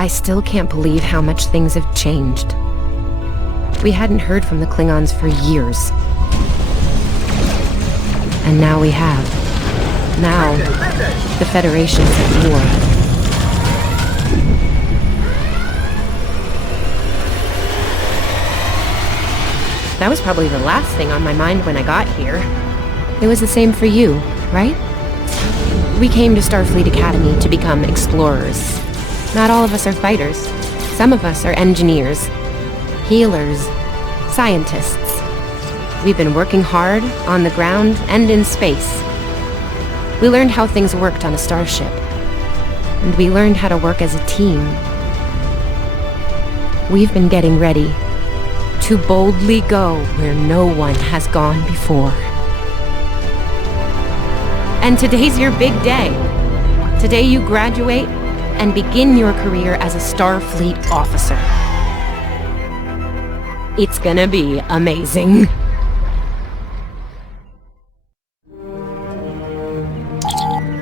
I still can't believe how much things have changed. We hadn't heard from the Klingons for years. And now we have. Now, the Federation's at war. That was probably the last thing on my mind when I got here. It was the same for you, right? We came to Starfleet Academy to become explorers. Not all of us are fighters. Some of us are engineers, healers, scientists. We've been working hard on the ground and in space. We learned how things worked on a starship. And we learned how to work as a team. We've been getting ready to boldly go where no one has gone before. And today's your big day. Today you graduate and begin your career as a Starfleet officer. It's gonna be amazing.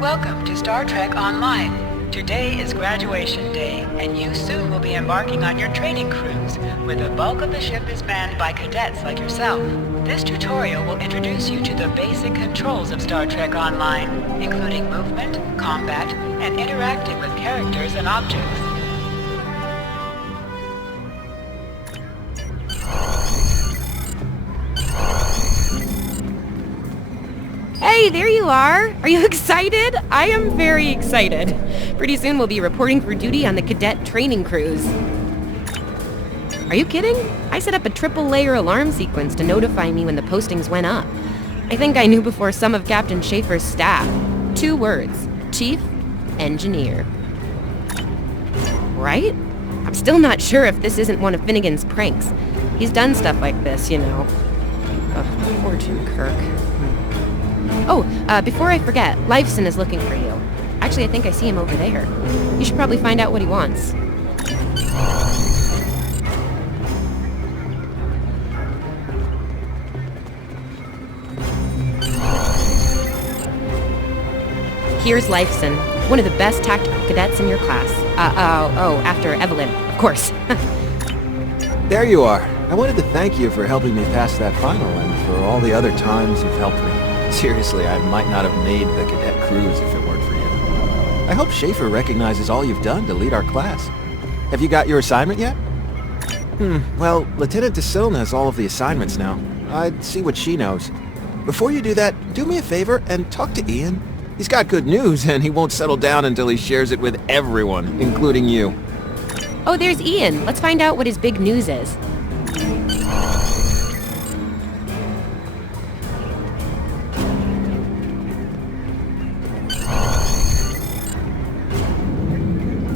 Welcome to Star Trek Online. Today is graduation day, and you soon will be embarking on your training cruise, where the bulk of the ship is manned by cadets like yourself. This tutorial will introduce you to the basic controls of Star Trek Online, including movement, combat, and interacting with characters and objects. Hey, there you are! Are you excited? I am very excited. Pretty soon we'll be reporting for duty on the cadet training cruise. Are you kidding? I set up a triple-layer alarm sequence to notify me when the postings went up. I think I knew before some of Captain Schaefer's staff. 2 words. Chief Engineer. Right? I'm still not sure if this isn't one of Finnegan's pranks. He's done stuff like this, you know. Ugh, poor Jim Kirk. Oh, before I forget, Lifeson is looking for you. Actually, I think I see him over there. You should probably find out what he wants. Here's Lifeson, one of the best tactical cadets in your class. After Evelyn, of course. There you are. I wanted to thank you for helping me pass that final and for all the other times you've helped me. Seriously, I might not have made the cadet cruise if it weren't for you. I hope Schaefer recognizes all you've done to lead our class. Have you got your assignment yet? Well, Lieutenant DeSille has all of the assignments now. I'd see what she knows. Before you do that, do me a favor and talk to Ian. He's got good news, and he won't settle down until he shares it with everyone, including you. Oh, there's Ian. Let's find out what his big news is.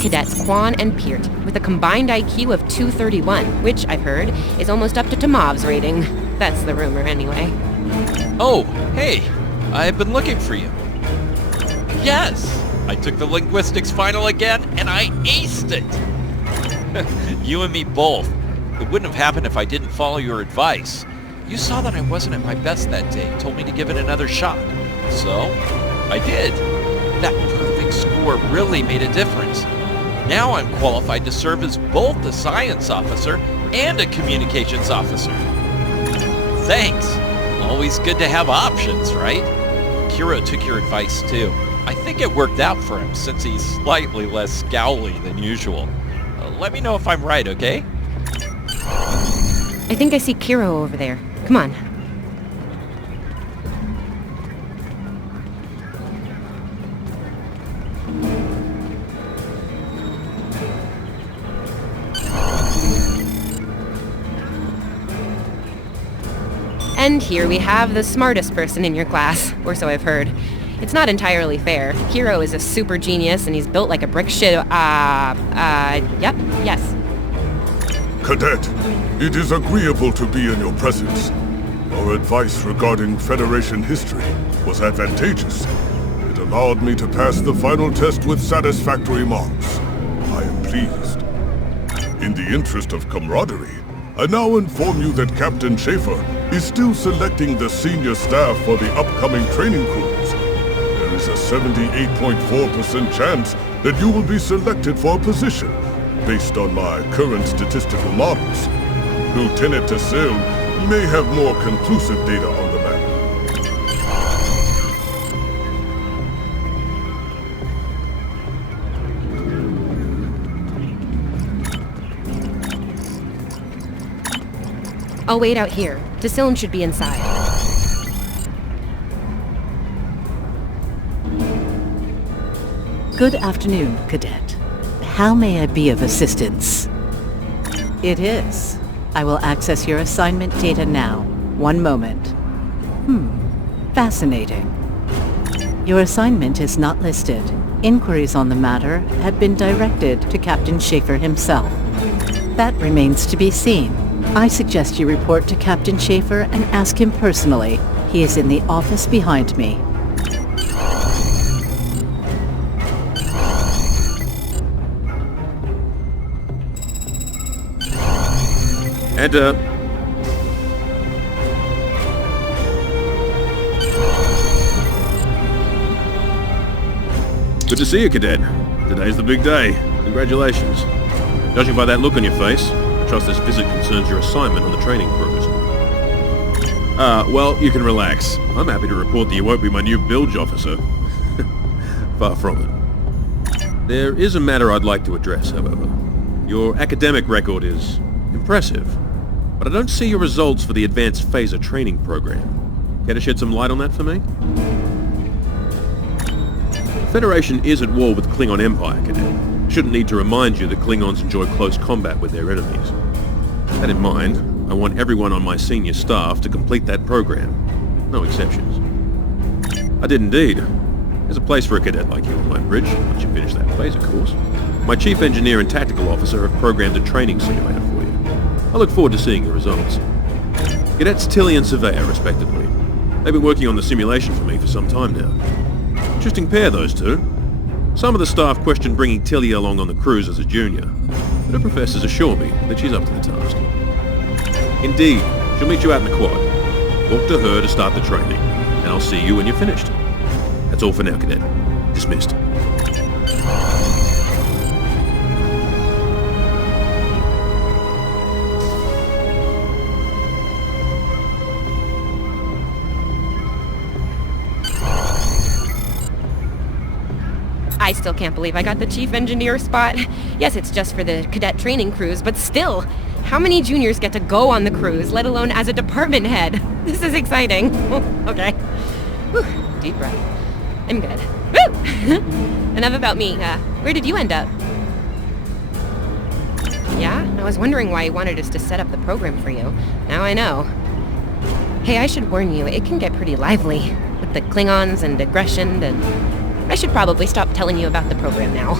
Cadets Kwan and Peart, with a combined IQ of 231, which, I've heard, is almost up to Tomov's rating. That's the rumor, anyway. Oh, hey! I've been looking for you. Yes! I took the linguistics final again, and I aced it! You and me both. It wouldn't have happened if I didn't follow your advice. You saw that I wasn't at my best that day, told me to give it another shot. So, I did. That perfect score really made a difference. Now I'm qualified to serve as both a science officer and a communications officer. Thanks. Always good to have options, right? Kiro took your advice too. I think it worked out for him since he's slightly less scowly than usual. Let me know if I'm right, okay? I think I see Kiro over there. Come on. And here we have the smartest person in your class, or so I've heard. It's not entirely fair. Kiro is a super genius and he's built like a brick shit. Yep, yes. Cadet, it is agreeable to be in your presence. Your advice regarding Federation history was advantageous. It allowed me to pass the final test with satisfactory marks. I am pleased. In the interest of camaraderie, I now inform you that Captain Schaefer is still selecting the senior staff for the upcoming training cruise. There is a 78.4% chance that you will be selected for a position. based on my current statistical models. Lieutenant Tassil may have more conclusive data on the matter. I'll wait out here. Tassilin should be inside. Good afternoon, Cadet. How may I be of assistance? It is. I will access your assignment data now. One moment. Fascinating. Your assignment is not listed. Inquiries on the matter have been directed to Captain Schaefer himself. That remains to be seen. I suggest you report to Captain Schaefer and ask him personally. He is in the office behind me. Enter. Good to see you, Cadet. Today's the big day. Congratulations. Judging by that look on your face, I trust this visit concerns your assignment on the training cruise. Well, you can relax. I'm happy to report that you won't be my new bilge officer. Far from it. There is a matter I'd like to address, however. Your academic record is impressive, but I don't see your results for the advanced phaser training program. Care to shed some light on that for me? The Federation is at war with the Klingon Empire, Cadet. Shouldn't need to remind you that Klingons enjoy close combat with their enemies. That in mind, I want everyone on my senior staff to complete that program. No exceptions. I did indeed. There's a place for a cadet like you on my bridge once you finish that phaser course. My chief engineer and tactical officer have programmed a training simulator for you. I look forward to seeing your results. Cadets Tilly and Surveyor, respectively. They've been working on the simulation for me for some time now. Interesting pair, those two. Some of the staff question bringing Tilly along on the cruise as a junior, but her professors assure me that she's up to the task. Indeed, she'll meet you out in the quad. Walk to her to start the training, and I'll see you when you're finished. That's all for now, Cadet. Dismissed. I still can't believe I got the chief engineer spot. Yes, it's just for the cadet training cruise, but still, how many juniors get to go on the cruise, let alone as a department head? This is exciting. Okay. Whew, deep breath. I'm good. Woo! Enough about me. Where did you end up? Yeah? I was wondering why you wanted us to set up the program for you. Now I know. Hey, I should warn you, it can get pretty lively. With the Klingons and aggression and... I should probably stop telling you about the program now.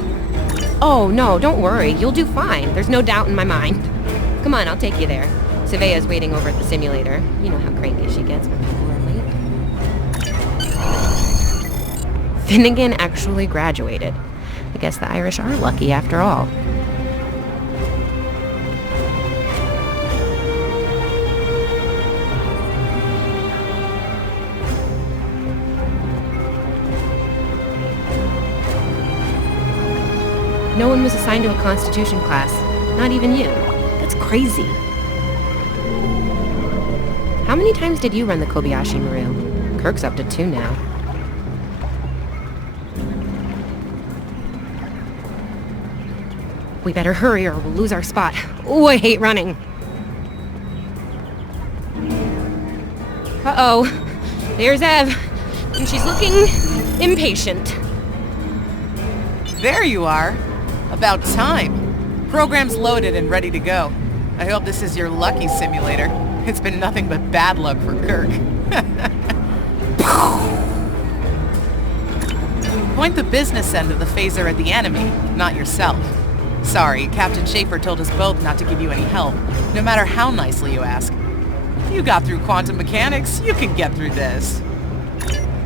Oh, no, don't worry. You'll do fine. There's no doubt in my mind. Come on, I'll take you there. Surveya's waiting over at the simulator. You know how cranky she gets when people are late. Finnegan actually graduated. I guess the Irish are lucky after all. No one was assigned to a Constitution class. Not even you. That's crazy. How many times did you run the Kobayashi Maru? Kirk's up to 2 now. We better hurry or we'll lose our spot. Oh, I hate running. Uh-oh. There's Ev. And she's looking impatient. There you are. About time. Program's loaded and ready to go. I hope this is your lucky simulator. It's been nothing but bad luck for Kirk. Point the business end of the phaser at the enemy, not yourself. Sorry, Captain Schaefer told us both not to give you any help, no matter how nicely you ask. You got through quantum mechanics, you can get through this.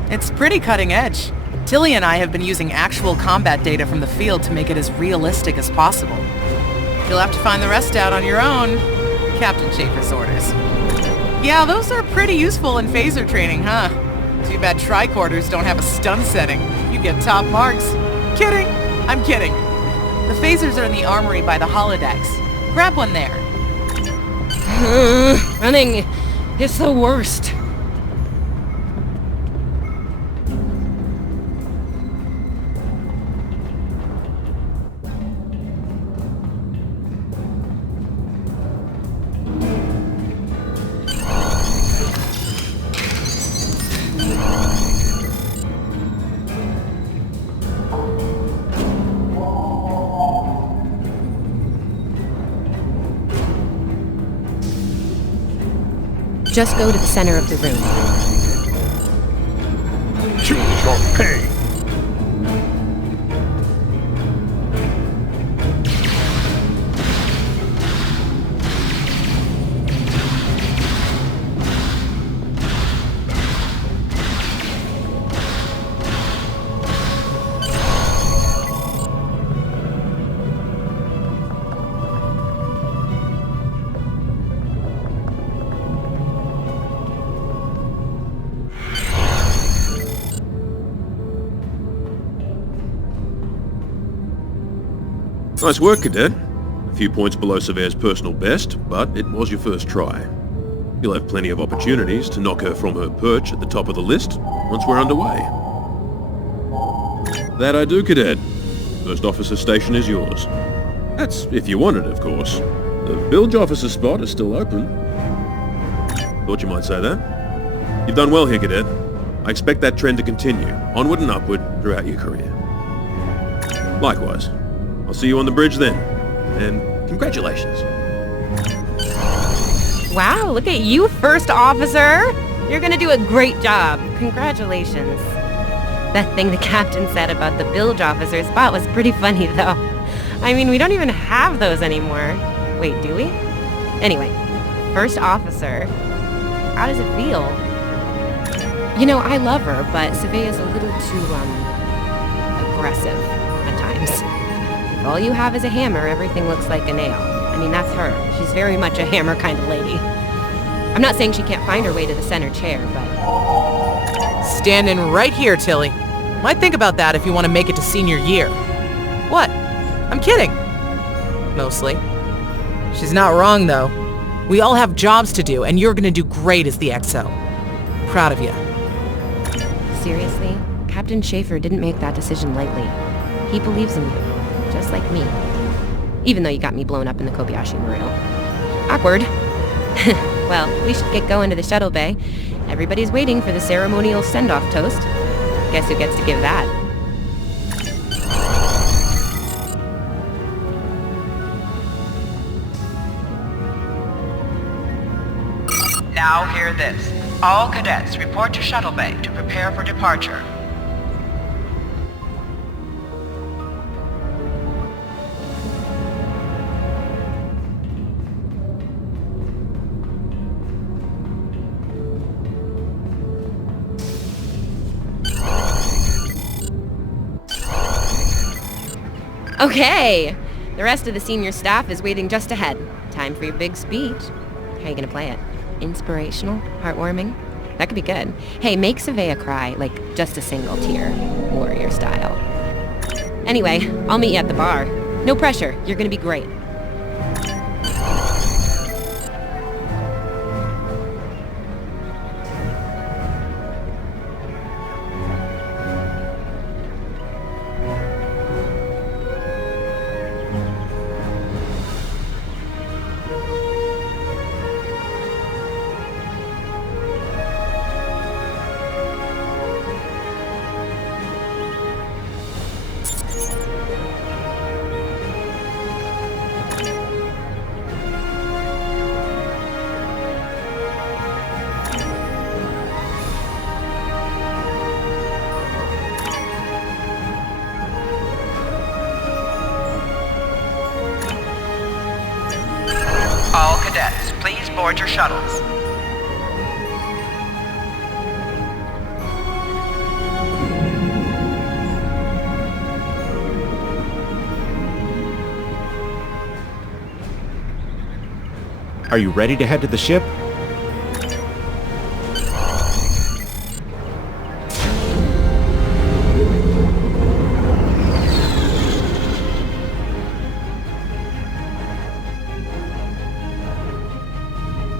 It's pretty cutting edge. Tilly and I have been using actual combat data from the field to make it as realistic as possible. You'll have to find the rest out on your own. Captain Schaefer's orders. Yeah, those are pretty useful in phaser training, huh? Too bad tricorders don't have a stun setting. You get top marks. Kidding! I'm kidding. The phasers are in the armory by the holodecks. Grab one there. Running is the worst. Just go to the center of the room. Choose your pay. Nice work, Cadet. A few points below Surveyor's personal best, but it was your first try. You'll have plenty of opportunities to knock her from her perch at the top of the list once we're underway. That I do, Cadet. First officer station is yours. That's if you want it, of course. The bilge officer spot is still open. Thought you might say that. You've done well here, Cadet. I expect that trend to continue, onward and upward, throughout your career. Likewise. I'll see you on the bridge then. And congratulations. Wow, look at you, First Officer! You're gonna do a great job. Congratulations. That thing the captain said about the bilge officer spot was pretty funny, though. I mean, we don't even have those anymore. Wait, do we? Anyway, First Officer, how does it feel? You know, I love her, but Savea's a little too, aggressive at times. If all you have is a hammer, everything looks like a nail. I mean, that's her. She's very much a hammer kind of lady. I'm not saying she can't find her way to the center chair, but... Standing right here, Tilly. Might think about that if you want to make it to senior year. What? I'm kidding. Mostly. She's not wrong, though. We all have jobs to do, and you're gonna do great as the XO. Proud of you. Seriously? Captain Schaefer didn't make that decision lightly. He believes in you, just like me. Even though you got me blown up in the Kobayashi Maru. Awkward. Well, we should get going to the shuttle bay. Everybody's waiting for the ceremonial send-off toast. Guess who gets to give that? Now hear this. All cadets report to shuttle bay to prepare for departure. Okay! The rest of the senior staff is waiting just ahead. Time for your big speech. How are you gonna play it? Inspirational? Heartwarming? That could be good. Hey, make Savea cry, like just a single tear. Warrior style. Anyway, I'll meet you at the bar. No pressure, you're gonna be great. All cadets, please board your shuttles. Are you ready to head to the ship?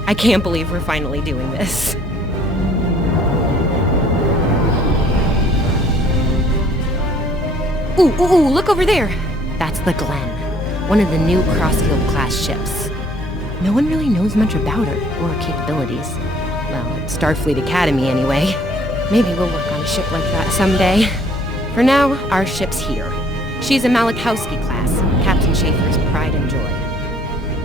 I can't believe we're finally doing this. Ooh, look over there! That's the Glen, one of the new Crossfield-class ships. No one really knows much about her or her capabilities. Well, at Starfleet Academy anyway. Maybe we'll work on a ship like that someday. For now, our ship's here. She's a Malachowski class, Captain Schaefer's pride and joy.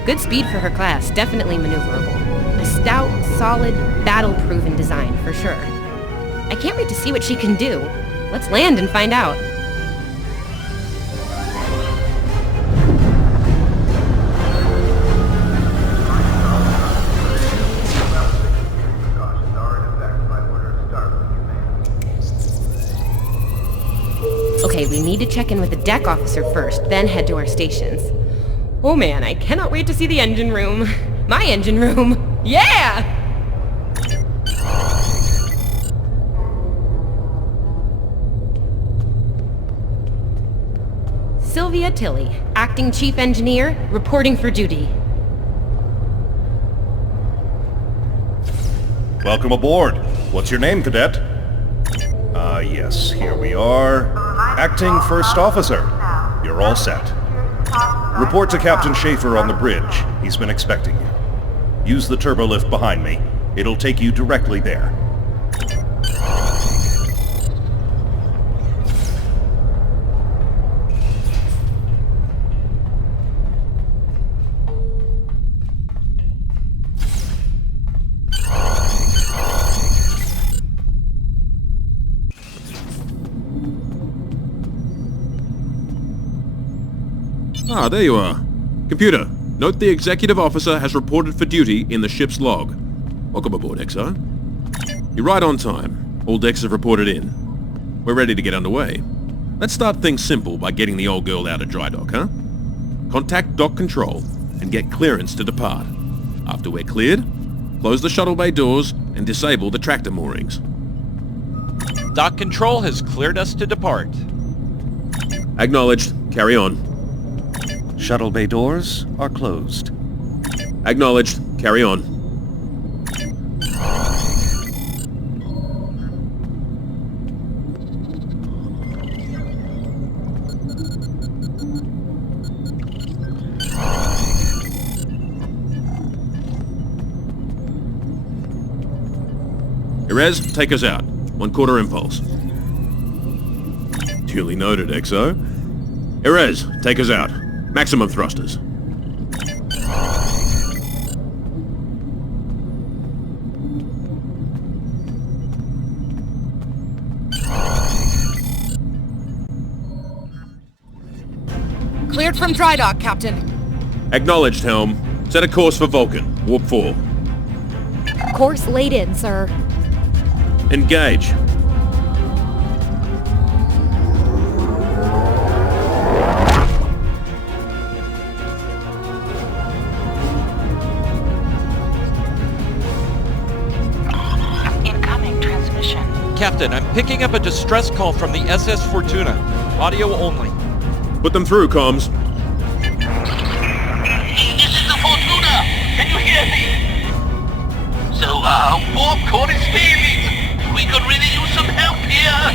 Good speed for her class, definitely maneuverable. A stout, solid, battle-proven design, for sure. I can't wait to see what she can do. Let's land and find out. Okay, we need to check in with the deck officer first, then head to our stations. Oh man, I cannot wait to see the engine room. My engine room! Yeah! Sylvia Tilley, Acting Chief Engineer, reporting for duty. Welcome aboard. What's your name, Cadet? Yes, here we are. Acting First Officer. You're all set. Report to Captain Schaefer on the bridge. He's been expecting you. Use the turbolift behind me. It'll take you directly there. Ah, there you are. Computer, note the executive officer has reported for duty in the ship's log. Welcome aboard, XO. You're right on time. All decks have reported in. We're ready to get underway. Let's start things simple by getting the old girl out of dry dock, huh? Contact dock control and get clearance to depart. After we're cleared, close the shuttle bay doors and disable the tractor moorings. Dock control has cleared us to depart. Acknowledged. Carry on. Shuttle bay doors are closed. Acknowledged. Carry on. Erez, take us out. 1/4 impulse. Duly noted, XO. Erez, take us out. Maximum thrusters. Cleared from dry dock, Captain. Acknowledged, Helm. Set a course for Vulcan. Warp 4. Course laid in, sir. Engage. Incoming transmission. Captain, I'm picking up a distress call from the SS Fortuna. Audio only. Put them through, comms. This is the Fortuna! Can you hear me? So, warp core is failing. We could really use some help here.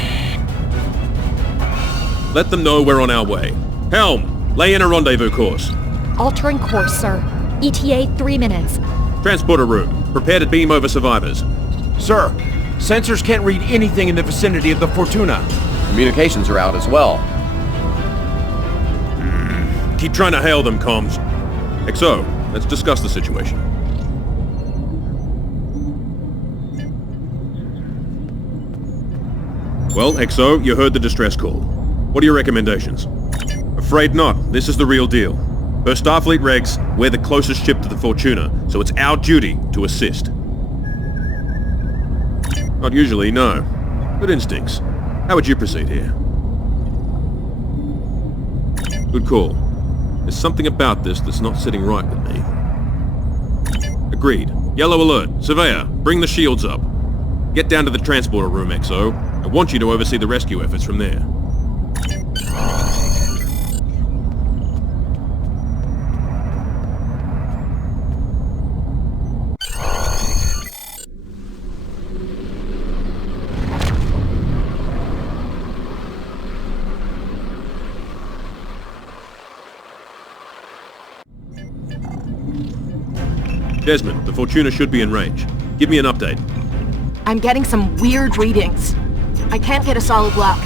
Let them know we're on our way. Helm, lay in a rendezvous course. Altering course, sir. ETA 3 minutes. Transporter room. Prepare to beam over survivors. Sir, sensors can't read anything in the vicinity of the Fortuna. Communications are out as well. Keep trying to hail them, comms. XO, let's discuss the situation. Well, XO, you heard the distress call. What are your recommendations? Afraid not. This is the real deal. Per Starfleet regs, we're the closest ship to the Fortuna, so it's our duty to assist. Not usually, no. Good instincts. How would you proceed here? Good call. There's something about this that's not sitting right with me. Agreed. Yellow alert. Surveyor, bring the shields up. Get down to the transporter room, XO. I want you to oversee the rescue efforts from there. Desmond, the Fortuna should be in range. Give me an update. I'm getting some weird readings. I can't get a solid lock.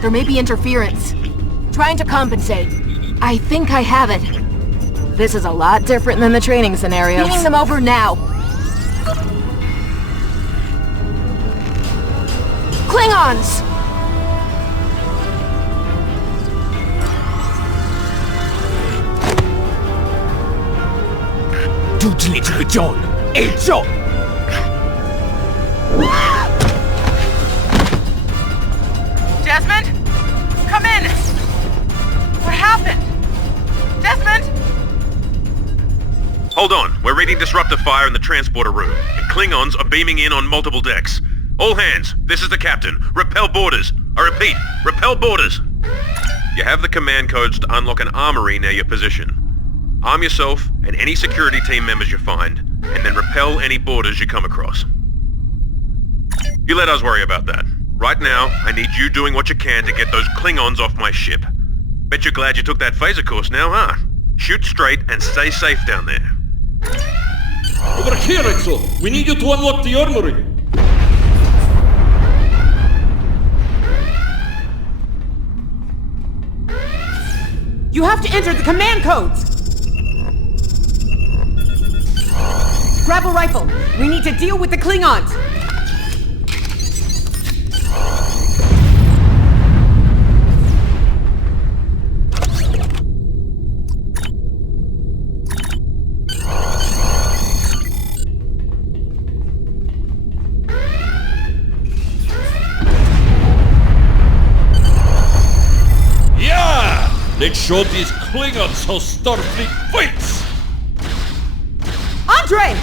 There may be interference. Trying to compensate. I think I have it. This is a lot different than the training scenarios. Beaming them over now. Klingons! Desmond? Come in! What happened? Desmond? Hold on. We're reading disruptor fire in the transporter room, and Klingons are beaming in on multiple decks. All hands, this is the captain. Repel boarders. I repeat, repel boarders. You have the command codes to unlock an armory near your position. Arm yourself and any security team members you find, and then repel any boarders you come across. You let us worry about that. Right now, I need you doing what you can to get those Klingons off my ship. Bet you're glad you took that phaser course now, huh? Shoot straight and stay safe down there. Over here, Exo! We need you to unlock the armory! You have to enter the command codes! Grab a rifle! We need to deal with the Klingons! Let's show these Klingons how Starfleet fights! Andre!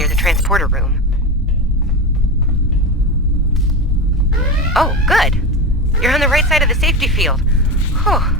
near the transporter room. Oh, good. You're on the right side of the safety field. Whew.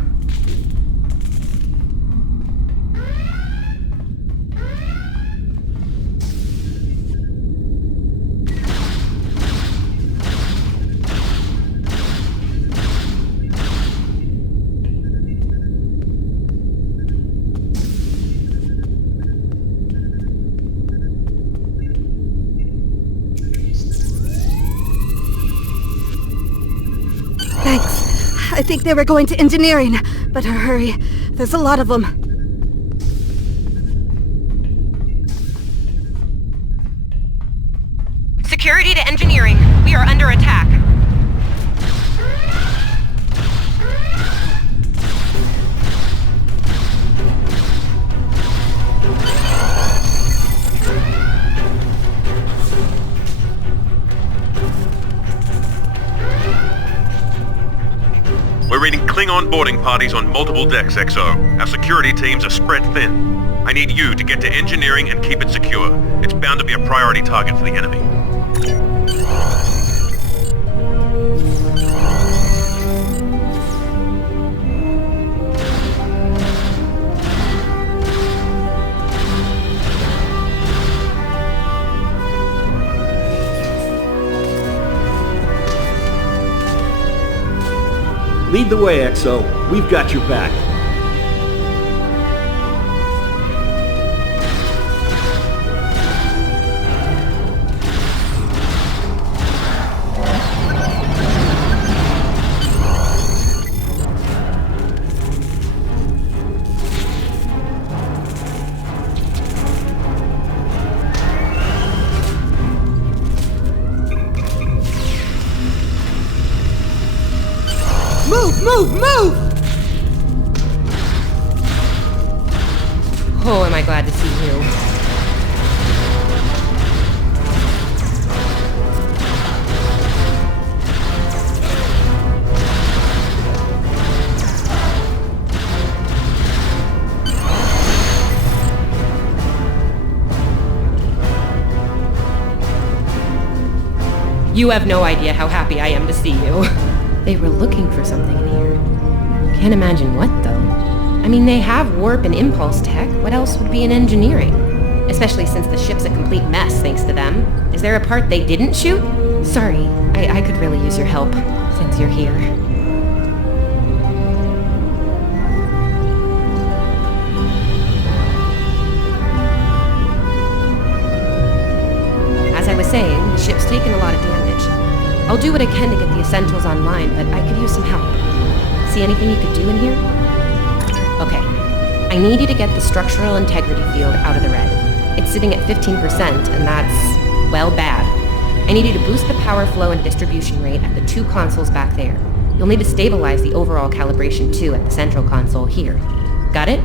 Thanks. I think they were going to engineering. Better hurry. There's a lot of them. Security to engineering. We are under attack. We're reading Klingon boarding parties on multiple decks, XO. Our security teams are spread thin. I need you to get to engineering and keep it secure. It's bound to be a priority target for the enemy. Lead the way, XO. We've got your back. Move! Oh, am I glad to see you. You have no idea how happy I am to see you. They were looking for something in here. Can't imagine what, though. I mean, they have warp and impulse tech. What else would be in engineering? Especially since the ship's a complete mess thanks to them. Is there a part they didn't shoot? Sorry, I could really use your help, since you're here. As I was saying, the ship's taken a lot of damage. I'll do what I can to get the essentials online, but I could use some help. See anything you could do in here? Okay. I need you to get the structural integrity field out of the red. It's sitting at 15%, and that's, well, bad. I need you to boost the power flow and distribution rate at the 2 consoles back there. You'll need to stabilize the overall calibration too at the central console here. Got it?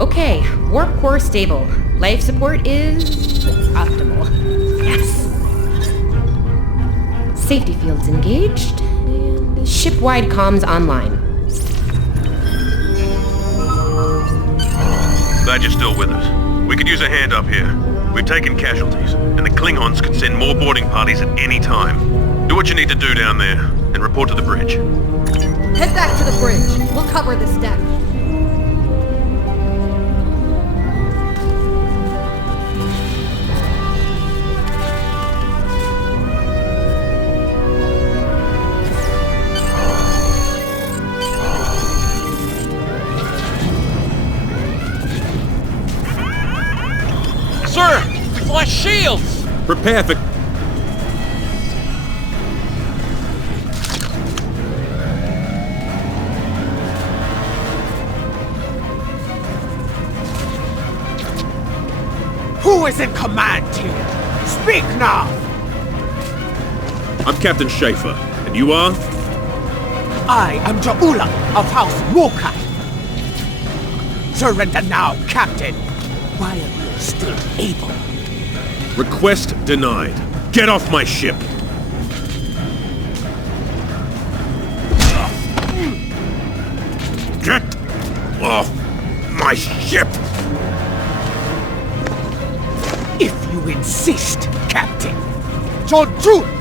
Okay, warp core stable. Life support is optimal. Yes. Safety fields engaged, and ship-wide comms online. Glad you're still with us. We could use a hand up here. We've taken casualties, and the Klingons could send more boarding parties at any time. Do what you need to do down there, and report to the bridge. Head back to the bridge. We'll cover this deck. Sir! We flash shields! Prepare for... Who is in command here? Speak now! I'm Captain Schaefer, and you are? I am Ja'ula of House Wokai. Surrender now, Captain, while you're still able. Request denied. Get off my ship! Get off my ship! If you insist, Captain. Joju!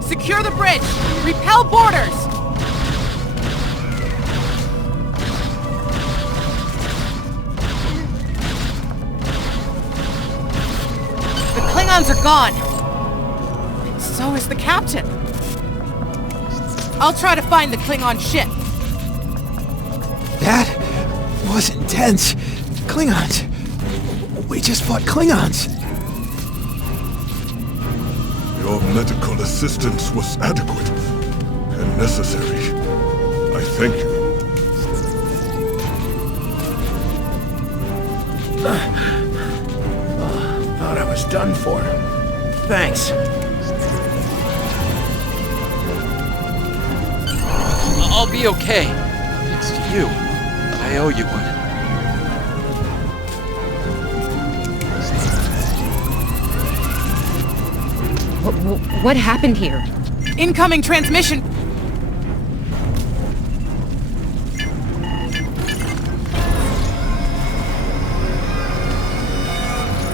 Secure the bridge! Repel boarders! The Klingons are gone! And so is the captain. I'll try to find the Klingon ship. That was intense. Klingons. We just fought Klingons. Your medical assistance was adequate and necessary. I thank you. Thought I was done for. Thanks. I'll be okay. Thanks to you. I owe you one. What happened here? Incoming transmission!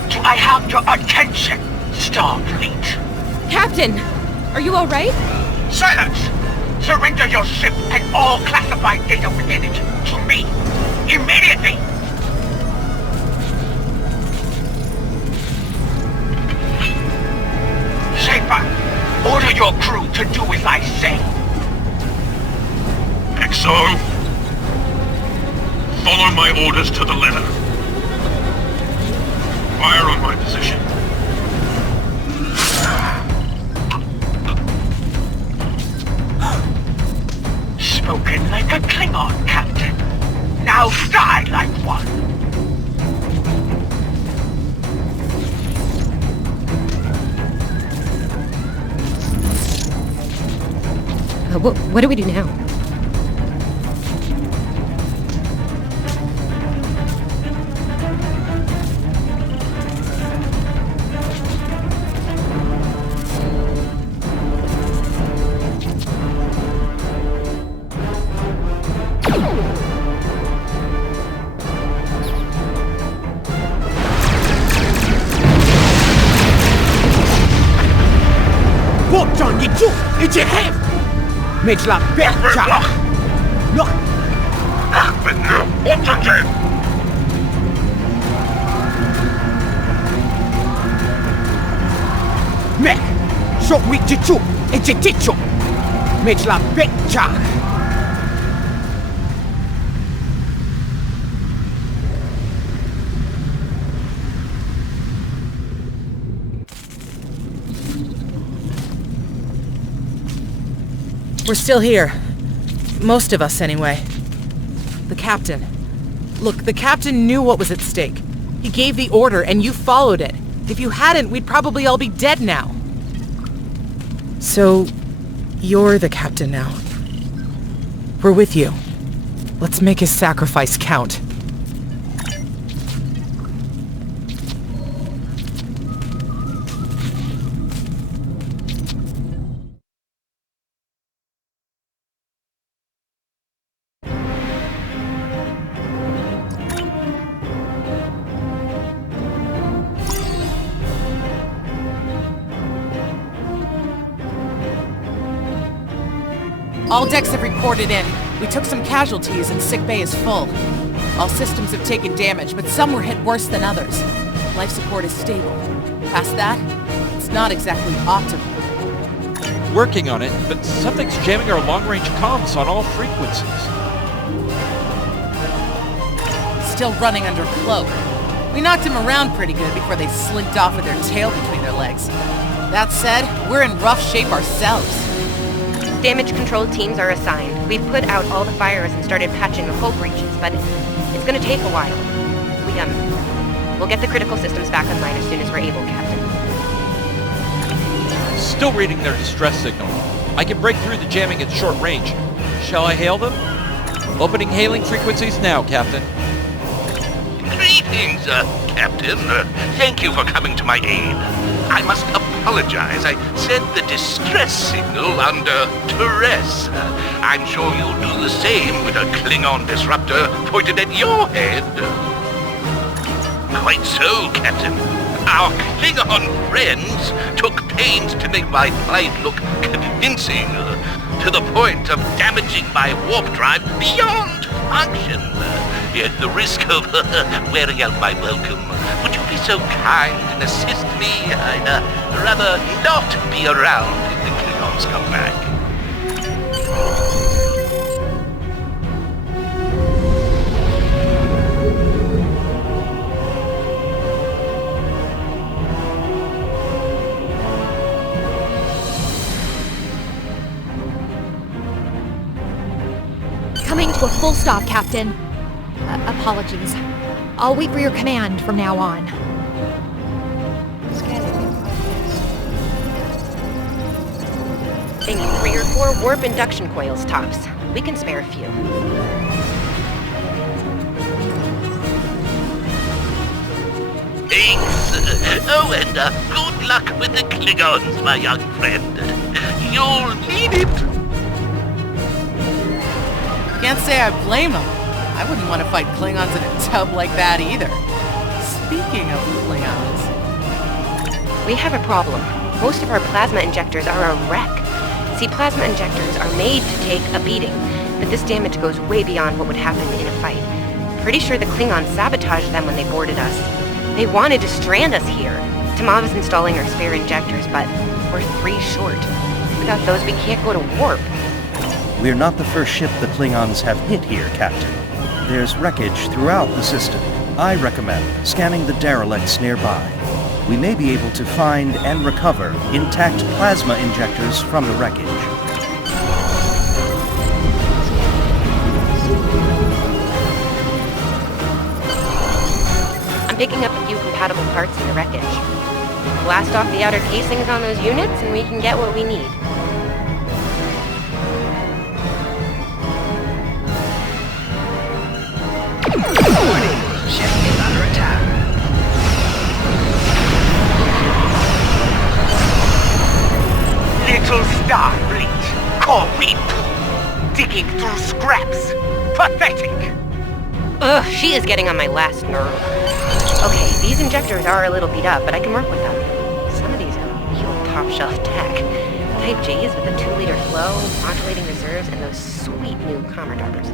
Do I have your attention, Starfleet? Captain! Are you alright? Silence! Surrender your ship and all classified data within it to me! Immediately! Schaefer, order your crew to do as I say. XO, follow my orders to the letter. Fire on my position. Spoken like a Klingon, Captain. Now die like one. What do we do now? Makes la better. Look. Mech, so we tichu, it's a tichu. Makes la better. We're still here. Most of us, anyway. The captain. Look, the captain knew what was at stake. He gave the order, and you followed it. If you hadn't, we'd probably all be dead now. So, you're the captain now. We're with you. Let's make his sacrifice count. All decks have reported in. We took some casualties and sick bay is full. All systems have taken damage, but some were hit worse than others. Life support is stable. Past that, it's not exactly optimal. Working on it, but something's jamming our long-range comms on all frequencies. Still running under cloak. We knocked him around pretty good before they slinked off with their tail between their legs. That said, we're in rough shape ourselves. Damage control teams are assigned. We've put out all the fires and started patching the hull breaches, but it's gonna take a while. We'll get the critical systems back online as soon as we're able, Captain. Still reading their distress signal. I can break through the jamming at short range. Shall I hail them? Opening hailing frequencies now, Captain. Greetings, Captain. Thank you for coming to my aid. I must apologize. I sent the distress signal under duress. I'm sure you'll do the same with a Klingon disruptor pointed at your head. Quite so, Captain. Our Klingon friends took pains to make my plight look convincing, to the point of damaging my warp drive beyond function. At the risk of wearing out my welcome, would you be so kind and assist me? I'd rather not be around if the Klingons come back. Coming to a full stop, Captain. Apologies. I'll wait for your command from now on. They need 3 or 4 warp induction coils tops. We can spare a few. Thanks. Oh, and good luck with the Klingons, my young friend. You'll need it. Can't say I blame him. I wouldn't want to fight Klingons in a tub like that either. Speaking of Klingons... We have a problem. Most of our plasma injectors are a wreck. See, plasma injectors are made to take a beating, but this damage goes way beyond what would happen in a fight. Pretty sure the Klingons sabotaged them when they boarded us. They wanted to strand us here. Tamava's installing our spare injectors, but we're 3 short. Without those, we can't go to warp. We're not the first ship the Klingons have hit here, Captain. There's wreckage throughout the system. I recommend scanning the derelicts nearby. We may be able to find and recover intact plasma injectors from the wreckage. I'm picking up a few compatible parts in the wreckage. Blast off the outer casings on those units and we can get what we need. Pathetic! Ugh, she is getting on my last nerve. Okay, these injectors are a little beat up, but I can work with them. Some of these are real top-shelf tech. Type J's with a 2-liter flow, modulating reserves, and those sweet new Commodores.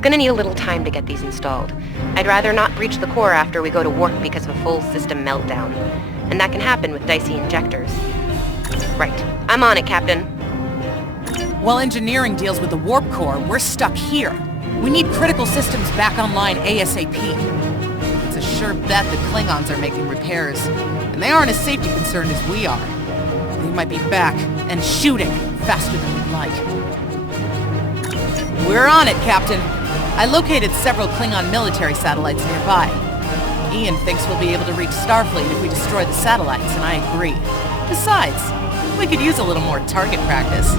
Gonna need a little time to get these installed. I'd rather not breach the core after we go to warp because of a full system meltdown. And that can happen with dicey injectors. Right. I'm on it, Captain. While engineering deals with the warp core, we're stuck here. We need critical systems back online ASAP. It's a sure bet the Klingons are making repairs, and they aren't as safety concerned as we are. They might be back and shooting faster than we'd like. We're on it, Captain. I located several Klingon military satellites nearby. Ian thinks we'll be able to reach Starfleet if we destroy the satellites, and I agree. Besides, we could use a little more target practice.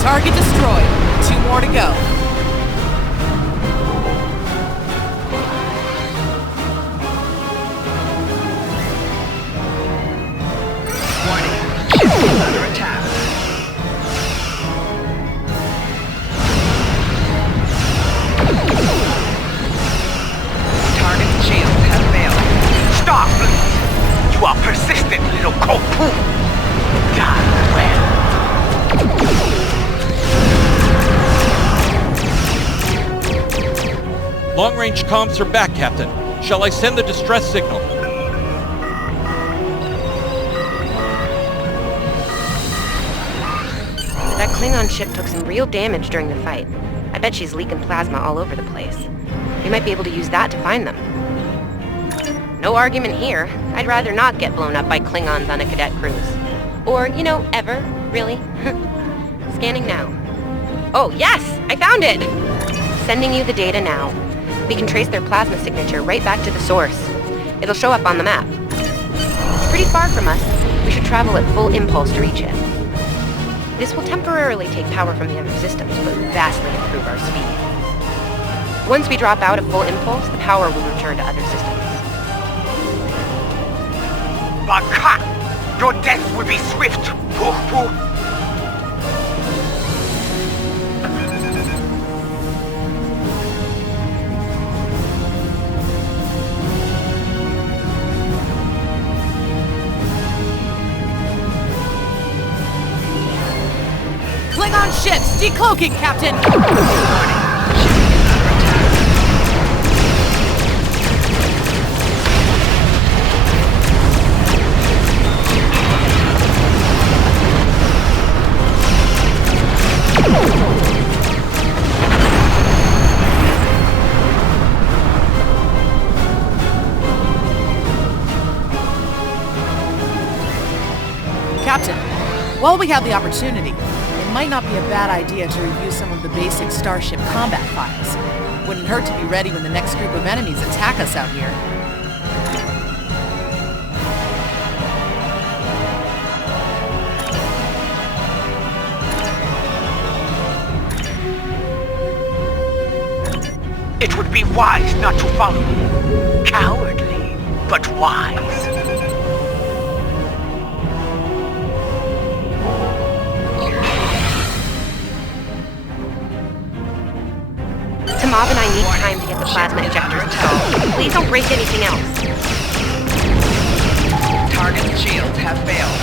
Target destroyed. 2 more to go. Warning. Ship is under attack. Target's shields have failed. Starfleet! You are persistent, little cold-poo! Done well. Long-range comms are back, Captain. Shall I send the distress signal? That Klingon ship took some real damage during the fight. I bet she's leaking plasma all over the place. We might be able to use that to find them. No argument here. I'd rather not get blown up by Klingons on a cadet cruise. Or, you know, ever, really. Scanning now. Oh, yes! I found it! Sending you the data now. We can trace their plasma signature right back to the source. It'll show up on the map. It's pretty far from us. We should travel at full impulse to reach it. This will temporarily take power from the other systems, but vastly improve our speed. Once we drop out of full impulse, the power will return to other systems. Baka! Your death will be swift, poo-poo! Klingon ships! Decloaking, Captain! Captain, while we have the opportunity, it might not be a bad idea to review some of the basic Starship combat files. Wouldn't hurt to be ready when the next group of enemies attack us out here. It would be wise not to follow me. Cowardly, but wise. Mob and I need time to get the plasma injectors installed. Please don't break anything else. Target shields have failed.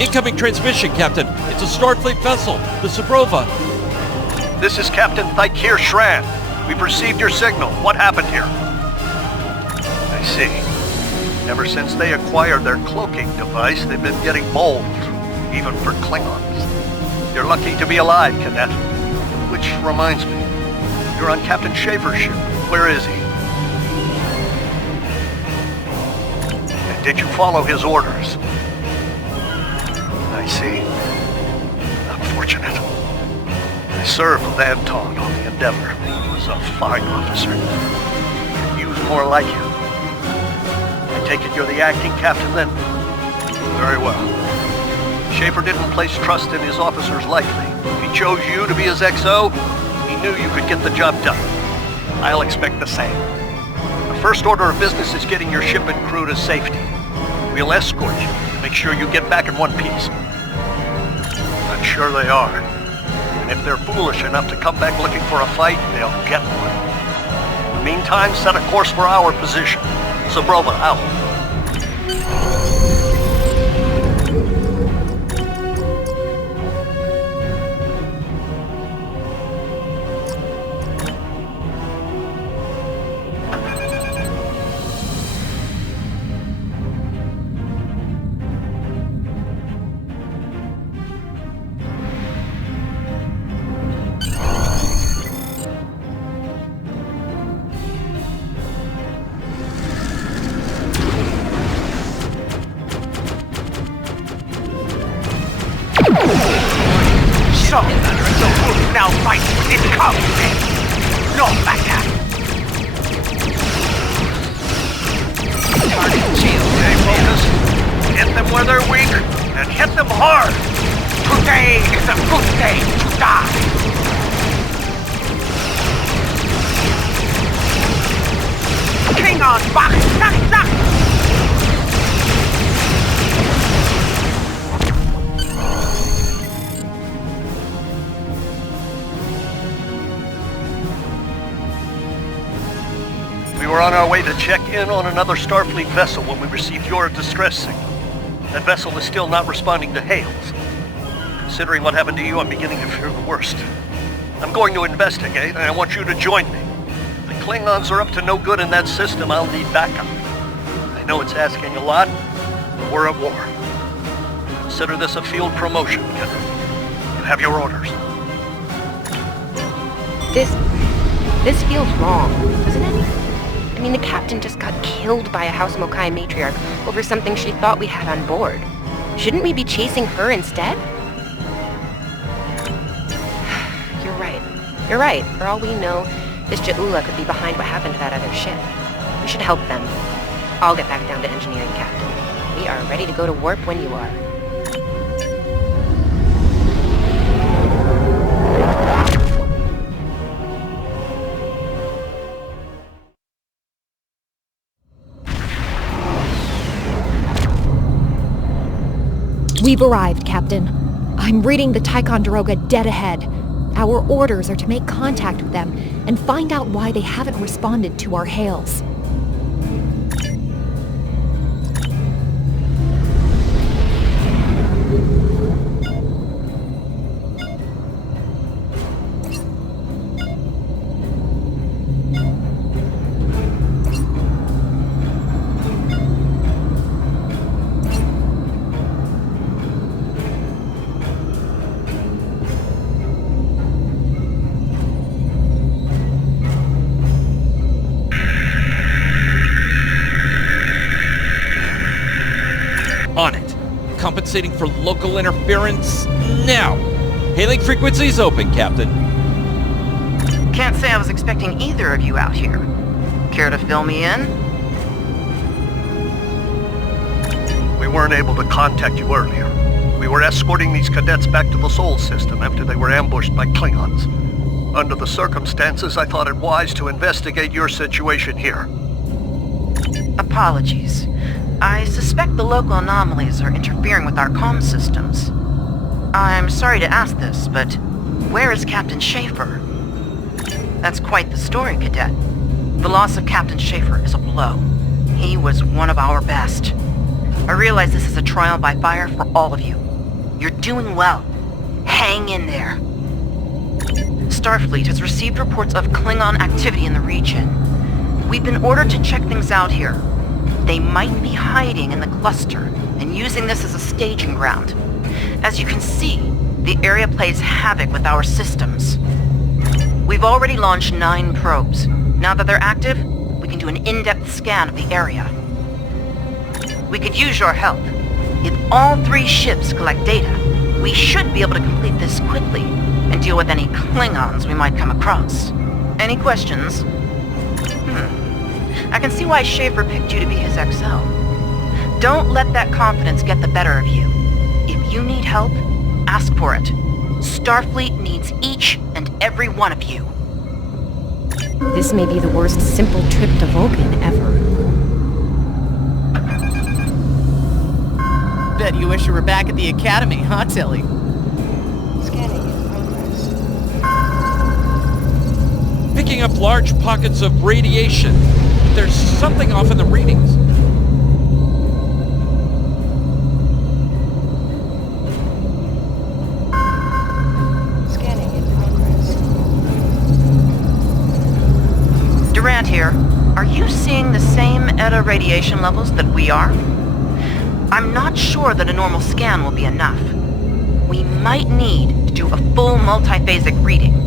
Incoming transmission, Captain. It's a Starfleet vessel, the Sabrova. This is Captain Thykir Shran. We've received your signal. What happened here? I see. Ever since they acquired their cloaking device, they've been getting bold, even for Klingons. You're lucky to be alive, Cadet. Which reminds me, you're on Captain Schaefer's ship. Where is he? And did you follow his orders? I see. Unfortunate. I served with Anton on the Endeavor. He was a fine officer. Could use more like him. I take it you're the acting captain then? Very well. Schaefer didn't place trust in his officers lightly. If he chose you to be his XO, he knew you could get the job done. I'll expect the same. The first order of business is getting your ship and crew to safety. We'll escort you, make sure you get back in one piece. I'm sure they are. And if they're foolish enough to come back looking for a fight, they'll get one. In the meantime, set a course for our position. Zabrova out. Now fight with it comes, no matter. Target shield, stay focused. Hit them where they're weak, and hit them hard. Today is a good day to die. Klingon back, zack. We were on our way to check in on another Starfleet vessel when we received your distress signal. That vessel is still not responding to hails. Considering what happened to you, I'm beginning to fear the worst. I'm going to investigate, and I want you to join me. If the Klingons are up to no good in that system, I'll need backup. I know it's asking a lot, but we're at war. Consider this a field promotion, Cadet. You have your orders. This feels wrong, doesn't it? I mean, the captain just got killed by a House Mokai matriarch over something she thought we had on board. Shouldn't we be chasing her instead? You're right. For all we know, this Ja'ula could be behind what happened to that other ship. We should help them. I'll get back down to engineering, Captain. We are ready to go to warp when you are. We've arrived, Captain. I'm reading the Ticonderoga dead ahead. Our orders are to make contact with them and find out why they haven't responded to our hails. On it. Compensating for local interference now. Hailing frequencies open, Captain. Can't say I was expecting either of you out here. Care to fill me in? We weren't able to contact you earlier. We were escorting these cadets back to the Sol system after they were ambushed by Klingons. Under the circumstances, I thought it wise to investigate your situation here. Apologies. I suspect the local anomalies are interfering with our comm systems. I'm sorry to ask this, but where is Captain Schaefer? That's quite the story, Cadet. The loss of Captain Schaefer is a blow. He was one of our best. I realize this is a trial by fire for all of you. You're doing well. Hang in there. Starfleet has received reports of Klingon activity in the region. We've been ordered to check things out here. They might be hiding in the cluster and using this as a staging ground. As you can see, the area plays havoc with our systems. We've already launched 9 probes. Now that they're active, we can do an in-depth scan of the area. We could use your help. If all 3 ships collect data, we should be able to complete this quickly and deal with any Klingons we might come across. Any questions? I can see why Schaefer picked you to be his XL. Don't let that confidence get the better of you. If you need help, ask for it. Starfleet needs each and every one of you. This may be the worst simple trip to Vulcan ever. Bet you wish you were back at the Academy, huh, Tilly? Picking up large pockets of radiation. There's something off in the readings. Scanning in progress. Durant here. Are you seeing the same ETA radiation levels that we are? I'm not sure that a normal scan will be enough. We might need to do a full multiphasic reading.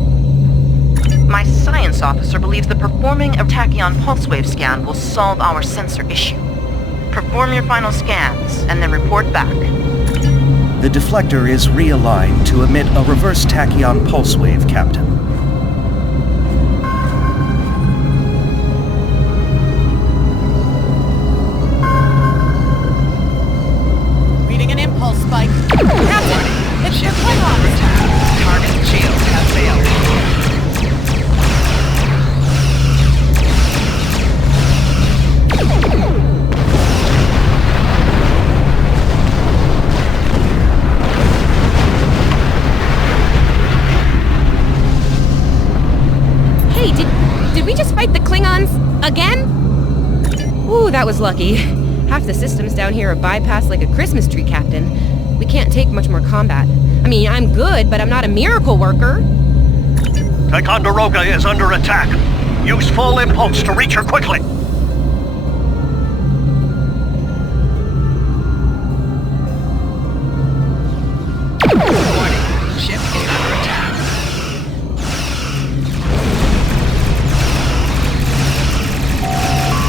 My science officer believes that performing a tachyon pulse wave scan will solve our sensor issue. Perform your final scans and then report back. The deflector is realigned to emit a reverse tachyon pulse wave, Captain. Reading an impulse spike. Captain, it's your Klingons! Target shields have failed. Hey, did we just fight the Klingons again? Ooh, that was lucky. Half the systems down here are bypassed like a Christmas tree, Captain. We can't take much more combat. I mean, I'm good, but I'm not a miracle worker. Ticonderoga is under attack. Use full impulse to reach her quickly. Warning, ship is under attack.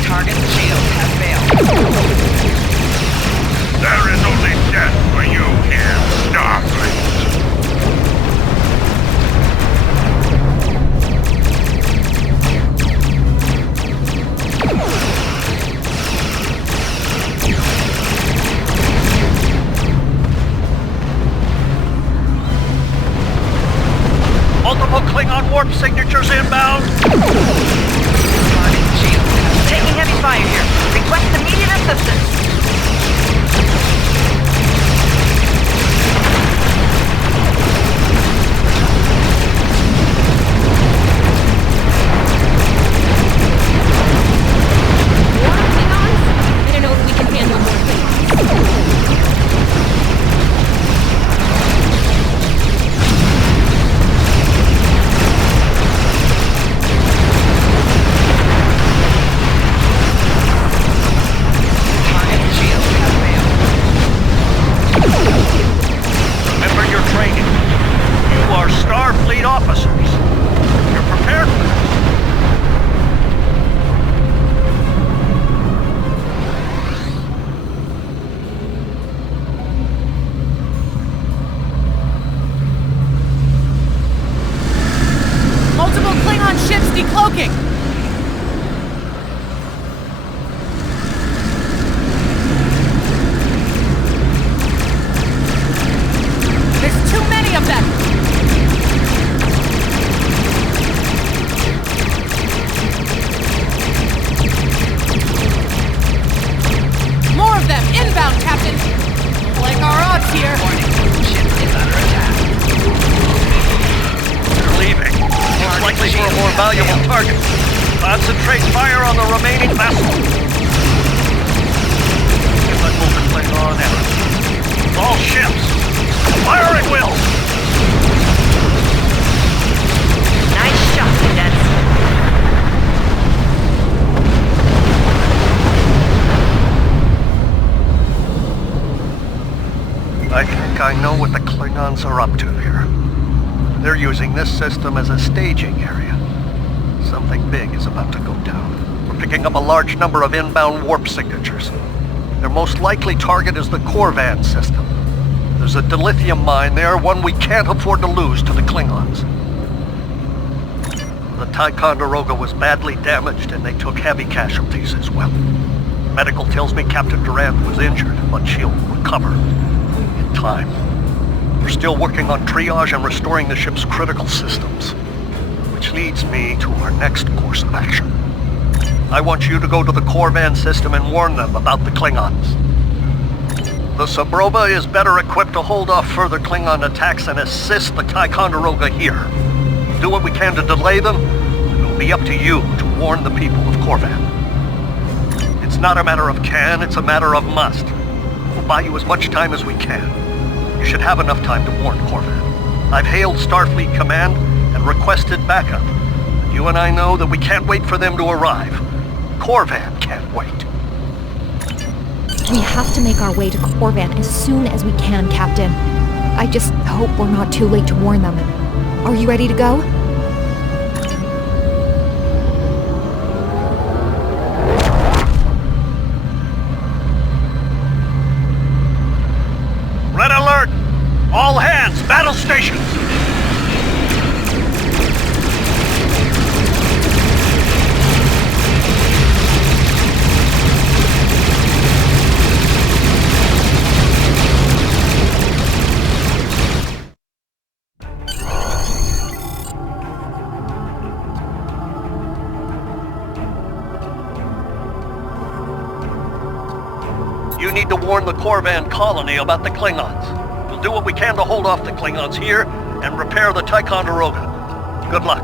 Target shields have failed. There is only death for you here, Starfleet. Multiple Klingon warp signatures inbound. Taking heavy fire here. Request immediate assistance. I don't know if we can handle more Klingons. Remember your training. You are Starfleet officers. You're prepared for this. Multiple Klingon ships decloaking! There's too many of them! More of them! Inbound, Captain! Like our odds here! Ship is under attack. They're leaving. It's likely for a more valuable target. Concentrate fire on the remaining vessel. Give that movement Klingon energy. All ships! Firing wheels! I think I know what the Klingons are up to here. They're using this system as a staging area. Something big is about to go down. We're picking up a large number of inbound warp signatures. Their most likely target is the Corvan system. There's a dilithium mine there, one we can't afford to lose to the Klingons. The Ticonderoga was badly damaged and they took heavy casualties as well. Medical tells me Captain Durant was injured, but she'll recover in time. We're still working on triage and restoring the ship's critical systems, which leads me to our next course of action. I want you to go to the Corvan system and warn them about the Klingons. The Sabrova is better equipped to hold off further Klingon attacks and assist the Ticonderoga here. Do what we can to delay them, and it'll be up to you to warn the people of Corvan. It's not a matter of can, it's a matter of must. We'll buy you as much time as we can. You should have enough time to warn Corvan. I've hailed Starfleet Command and requested backup. You and I know that we can't wait for them to arrive. Corvan can't wait. We have to make our way to Corvan as soon as we can, Captain. I just hope we're not too late to warn them. Are you ready to go? Red alert! All hands, battle stations! You need to warn the Corvan colony about the Klingons. We'll do what we can to hold off the Klingons here and repair the Ticonderoga. Good luck.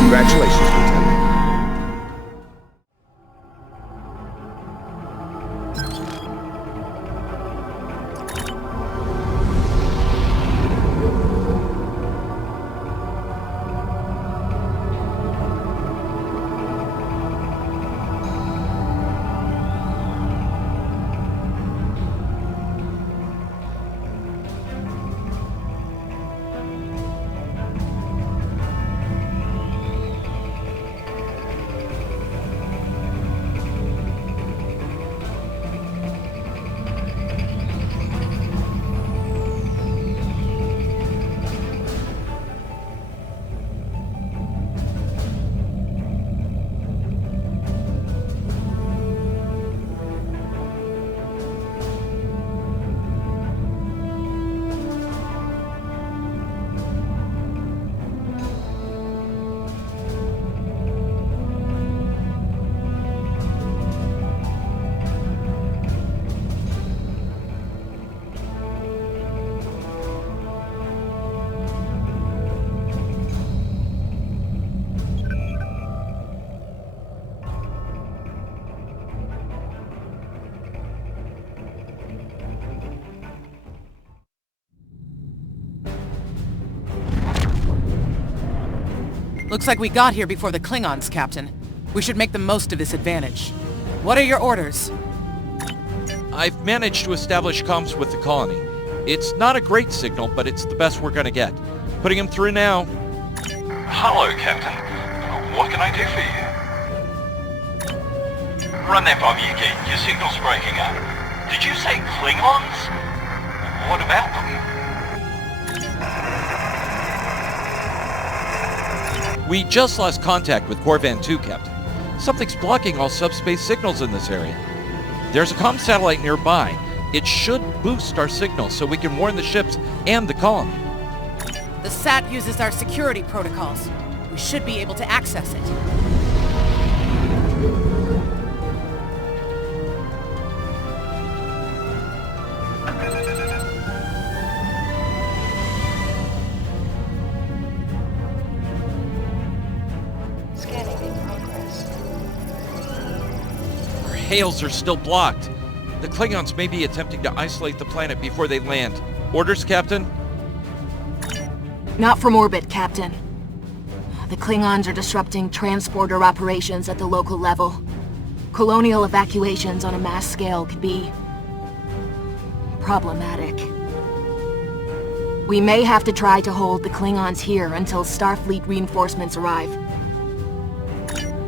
Congratulations, Lieutenant. Looks like we got here before the Klingons, Captain. We should make the most of this advantage. What are your orders? I've managed to establish comms with the colony. It's not a great signal, but it's the best we're gonna get. Putting him through now. Hello, Captain. What can I do for you? Run that by me again. Your signal's breaking up. Did you say Klingons? What about them? We just lost contact with Corvan 2, Captain. Something's blocking all subspace signals in this area. There's a comm satellite nearby. It should boost our signal so we can warn the ships and the colony. The SAT uses our security protocols. We should be able to access it. Our hails are still blocked. The Klingons may be attempting to isolate the planet before they land. Orders, Captain? Not from orbit, Captain. The Klingons are disrupting transporter operations at the local level. Colonial evacuations on a mass scale could be problematic. We may have to try to hold the Klingons here until Starfleet reinforcements arrive.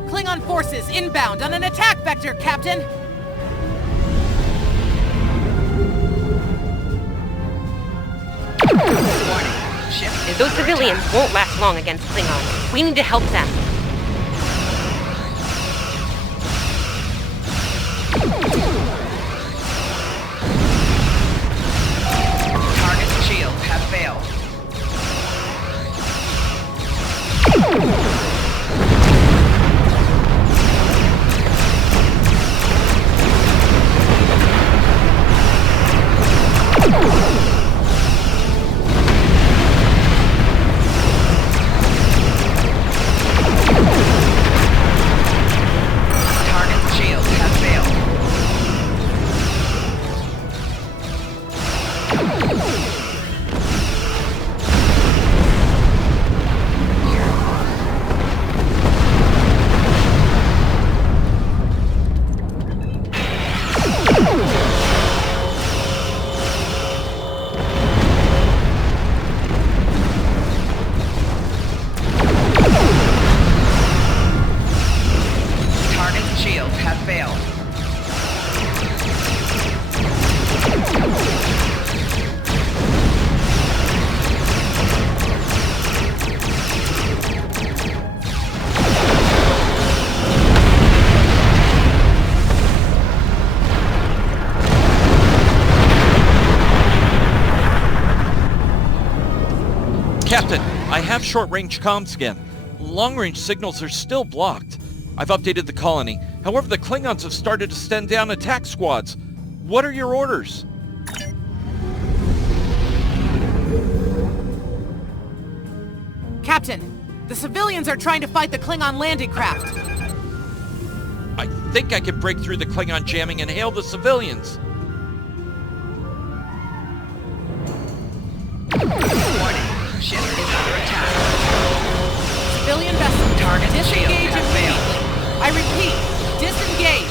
Klingon forces inbound on an attack vector, Captain! Those civilians won't last long against Klingons. We need to help them. Target's shields have failed. Target's shields have failed. Target's shields have failed. Captain, I have short-range comms again. Long-range signals are still blocked. I've updated the colony. However, the Klingons have started to send down attack squads. What are your orders? Captain, the civilians are trying to fight the Klingon landing craft. I think I can break through the Klingon jamming and hail the civilians. Warning. Ship is under attack. Civilian vessel, Target shield disengage has immediately. I repeat, disengage.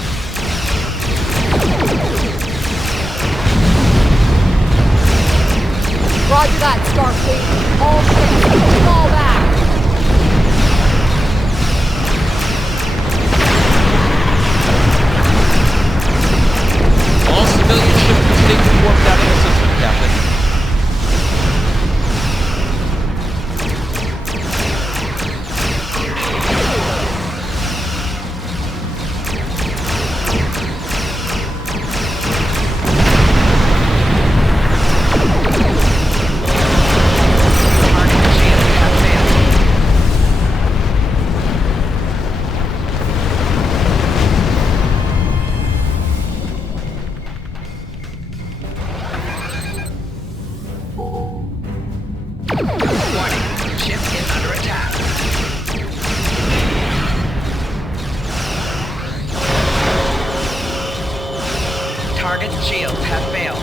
Roger that, Starfleet. All ships, fall back. All civilian ships will stay warped out of the system, Captain. Target's shields have failed.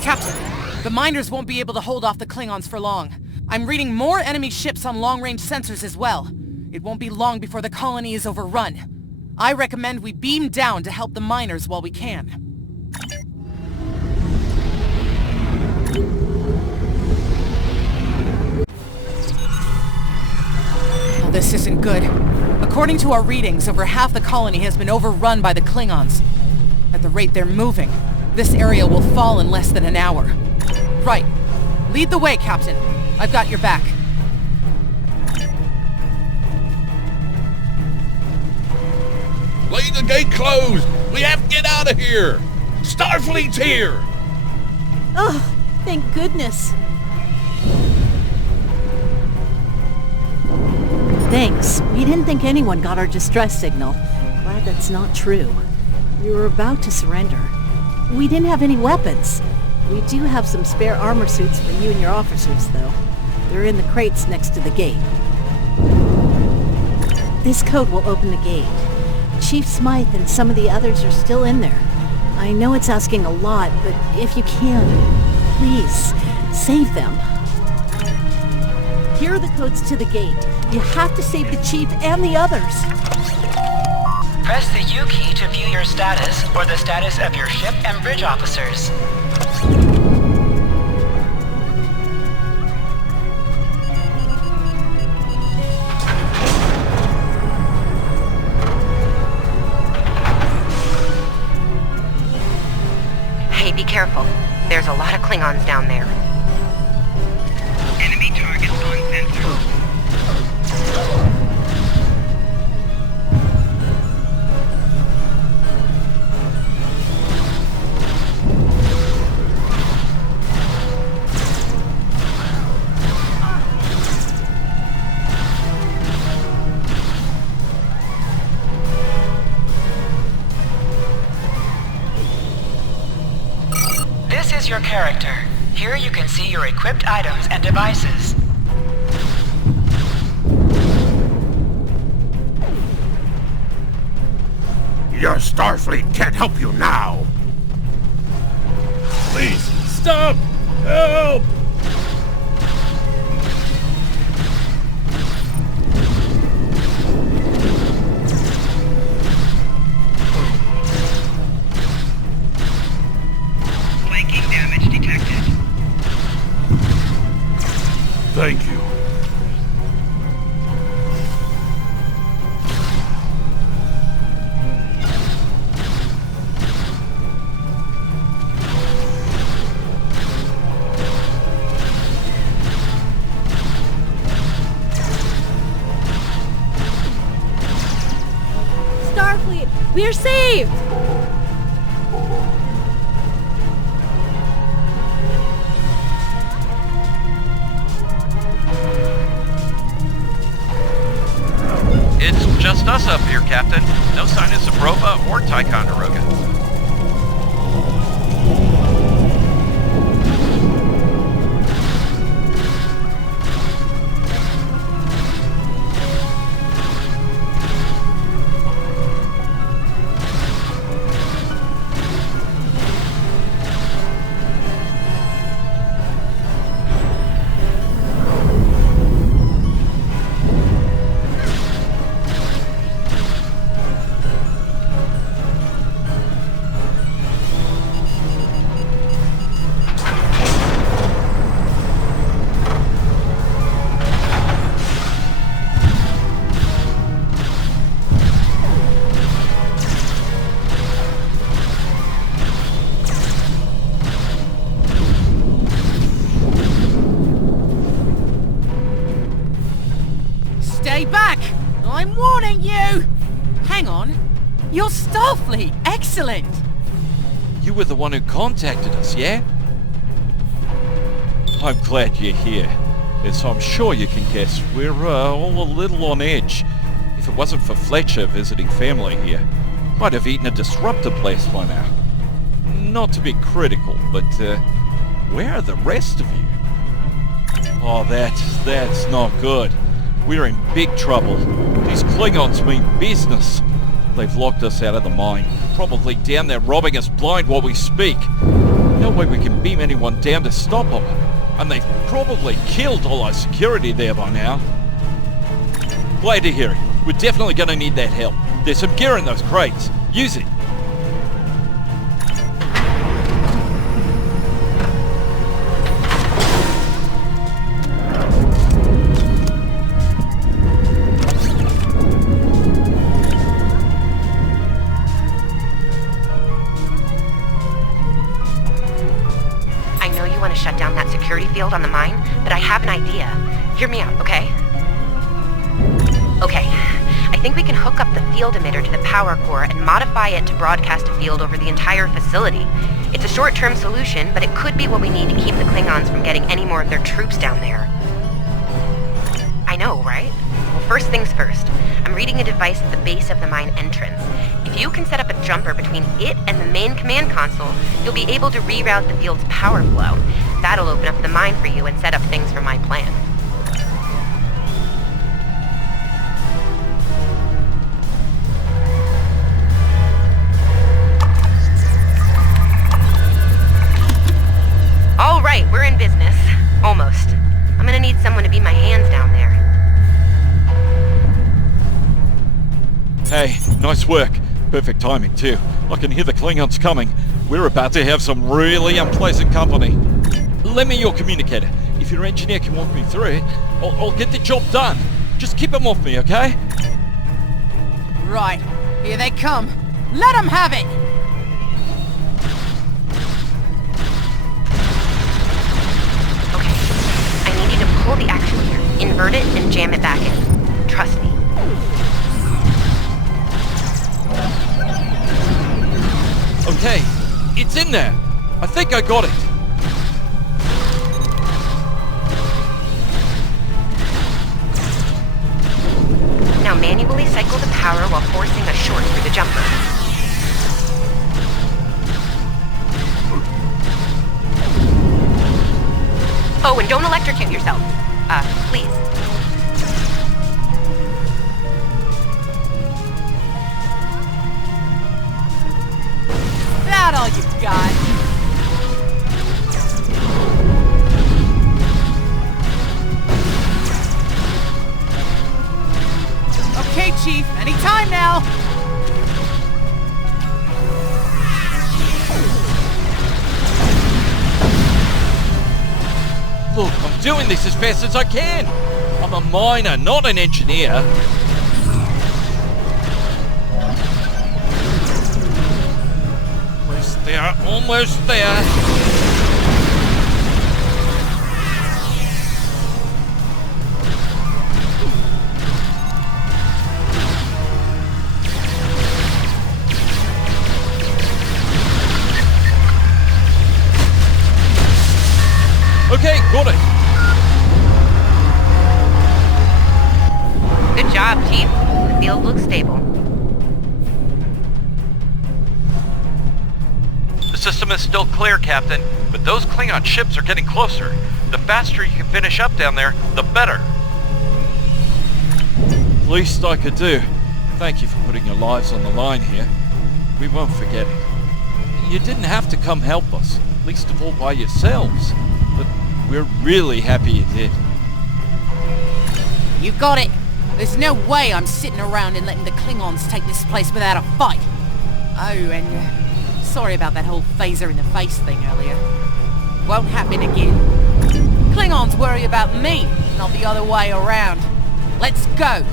Captain, the miners won't be able to hold off the Klingons for long. I'm reading more enemy ships on long-range sensors as well. It won't be long before the colony is overrun. I recommend we beam down to help the miners while we can. Well, this isn't good. According to our readings, over half the colony has been overrun by the Klingons. At the rate they're moving, this area will fall in less than an hour. Right. Lead the way, Captain. I've got your back. Leave the gate closed! We have to get out of here! Starfleet's here! Oh, thank goodness. Thanks. We didn't think anyone got our distress signal. Glad that's not true. We were about to surrender. We didn't have any weapons. We do have some spare armor suits for you and your officers, though. They're in the crates next to the gate. This code will open the gate. Chief Smythe and some of the others are still in there. I know it's asking a lot, but if you can, please, Save them. Here are the codes to the gate. You have to save the chief and the others. Press the U key to view your status or the status of your ship and bridge officers. Hey, be careful. There's a lot of Klingons down there. Enemy targets on sensor. This is your character. Here you can see your equipped items and devices. Your Starfleet can't help you now. Please, stop! Help! Flanking damage detected. Thank you. Starfleet, we're saved! It's just us up here, Captain. No sign of Saprova or Ticonderoga. Stay back! I'm warning you! Hang on. You're Starfleet! Excellent! You were the one who contacted us, yeah? I'm glad you're here. As I'm sure you can guess, we're all a little on edge. If it wasn't for Fletcher visiting family here, might have eaten a disruptor blast by now. Not to be critical, but where are the rest of you? Oh, that's not good. We're in big trouble. These Klingons mean business. They've locked us out of the mine. Probably down there robbing us blind while we speak. No way we can beam anyone down to stop them. And they've probably killed all our security there by now. Glad to hear it. We're definitely going to need that help. There's some gear in those crates. Use it. Shut down that security field on the mine, but I have an idea. Hear me out, okay? Okay, I think we can hook up the field emitter to the power core and modify it to broadcast a field over the entire facility. It's a short-term solution, but it could be what we need to keep the Klingons from getting any more of their troops down there. I know, right? Well, first things first. I'm reading a device at the base of the mine entrance. If you can set up a jumper between it and the main command console, you'll be able to reroute the field's power flow. That'll open up the mine for you and set up things for my plan. All right. Right, we're in business. Almost. I'm gonna need someone to be my hands down there. Hey, nice work. Perfect timing, too. I can hear the Klingons coming. We're about to have some really unpleasant company. Lend me your communicator. If your engineer can walk me through it, I'll get the job done. Just keep them off me, okay? Right. Here they come. Let them have it! Okay. I need you to pull the actuator, invert it, and jam it back in. Trust me. Okay, it's in there. I think I got it. Now manually cycle the power while forcing a short through the jumper. Oh, and don't electrocute yourself. Please. That all you've got? Okay, Chief. Anytime now. Look, I'm doing this as fast as I can. I'm a miner, not an engineer. Almost there, almost there. Okay, got it. Good job, Chief. The field looks stable. The system is still clear, Captain, but those Klingon ships are getting closer. The faster you can finish up down there, the better. Least I could do. Thank you for putting your lives on the line here. We won't forget it. You didn't have to come help us, least of all by yourselves. But we're really happy you did. You got it. There's no way I'm sitting around and letting the Klingons take this place without a fight. Oh, and sorry about that whole phaser in the face thing earlier. Won't happen again. Klingons worry about me, not the other way around. Let's go.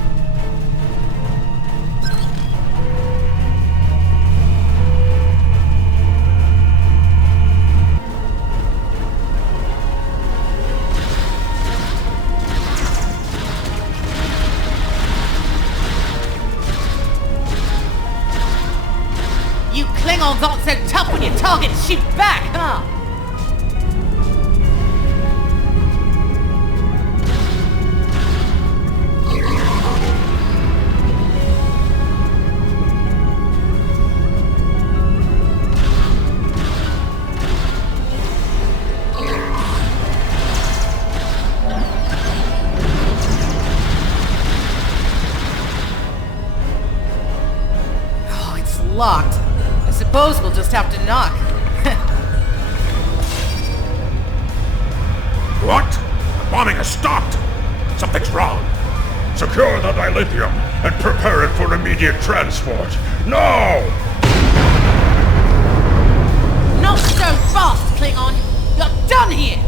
You Klingons aren't so tough when your targets shoot back, huh? Oh, it's locked. I suppose we'll just have to knock. What? The bombing has stopped! Something's wrong. Secure the dilithium and prepare it for immediate transport. No! Not so fast, Klingon! You're done here!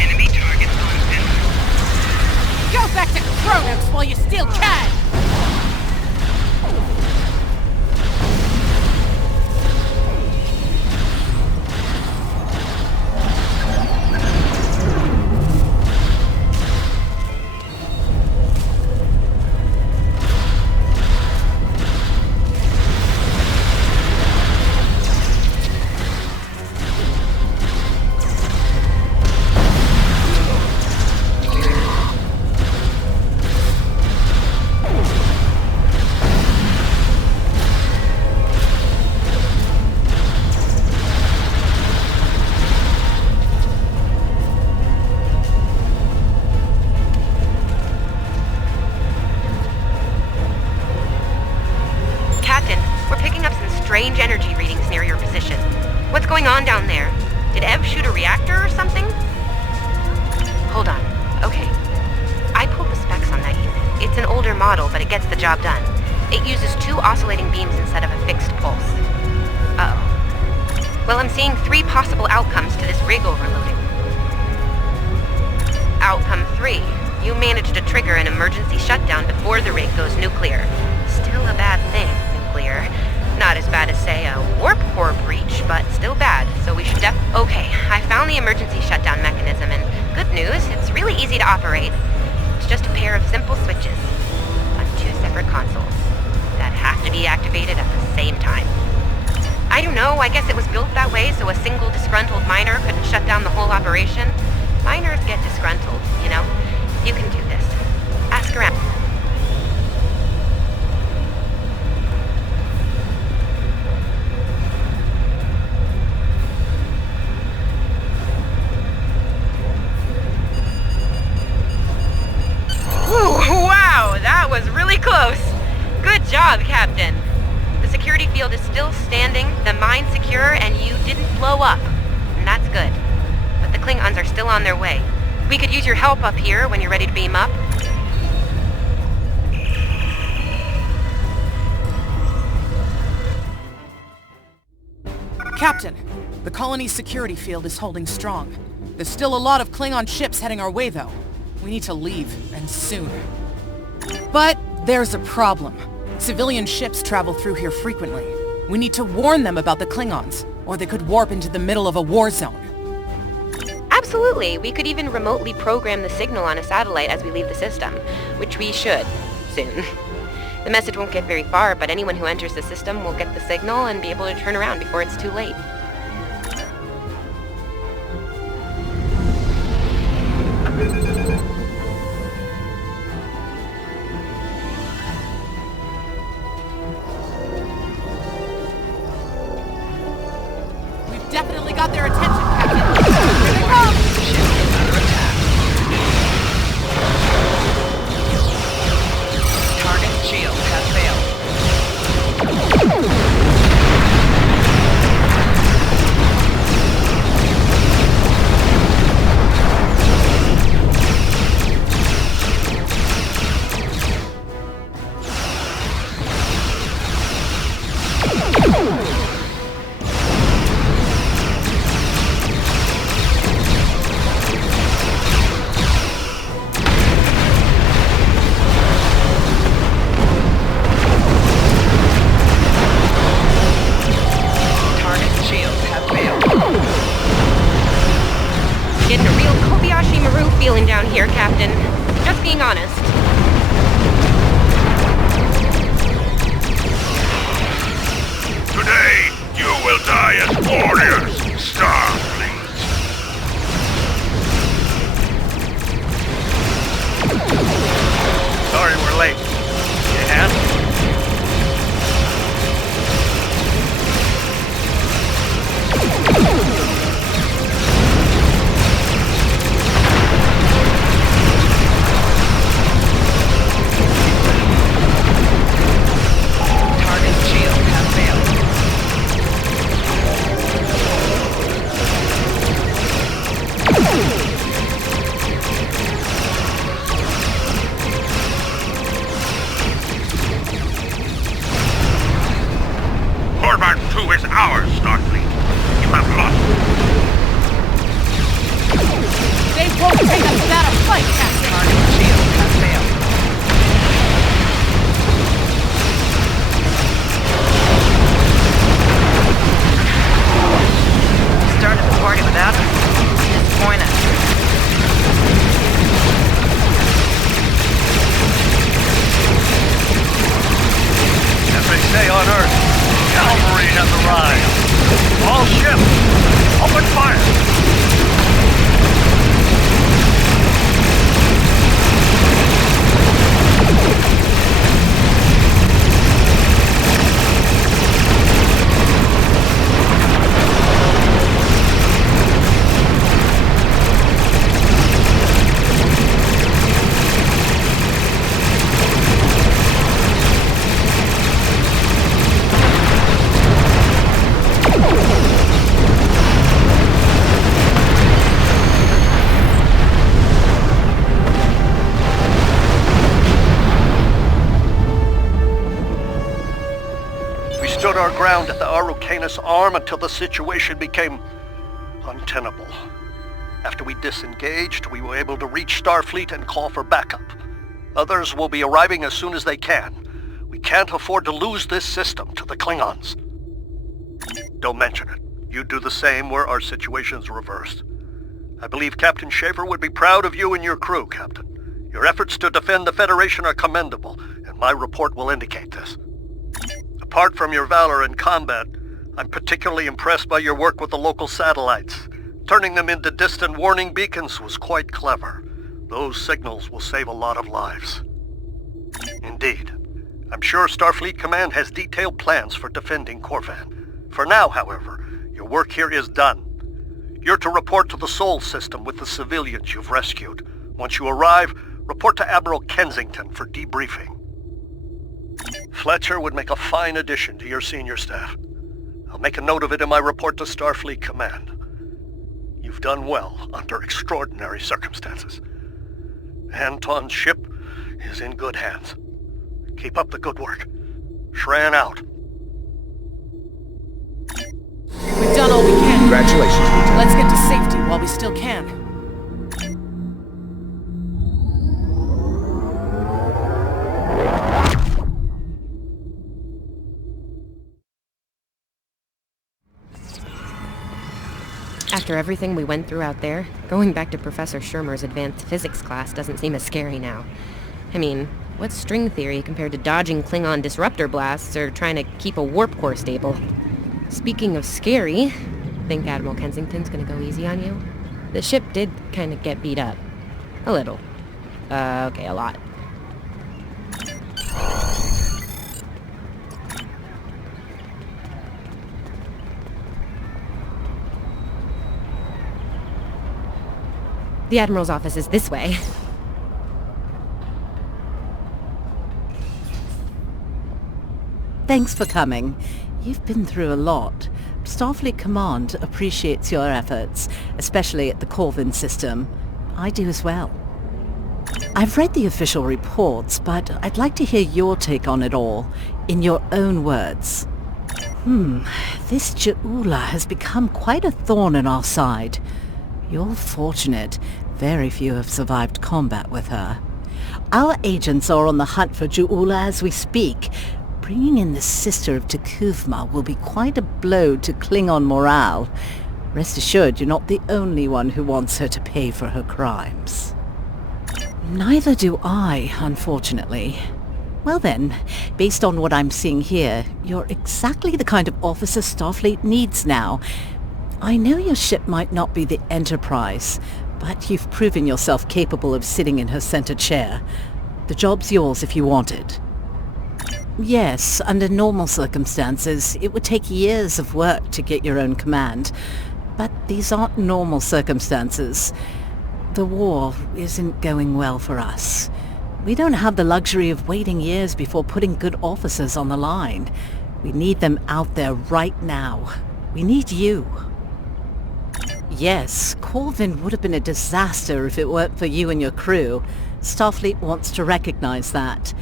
Enemy targets on center. Go back to Kronos while you still can! strange energy readings near your position. What's going on down there? Did Ev shoot a reactor or something? Hold on. Okay. I pulled the specs on that unit. It's an older model, but it gets the job done. It uses 2 oscillating beams instead of a fixed pulse. Uh-oh. Well, I'm seeing 3 possible outcomes to this rig overloading. Outcome 3. You managed to trigger an emergency shutdown before the rig goes nuclear. Still a bad thing, nuclear. Not as bad as, say, a warp core breach, but still bad, so we should Okay, I found the emergency shutdown mechanism, and good news, it's really easy to operate. It's just a pair of simple switches on 2 separate consoles that have to be activated at the same time. I don't know, I guess it was built that way so a single disgruntled miner couldn't shut down the whole operation. Miners get disgruntled, you know? You can do this. Ask around. Wow, that was really close. Good job, Captain. The security field is still standing, the mine's secure, and you didn't blow up. And that's good. But the Klingons are still on their way. We could use your help up here when you're ready to beam up. Captain, the colony's security field is holding strong. There's still a lot of Klingon ships heading our way, though. We need to leave, and soon. But there's a problem. Civilian ships travel through here frequently. We need to warn them about the Klingons, or they could warp into the middle of a war zone. Absolutely. We could even remotely program the signal on a satellite as we leave the system, which we should, soon. The message won't get very far, but anyone who enters the system will get the signal and be able to turn around before it's too late. We've definitely got their attention, Captain. Here they come! Target shield has failed. Getting a real Kobayashi Maru feeling down here, Captain. Just being honest. Today, you will die as warriors, Starfleet. Sorry we're late. You hand? Target shield has failed. Orbit 2 is ours, Starfleet. You have lost. They won't take us without a fight, Captain! Target shield has failed. Started the party without us. Disappointed. As they say on Earth, cavalry has arrived. All ships, open fire! stood our ground at the Araucanus Arm until the situation became untenable. After we disengaged, we were able to reach Starfleet and call for backup. Others will be arriving as soon as they can. We can't afford to lose this system to the Klingons. Don't mention it. You do the same where our situation's reversed. I believe Captain Schaefer would be proud of you and your crew, Captain. Your efforts to defend the Federation are commendable, and my report will indicate this. Apart from your valor in combat, I'm particularly impressed by your work with the local satellites. Turning them into distant warning beacons was quite clever. Those signals will save a lot of lives. Indeed. I'm sure Starfleet Command has detailed plans for defending Corvan. For now, however, your work here is done. You're to report to the Sol system with the civilians you've rescued. Once you arrive, report to Admiral Kensington for debriefing. Fletcher would make a fine addition to your senior staff. I'll make a note of it in my report to Starfleet Command. You've done well under extraordinary circumstances. Anton's ship is in good hands. Keep up the good work. Shran out. We've done all we can. Congratulations, Lieutenant. Let's get to safety while we still can. After everything we went through out there, going back to Professor Schirmer's advanced physics class doesn't seem as scary now. I mean, what's string theory compared to dodging Klingon disruptor blasts or trying to keep a warp core stable? Speaking of scary, think Admiral Kensington's gonna go easy on you? The ship did kind of get beat up. A little. Okay, a lot. The Admiral's office is this way. Thanks for coming. You've been through a lot. Starfleet Command appreciates your efforts, especially at the Corvan system. I do as well. I've read the official reports, but I'd like to hear your take on it all, in your own words. This Ju'ula has become quite a thorn in our side. You're fortunate. Very few have survived combat with her. Our agents are on the hunt for Ju'ula as we speak. Bringing in the sister of T'Kuvma will be quite a blow to Klingon morale. Rest assured you're not the only one who wants her to pay for her crimes. Neither do I, unfortunately. Well then, based on what I'm seeing here, you're exactly the kind of officer Starfleet needs now. I know your ship might not be the Enterprise, but you've proven yourself capable of sitting in her center chair. The job's yours if you want it. Yes, under normal circumstances, it would take years of work to get your own command. But these aren't normal circumstances. The war isn't going well for us. We don't have the luxury of waiting years before putting good officers on the line. We need them out there right now. We need you. Yes, Corvan would have been a disaster if it weren't for you and your crew. Starfleet wants to recognize that.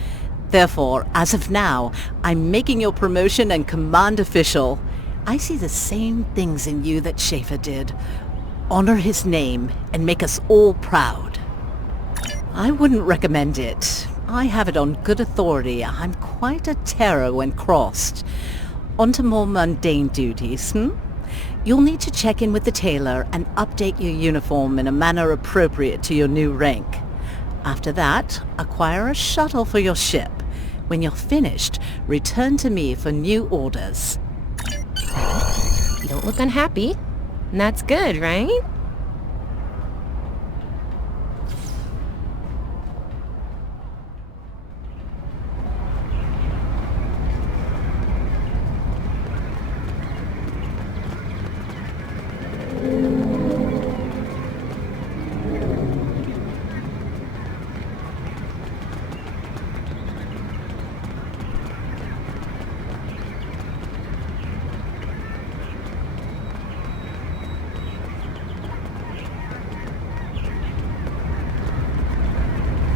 Therefore, as of now, I'm making your promotion and command official. I see the same things in you that Schaefer did. Honor his name and make us all proud. I wouldn't recommend it. I have it on good authority. I'm quite a terror when crossed. On to more mundane duties, You'll need to check in with the tailor and update your uniform in a manner appropriate to your new rank. After that, acquire a shuttle for your ship. When you're finished, return to me for new orders. You don't look unhappy. And that's good, right?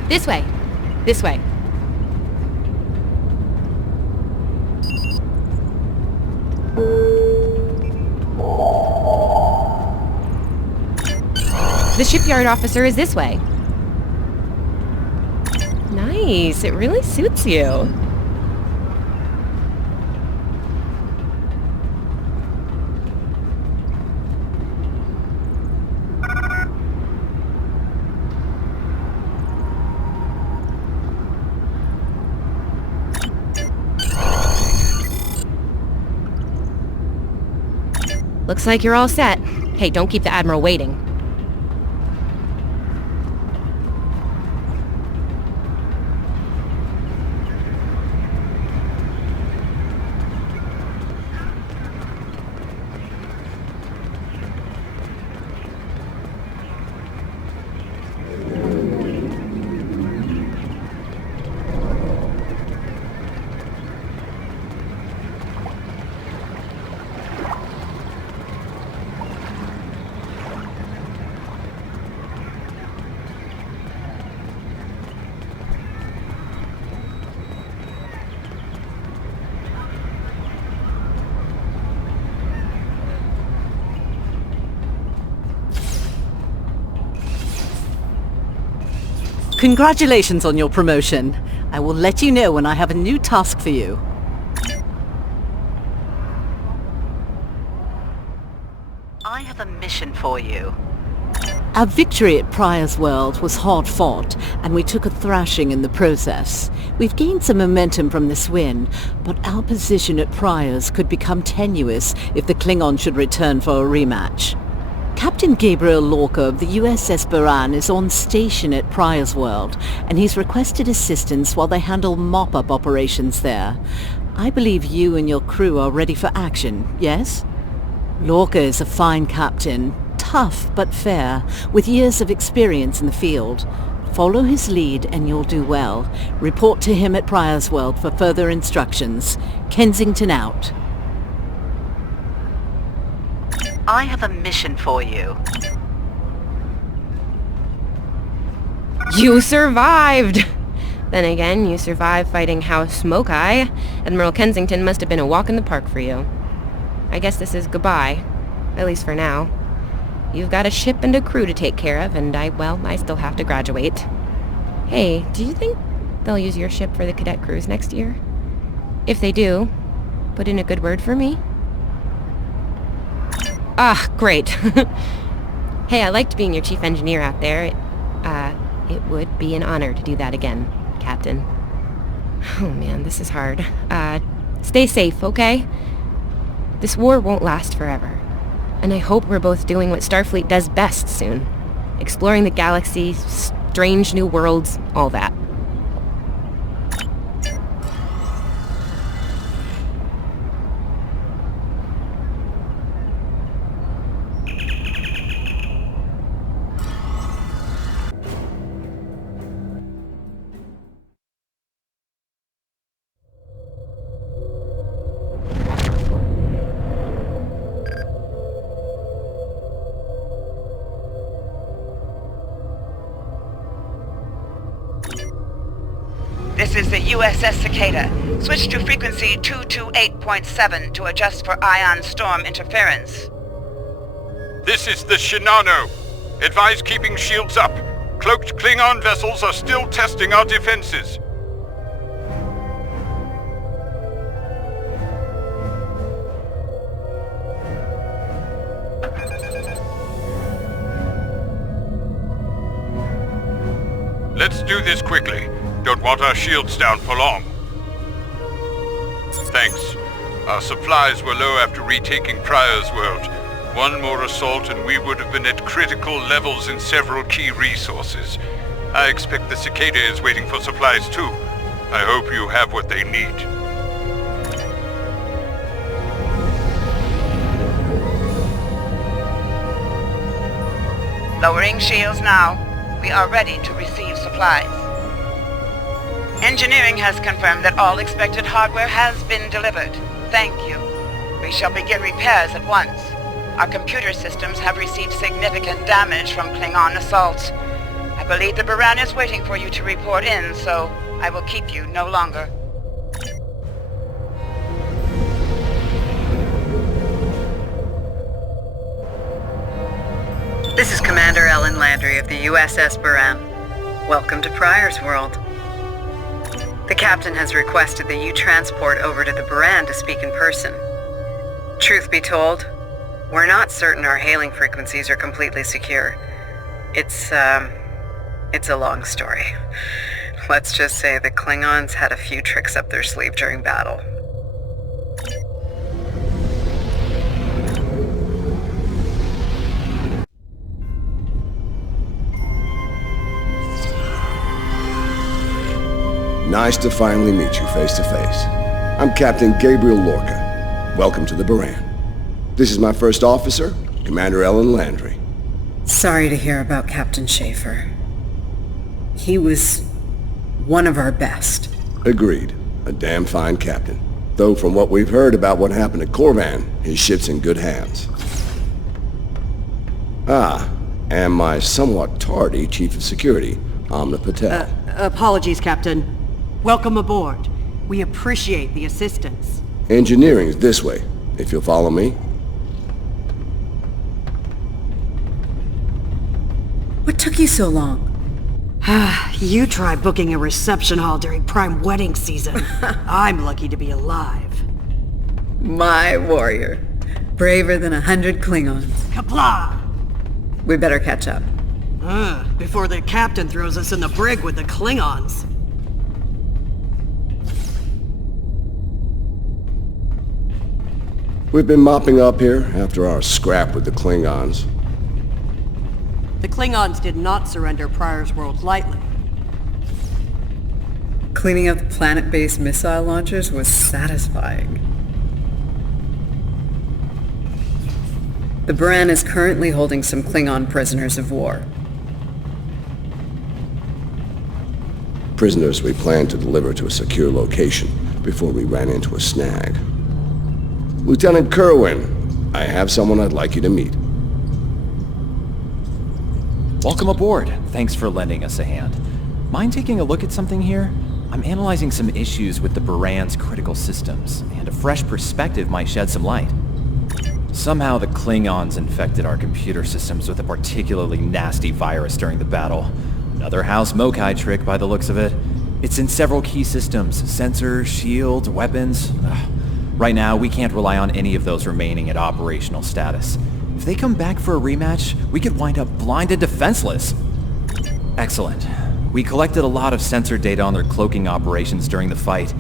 This way. This way. The shipyard officer is this way. Nice, it really suits you. Looks like you're all set. Hey, don't keep the Admiral waiting. Congratulations on your promotion. I will let you know when I have a new task for you. I have a mission for you. Our victory at Pryor's World was hard fought, and we took a thrashing in the process. We've gained some momentum from this win, but our position at Pryor's could become tenuous if the Klingons should return for a rematch. Captain Gabriel Lorca of the USS Baran is on station at Pryor's World, and he's requested assistance while they handle mop-up operations there. I believe you and your crew are ready for action, yes? Lorca is a fine captain, tough but fair, with years of experience in the field. Follow his lead and you'll do well. Report to him at Pryor's World for further instructions. Kensington out. I have a mission for you. You survived! Then again, you survived fighting House Smoke-Eye. Admiral Kensington must have been a walk in the park for you. I guess this is goodbye. At least for now. You've got a ship and a crew to take care of, and I still have to graduate. Hey, do you think they'll use your ship for the cadet cruise next year? If they do, put in a good word for me. Ah, great. Hey, I liked being your chief engineer out there. It would be an honor to do that again, Captain. Oh man, this is hard. Stay safe, okay? This war won't last forever. And I hope we're both doing what Starfleet does best soon. Exploring the galaxy, strange new worlds, all that. This is the USS Cicada. Switch to frequency 228.7 to adjust for ion storm interference. This is the Shinano. Advise keeping shields up. Cloaked Klingon vessels are still testing our defenses. Let's do this quickly. Don't want our shields down for long. Thanks. Our supplies were low after retaking Pryor's World. One more assault and we would have been at critical levels in several key resources. I expect the Cicada is waiting for supplies too. I hope you have what they need. Lowering shields now. We are ready to receive supplies. Engineering has confirmed that all expected hardware has been delivered. Thank you. We shall begin repairs at once. Our computer systems have received significant damage from Klingon assaults. I believe the Baran is waiting for you to report in, so I will keep you no longer. This is Commander Ellen Landry of the USS Buran. Welcome to Pryor's World. The captain has requested that you transport over to the Buran to speak in person. Truth be told, we're not certain our hailing frequencies are completely secure. It's a long story. Let's just say the Klingons had a few tricks up their sleeve during battle. Nice to finally meet you face to face. I'm Captain Gabriel Lorca. Welcome to the Buran. This is my first officer, Commander Ellen Landry. Sorry to hear about Captain Schaefer. He was one of our best. Agreed. A damn fine captain. Though from what we've heard about what happened at Korvan, his ship's in good hands. Ah, and my somewhat tardy Chief of Security, Amna Patel. Apologies, Captain. Welcome aboard. We appreciate the assistance. Engineering's this way, if you'll follow me. What took you so long? You try booking a reception hall during prime wedding season. I'm lucky to be alive. My warrior. Braver than 100 Klingons. Kapla! We better catch up. Before the captain throws us in the brig with the Klingons. We've been mopping up here after our scrap with the Klingons. The Klingons did not surrender Pryor's World lightly. Cleaning up planet-based missile launchers was satisfying. The Buran is currently holding some Klingon prisoners of war. Prisoners we plan to deliver to a secure location before we ran into a snag. Lieutenant Kerwin, I have someone I'd like you to meet. Welcome aboard. Thanks for lending us a hand. Mind taking a look at something here? I'm analyzing some issues with the Buran's critical systems, and a fresh perspective might shed some light. Somehow the Klingons infected our computer systems with a particularly nasty virus during the battle. Another House Mokai trick by the looks of it. It's in several key systems, sensors, shields, weapons. Right now, we can't rely on any of those remaining at operational status. If they come back for a rematch, we could wind up blind and defenseless. Excellent. We collected a lot of sensor data on their cloaking operations during the fight.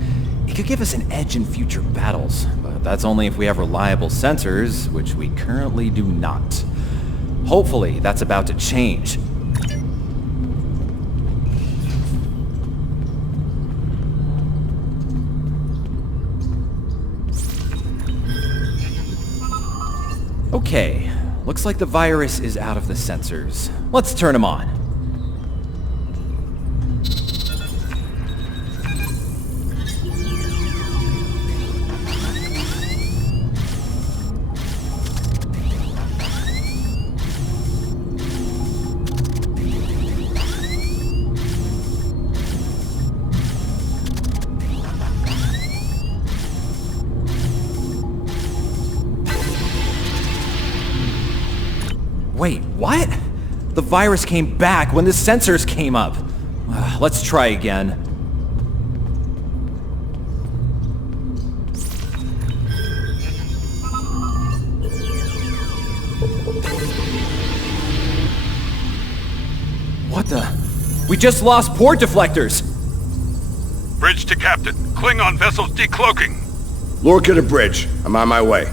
It could give us an edge in future battles, but that's only if we have reliable sensors, which we currently do not. Hopefully, that's about to change. Okay, looks like the virus is out of the sensors. Let's turn them on. Wait, what? The virus came back when the sensors came up. Let's try again. What the? We just lost port deflectors! Bridge to Captain. Klingon vessels decloaking. Lorca to bridge. I'm on my way.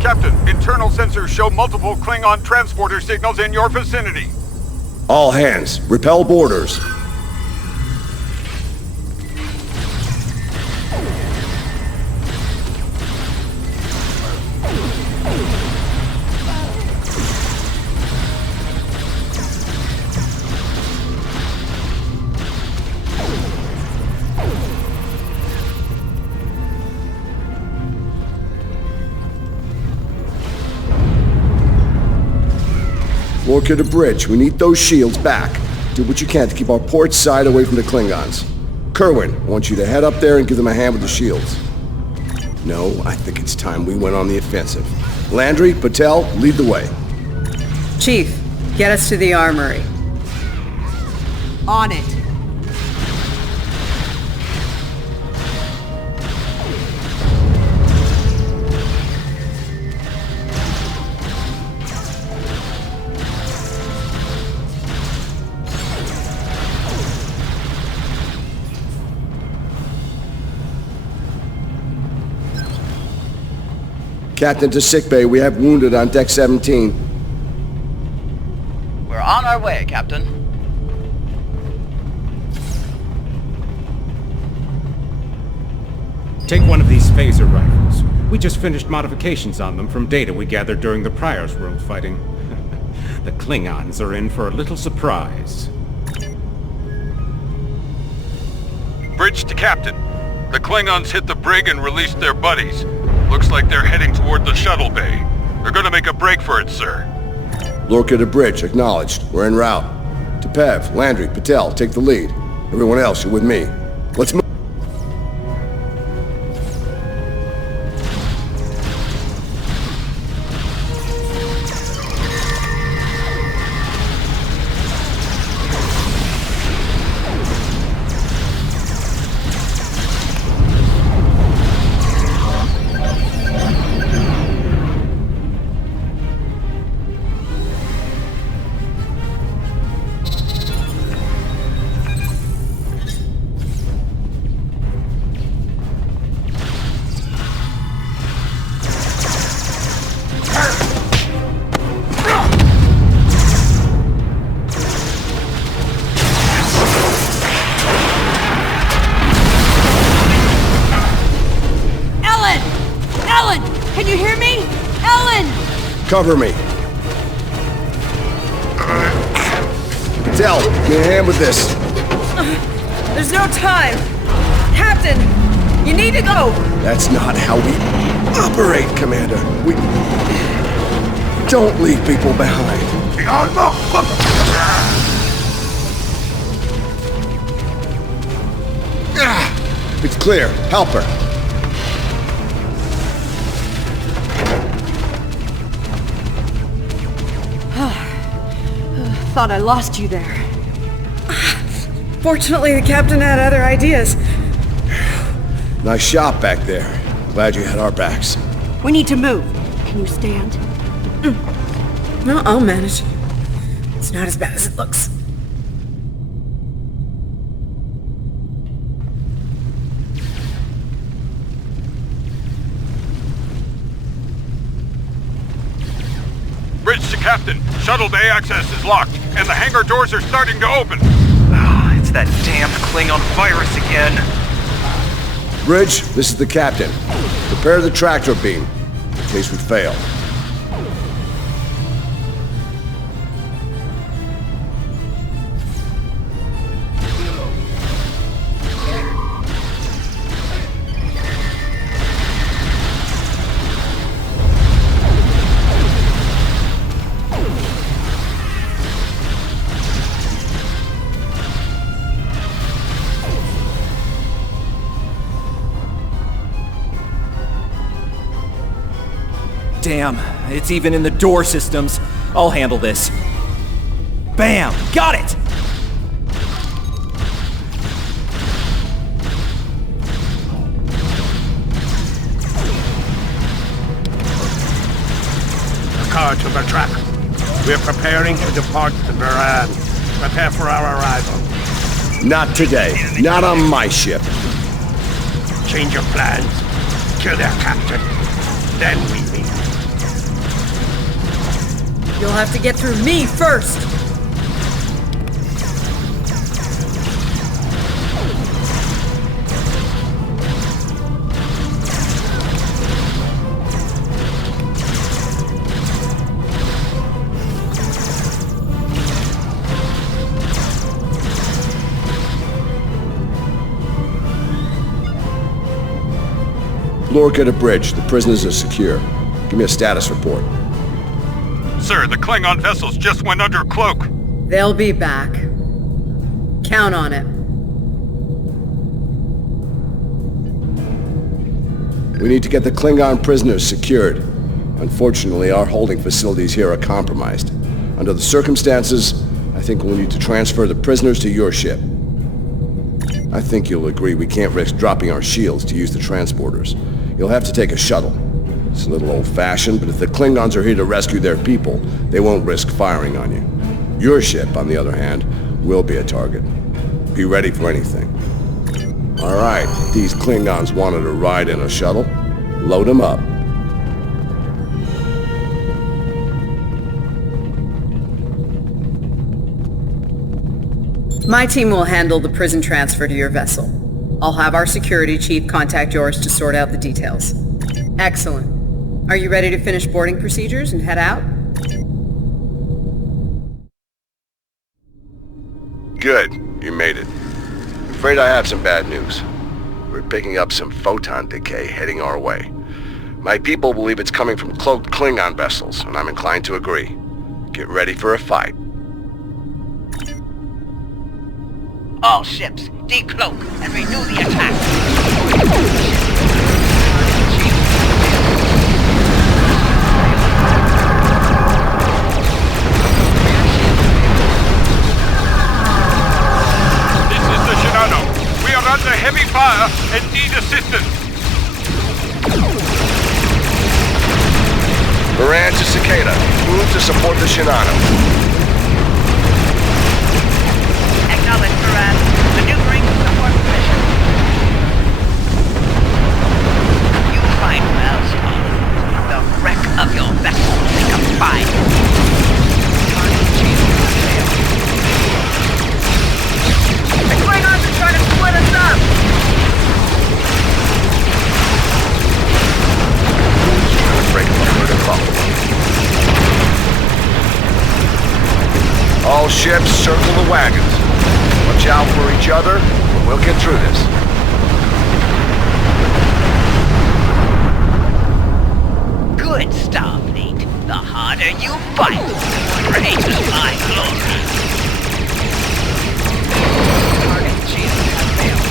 Captain, internal sensors show multiple Klingon transporter signals in your vicinity. All hands, repel boarders. Lorca to bridge. We need those shields back. Do what you can to keep our port side away from the Klingons. Kerwin, I want you to head up there and give them a hand with the shields. No, I think it's time we went on the offensive. Landry, Patel, lead the way. Chief, get us to the armory. On it. Captain to sickbay, we have wounded on deck 17. We're on our way, Captain. Take one of these phaser rifles. We just finished modifications on them from data we gathered during the Prior's World fighting. The Klingons are in for a little surprise. Bridge to Captain. The Klingons hit the brig and released their buddies. Looks like they're heading toward the shuttle bay. They're gonna make a break for it, sir. Lorca to bridge, acknowledged. We're en route. Tepev, Landry, Patel, take the lead. Everyone else, you're with me. Let's move. Cover me. Patel, give me a hand with this. There's no time. Captain, you need to go. That's not how we operate, Commander. We don't leave people behind. It's clear. Help her. Thought I lost you there. Fortunately, the captain had other ideas. Nice shot back there. Glad you had our backs. We need to move. Can you stand? No, I'll manage. It's not as bad as it looks. Bridge to Captain. Shuttle bay access is locked, and the hangar doors are starting to open. It's that damned Klingon virus again. Bridge, this is the captain. Prepare the tractor beam, in case we fail. Damn, it's even in the door systems. I'll handle this. Bam! Got it! The car to the track. We're preparing to depart the Buran. Prepare for our arrival. Not today. Not on my ship. Change your plans. Kill their captain. Then we meet. You'll have to get through me first. Lorca to bridge. The prisoners are secure. Give me a status report. Sir, the Klingon vessels just went under cloak. They'll be back. Count on it. We need to get the Klingon prisoners secured. Unfortunately, our holding facilities here are compromised. Under the circumstances, I think we'll need to transfer the prisoners to your ship. I think you'll agree we can't risk dropping our shields to use the transporters. You'll have to take a shuttle. It's a little old-fashioned, but if the Klingons are here to rescue their people, they won't risk firing on you. Your ship, on the other hand, will be a target. Be ready for anything. All right, these Klingons wanted to ride in a shuttle. Load them up. My team will handle the prison transfer to your vessel. I'll have our security chief contact yours to sort out the details. Excellent. Are you ready to finish boarding procedures and head out? Good. You made it. Afraid I have some bad news. We're picking up some photon decay heading our way. My people believe it's coming from cloaked Klingon vessels, and I'm inclined to agree. Get ready for a fight. All ships, decloak and renew the attack. We are under heavy fire and need assistance. Moran to Cicada. Move to support the Shinano. Acknowledge, Moran. Maneuvering to support mission. You find well, Starfleet. The wreck of your vessel will make a fine. The Klingons are trying to split us up! All ships, circle the wagons. Watch out for each other, but we'll get through this. Good, Starfleet. The harder you fight, the greater my glory. Target shield has failed.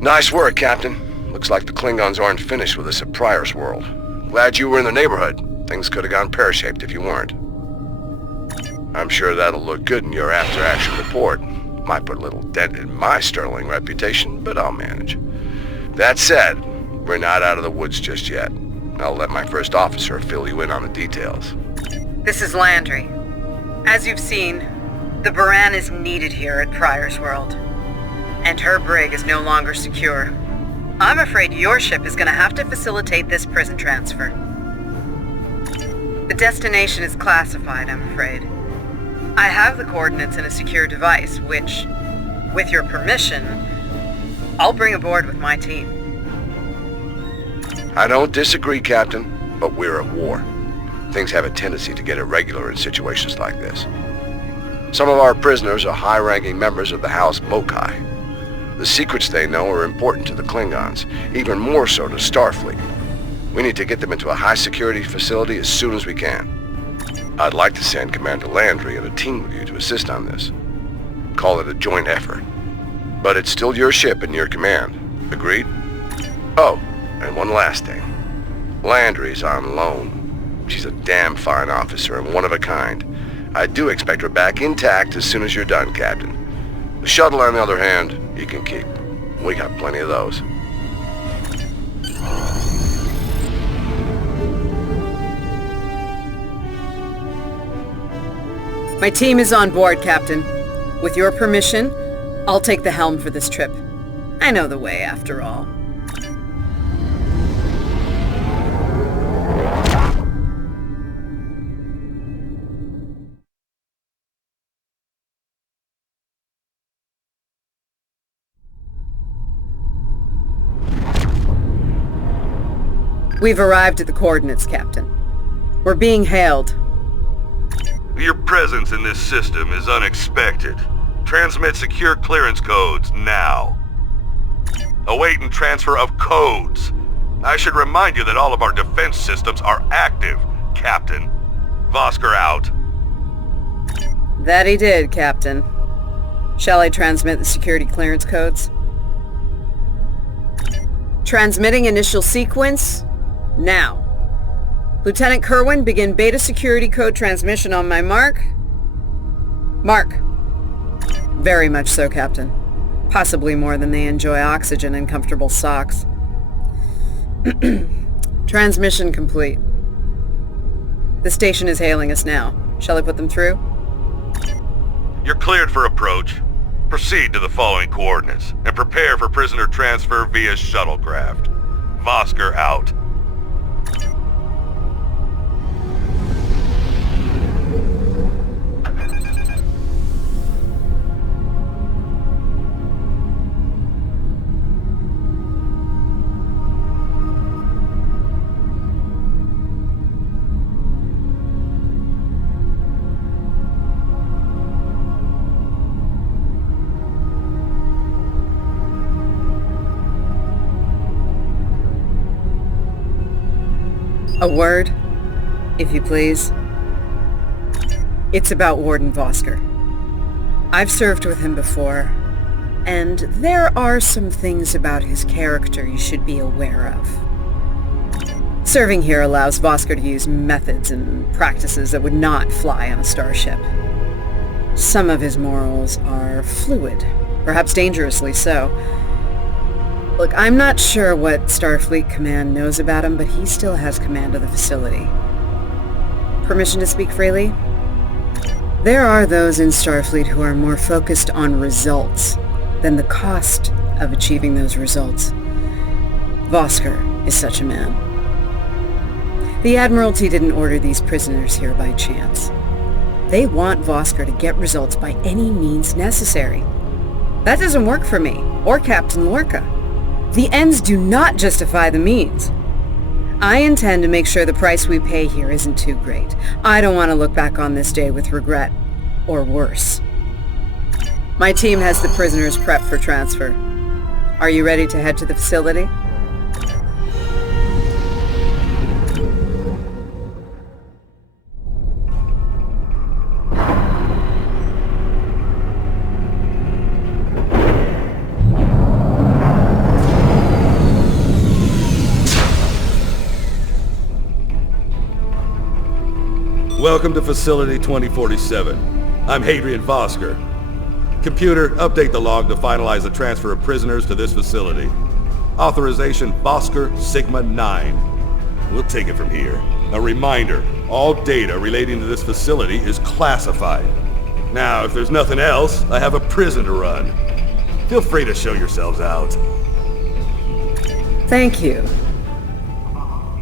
Nice work, Captain. Looks like the Klingons aren't finished with us at Pryor's World. Glad you were in the neighborhood. Things could have gone pear-shaped if you weren't. I'm sure that'll look good in your after-action report. Might put a little dent in my sterling reputation, but I'll manage. That said, we're not out of the woods just yet. I'll let my first officer fill you in on the details. This is Landry. As you've seen, the Baran is needed here at Pryor's World. And her brig is no longer secure. I'm afraid your ship is going to have to facilitate this prison transfer. The destination is classified, I'm afraid. I have the coordinates in a secure device, which, with your permission, I'll bring aboard with my team. I don't disagree, Captain, but we're at war. Things have a tendency to get irregular in situations like this. Some of our prisoners are high-ranking members of the House Mokai. The secrets they know are important to the Klingons, even more so to Starfleet. We need to get them into a high-security facility as soon as we can. I'd like to send Commander Landry and a team with you to assist on this. Call it a joint effort. But it's still your ship and your command. Agreed? Oh, and one last thing. Landry's on loan. She's a damn fine officer and one of a kind. I do expect her back intact as soon as you're done, Captain. The shuttle, on the other hand, you can keep. We got plenty of those. My team is on board, Captain. With your permission, I'll take the helm for this trip. I know the way, after all. We've arrived at the coordinates, Captain. We're being hailed. Your presence in this system is unexpected. Transmit secure clearance codes now. Awaiting transfer of codes. I should remind you that all of our defense systems are active, Captain. Vosker out. That he did, Captain. Shall I transmit the security clearance codes? Transmitting initial sequence, now. Lieutenant Kerwin, begin beta security code transmission on my mark. Mark. Very much so, Captain. Possibly more than they enjoy oxygen and comfortable socks. Transmission complete. The station is hailing us now. Shall I put them through? You're cleared for approach. Proceed to the following coordinates, and prepare for prisoner transfer via shuttlecraft. Vosker out. A word, if you please. It's about Warden Vosker. I've served with him before, and there are some things about his character you should be aware of. Serving here allows Vosker to use methods and practices that would not fly on a starship. Some of his morals are fluid, perhaps dangerously so. Look, I'm not sure what Starfleet Command knows about him, but he still has command of the facility. Permission to speak freely? There are those in Starfleet who are more focused on results than the cost of achieving those results. Vosker is such a man. The Admiralty didn't order these prisoners here by chance. They want Vosker to get results by any means necessary. That doesn't work for me, or Captain Lorca. The ends do not justify the means. I intend to make sure the price we pay here isn't too great. I don't want to look back on this day with regret, or worse. My team has the prisoners prepped for transfer. Are you ready to head to the facility? Welcome to Facility 2047. I'm Hadrian Vosker. Computer, update the log to finalize the transfer of prisoners to this facility. Authorization Vosker Sigma 9. We'll take it from here. A reminder, all data relating to this facility is classified. Now, if there's nothing else, I have a prison to run. Feel free to show yourselves out. Thank you.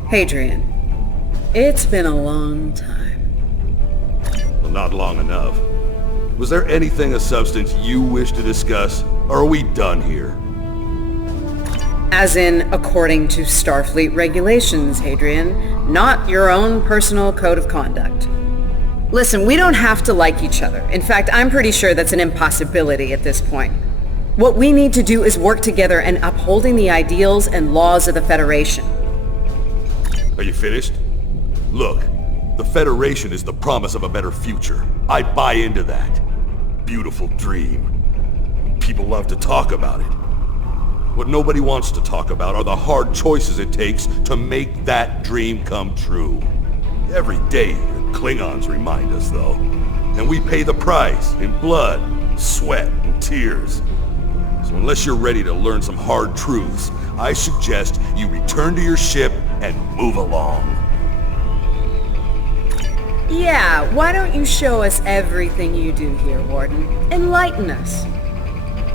Hadrian, it's been a long time. Well, not long enough. Was there anything of substance you wish to discuss, or are we done here? As in, according to Starfleet regulations, Hadrian, not your own personal code of conduct. Listen, we don't have to like each other. In fact, I'm pretty sure that's an impossibility at this point. What we need to do is work together in upholding the ideals and laws of the Federation. Are you finished? Look, the Federation is the promise of a better future. I buy into that. Beautiful dream. People love to talk about it. What nobody wants to talk about are the hard choices it takes to make that dream come true. Every day, the Klingons remind us, though. And we pay the price in blood, sweat, and tears. So unless you're ready to learn some hard truths, I suggest you return to your ship and move along. Yeah, why don't you show us everything you do here, Warden? Enlighten us.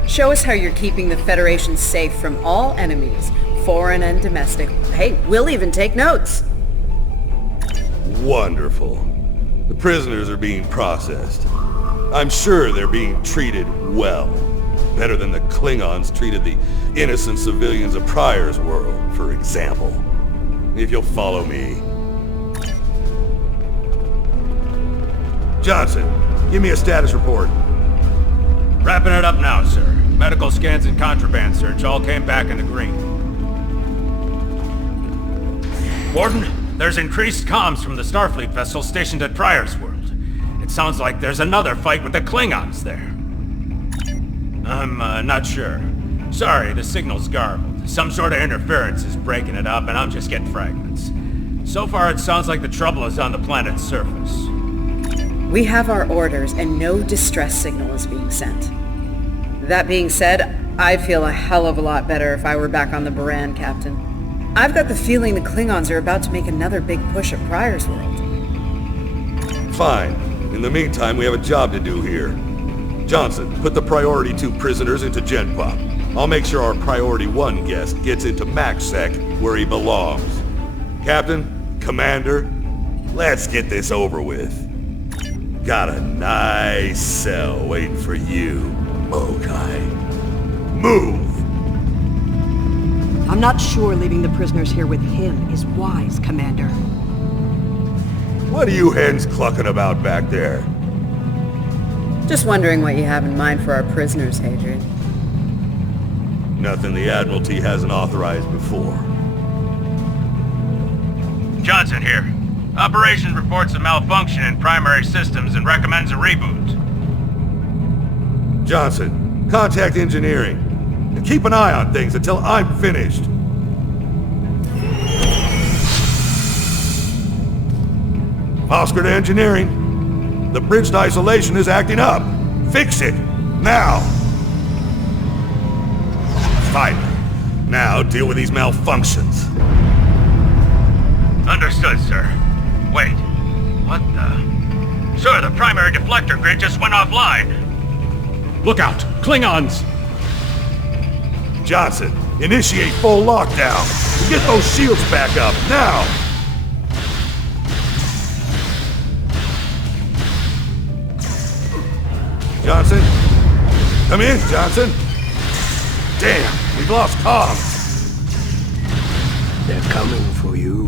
Show us how you're keeping the Federation safe from all enemies, foreign and domestic. Hey, we'll even take notes. Wonderful. The prisoners are being processed. I'm sure they're being treated well. Better than the Klingons treated the innocent civilians of Pryor's world, for example. If you'll follow me. Johnson, give me a status report. Wrapping it up now, sir. Medical scans and contraband search all came back in the green. Warden, there's increased comms from the Starfleet vessel stationed at Pryor's world. It sounds like there's another fight with the Klingons there. I'm not sure. Sorry, the signal's garbled. Some sort of interference is breaking it up, and I'm just getting fragments. So far, it sounds like the trouble is on the planet's surface. We have our orders, and no distress signal is being sent. That being said, I'd feel a hell of a lot better if I were back on the Baran, Captain. I've got the feeling the Klingons are about to make another big push at Pryor's world. Fine. In the meantime, we have a job to do here. Johnson, put the Priority 2 prisoners into Gen Pop. I'll make sure our Priority 1 guest gets into MaxSec where he belongs. Captain, Commander, let's get this over with. Got a nice cell waiting for you, Mokai. Move! I'm not sure leaving the prisoners here with him is wise, Commander. What are you hens clucking about back there? Just wondering what you have in mind for our prisoners, Hadrian. Nothing the Admiralty hasn't authorized before. Johnson here. Operations reports a malfunction in primary systems and recommends a reboot. Johnson, contact engineering. And keep an eye on things until I'm finished. Oscar to engineering. The bridge to isolation is acting up. Fix it, now! Fine. Now deal with these malfunctions. Understood, sir. Wait. What the... Sir, the primary deflector grid just went offline. Look out! Klingons! Johnson, initiate full lockdown. Get those shields back up, now! Johnson? Come in, Johnson. Damn, we've lost comms. They're coming for you.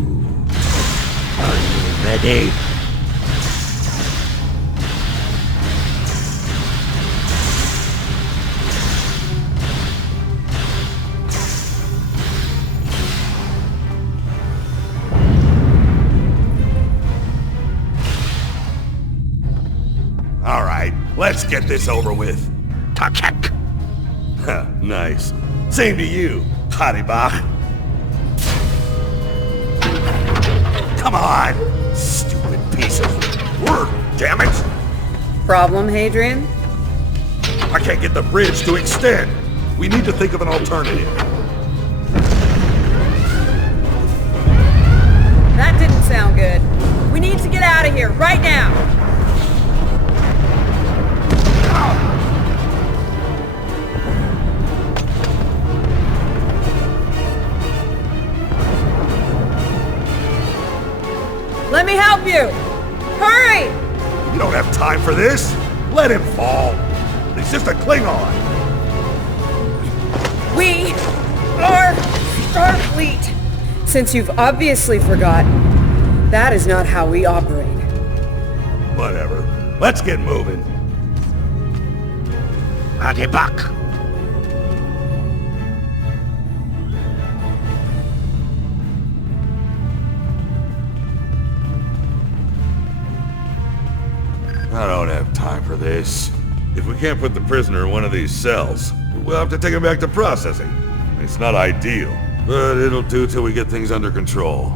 Are you ready? All right, let's get this over with. Tarket. Nice. Same to you, Haribach. Come on! Stupid piece of work, damn it! Problem, Hadrian? I can't get the bridge to extend. We need to think of an alternative. That didn't sound good. We need to get out of here, right now! Let me help you! Hurry! You don't have time for this. Let him fall. He's just a Klingon. We are Starfleet! Since you've obviously forgotten, that is not how we operate. Whatever. Let's get moving. Haribach. I don't have time for this. If we can't put the prisoner in one of these cells, we'll have to take him back to processing. It's not ideal, but it'll do till we get things under control.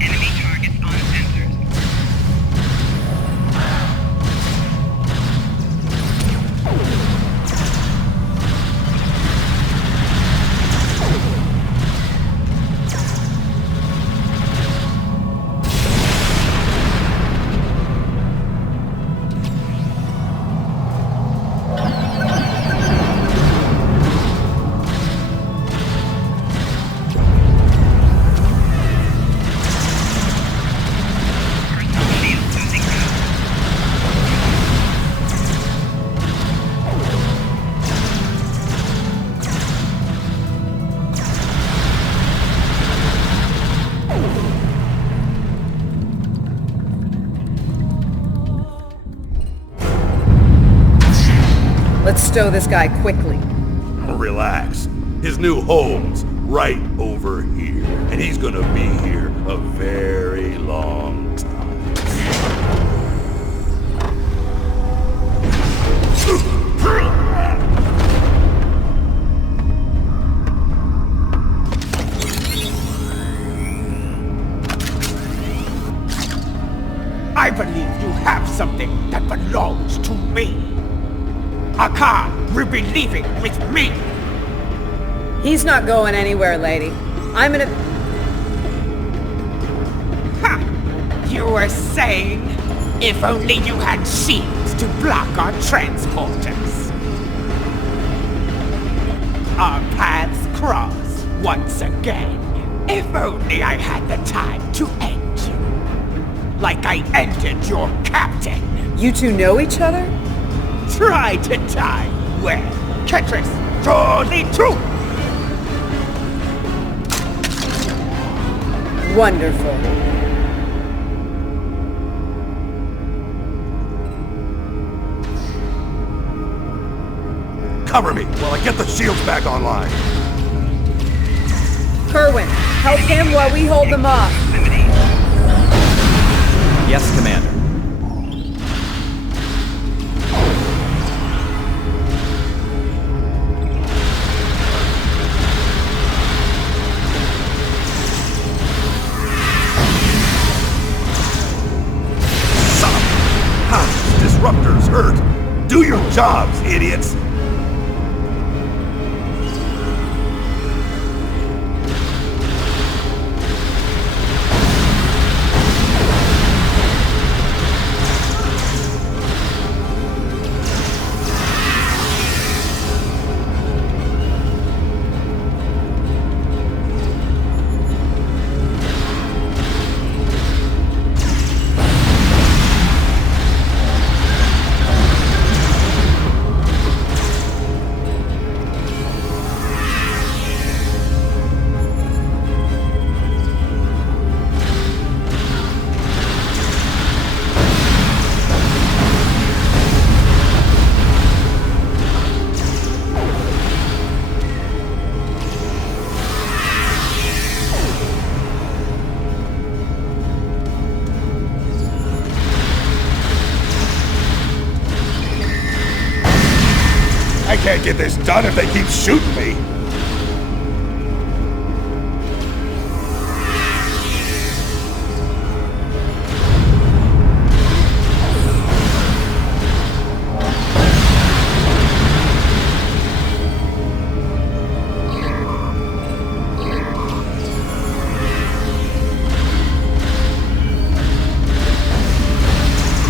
Enemy targets on sensors. stow this guy quickly. Relax. His new home's right over here. And he's gonna be here a very long time. I believe you have something that belongs to me. Akar will be leaving with me. He's not going anywhere, lady. I'm gonna... Ha! You were saying, if only you had shields to block our transporters. Our paths cross once again. If only I had the time to end you. Like I ended your captain. You two know each other? Try to die well. Ketris, surely true. Wonderful. Cover me while I get the shields back online. Kerwin, help him while we hold them off. Yes, Commander. Disruptors hurt. Do your jobs, idiots. I can't get this done if they keep shooting me.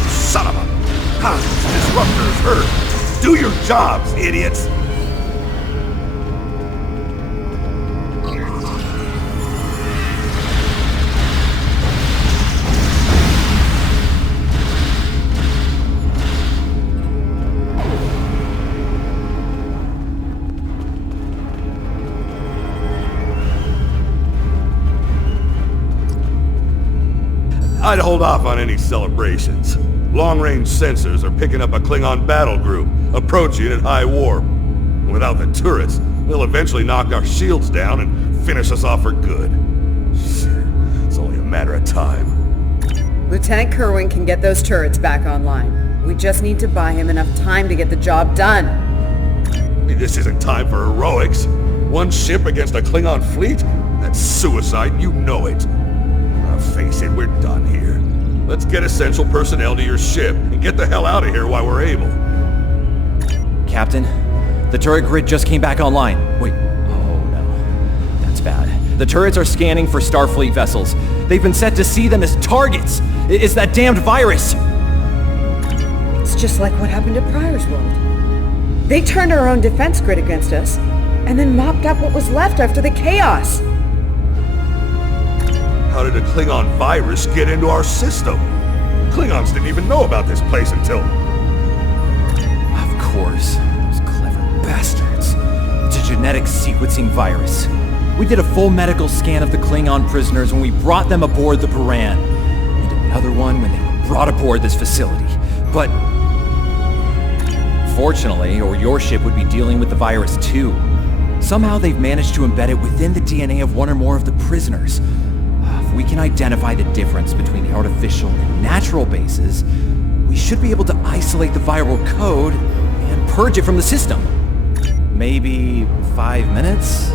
Son of a... Disruptors hurt. Do your jobs, idiots! I'd hold off on any celebrations. Long-range sensors are picking up a Klingon battle group, approaching at high warp. Without the turrets, they'll eventually knock our shields down and finish us off for good. It's only a matter of time. Lieutenant Kerwin can get those turrets back online. We just need to buy him enough time to get the job done. This isn't time for heroics. One ship against a Klingon fleet? That's suicide, you know it. Face it, we're done here. Let's get essential personnel to your ship and get the hell out of here while we're able. Captain, the turret grid just came back online. Wait, oh no. That's bad. The turrets are scanning for Starfleet vessels. They've been set to see them as targets. It's that damned virus. It's just like what happened at Pryor's World. They turned our own defense grid against us, and then mopped up what was left after the chaos. How did a Klingon virus get into our system? Klingons didn't even know about this place until... Of course. Those clever bastards. It's a genetic sequencing virus. We did a full medical scan of the Klingon prisoners when we brought them aboard the Buran. And another one when they were brought aboard this facility. But... Unfortunately, or your ship would be dealing with the virus too. Somehow they've managed to embed it within the DNA of one or more of the prisoners. If we can identify the difference between the artificial and natural bases, we should be able to isolate the viral code and purge it from the system. Maybe 5 minutes?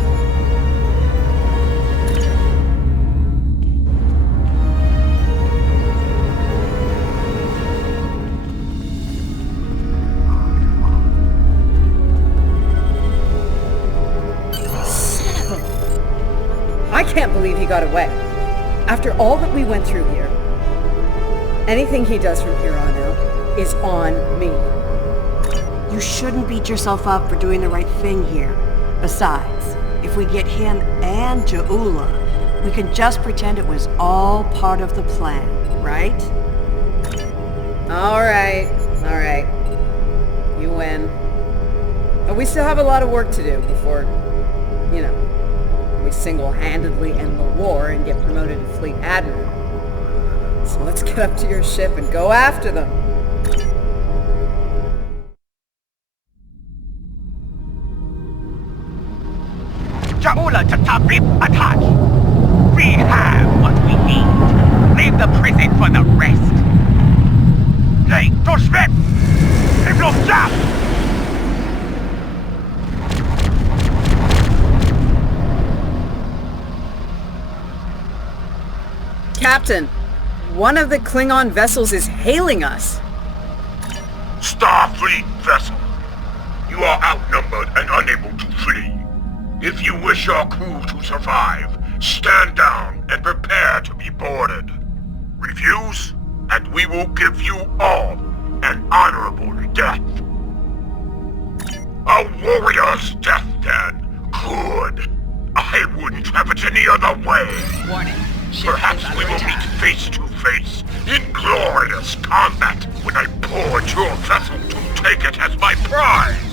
I can't believe he got away. After all that we went through here, anything he does from here on out is on me. You shouldn't beat yourself up for doing the right thing here. Besides, if we get him and Ja'ula, we can just pretend it was all part of the plan, right? All right. You win. But we still have a lot of work to do before, we single-handedly end the war and get promoted to Fleet Admiral. So let's get up to your ship and go after them. Ja'ula to Starfleet, attach! We have what we need. Leave the prison for the rest. Hey, to ship! If you'll stop! Captain, one of the Klingon vessels is hailing us. Starfleet vessel, you are outnumbered and unable to flee. If you wish your crew to survive, stand down and prepare to be boarded. Refuse, and we will give you all an honorable death. A warrior's death, then. Good. I wouldn't have it any other way. Warning. Perhaps we will meet face to face in glorious combat when I board your vessel to take it as my prize.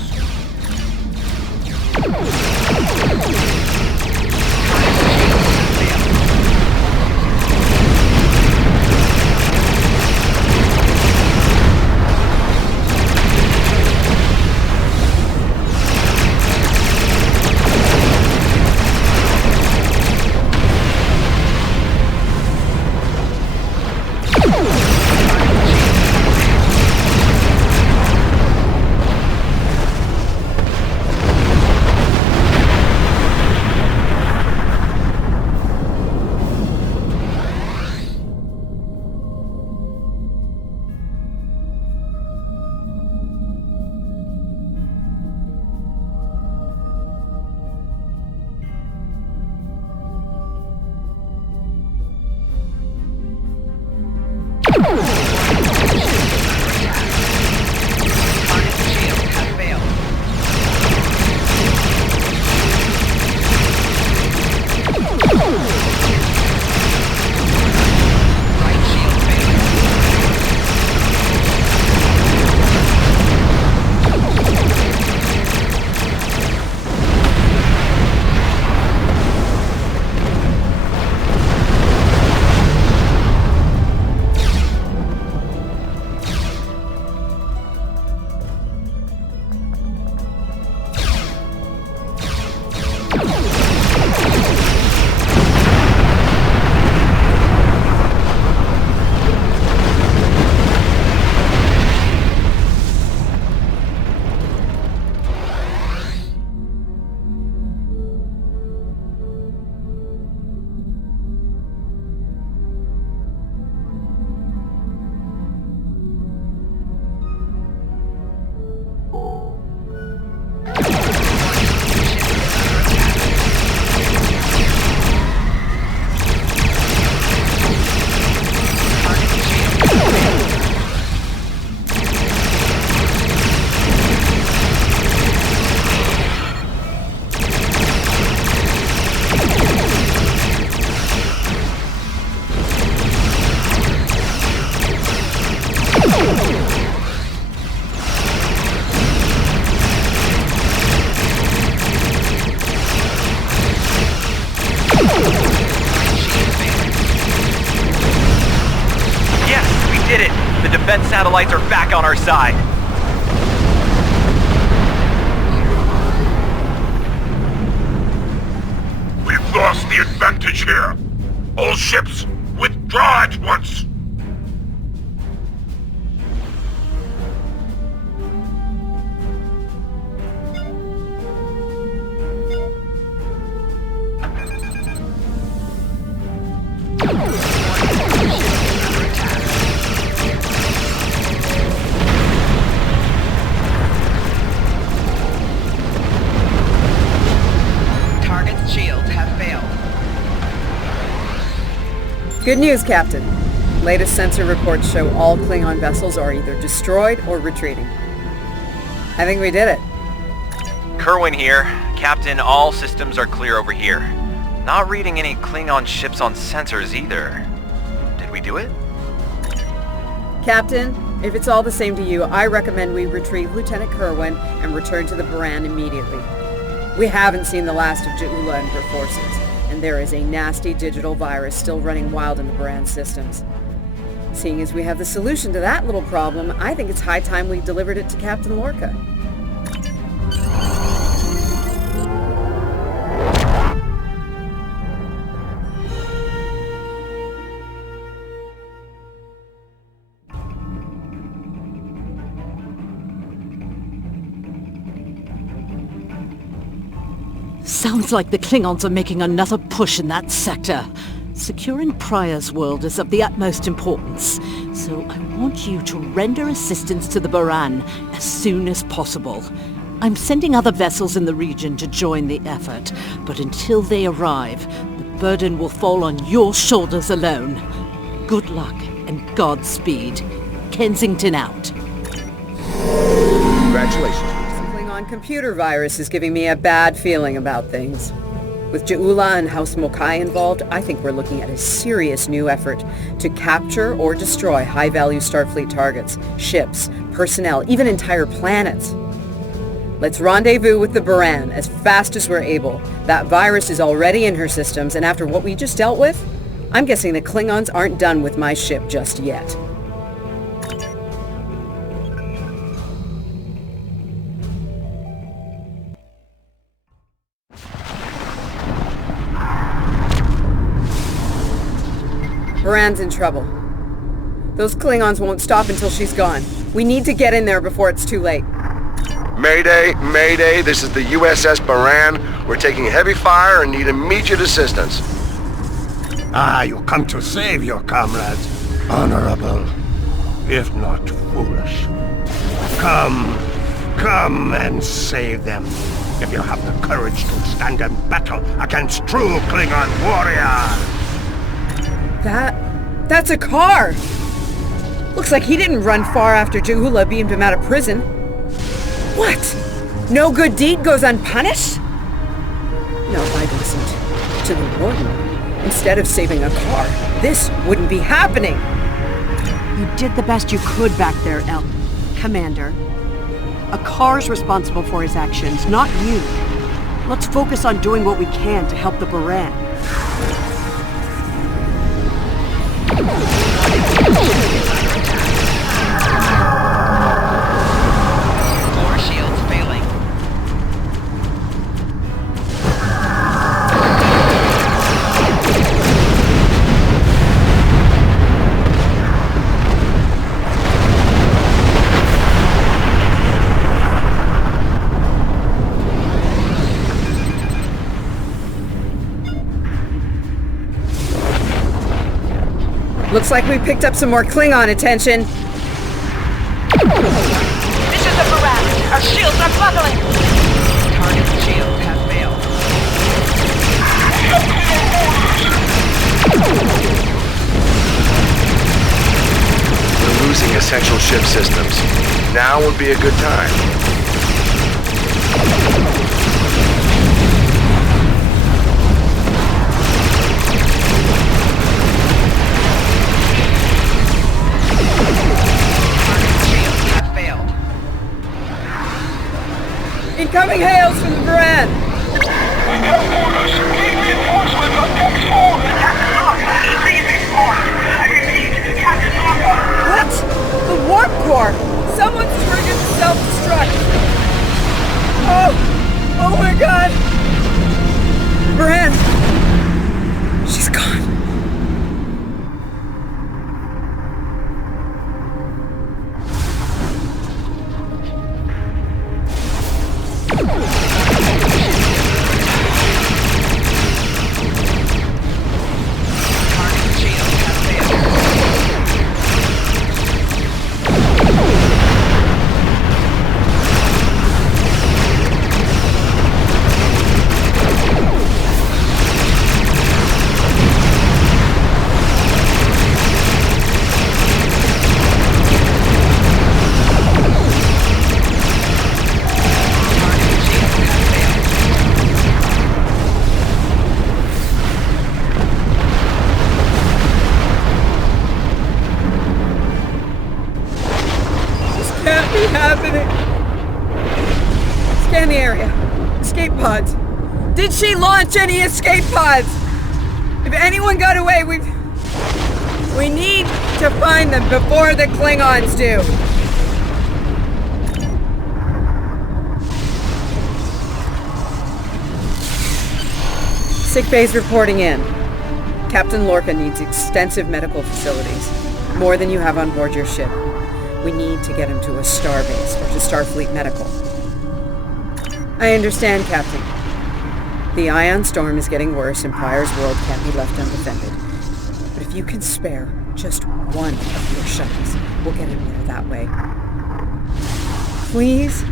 Yes, we did it! The defense satellites are back on our side. message here. All ships, withdraw at once. Target's shields have failed. Good news, Captain. Latest sensor reports show all Klingon vessels are either destroyed or retreating. I think we did it. Kerwin here. Captain, all systems are clear over here. Not reading any Klingon ships on sensors either. Did we do it? Captain, if it's all the same to you, I recommend we retrieve Lieutenant Kerwin and return to the Baran immediately. We haven't seen the last of Ja'ula and her forces, and there is a nasty digital virus still running wild in the Baran systems. Seeing as we have the solution to that little problem, I think it's high time we delivered it to Captain Lorca. Sounds like the Klingons are making another push in that sector. Securing Prior's world is of the utmost importance, so I want you to render assistance to the Baran as soon as possible. I'm sending other vessels in the region to join the effort, but until they arrive, the burden will fall on your shoulders alone. Good luck and Godspeed. Kensington out. Congratulations. Klingon computer virus is giving me a bad feeling about things. With Ja'ula and House Mokai involved, I think we're looking at a serious new effort to capture or destroy high-value Starfleet targets, ships, personnel, even entire planets. Let's rendezvous with the Baran as fast as we're able. That virus is already in her systems, and after what we just dealt with, I'm guessing the Klingons aren't done with my ship just yet. Baran's in trouble. Those Klingons won't stop until she's gone. We need to get in there before it's too late. Mayday, Mayday, this is the USS Baran. We're taking heavy fire and need immediate assistance. Ah, you come to save your comrades. Honorable, if not foolish. Come and save them. If you have the courage to stand in battle against true Klingon warriors. That's a car! Looks like he didn't run far after Ja'ula beamed him out of prison. What? No good deed goes unpunished? No, I listened to the warden. Instead of saving a car, this wouldn't be happening. You did the best you could back there, Commander. A car's responsible for his actions, not you. Let's focus on doing what we can to help the Baran. More shields failing. Looks like we picked up some more Klingon attention. This is the Baran. Our shields are buckling. Target's shields have failed. We're losing essential ship systems. Now would be a good time. Incoming hails from the Baran! We have orders. Need reinforcements on deck 4. Captain Lorca, leaving port. I repeat, Captain Lorca. What? The warp core! Someone's triggered self-destruct! Oh! Oh my god! Baran! Did she launch any escape pods? If anyone got away, we need to find them before the Klingons do. Sick bay's reporting in. Captain Lorca needs extensive medical facilities, more than you have on board your ship. We need to get him to a starbase or to Starfleet Medical. I understand, Captain. The ion storm is getting worse and Pryor's world can't be left undefended. But if you can spare just one of your shuttles, we'll get him there that way. Please?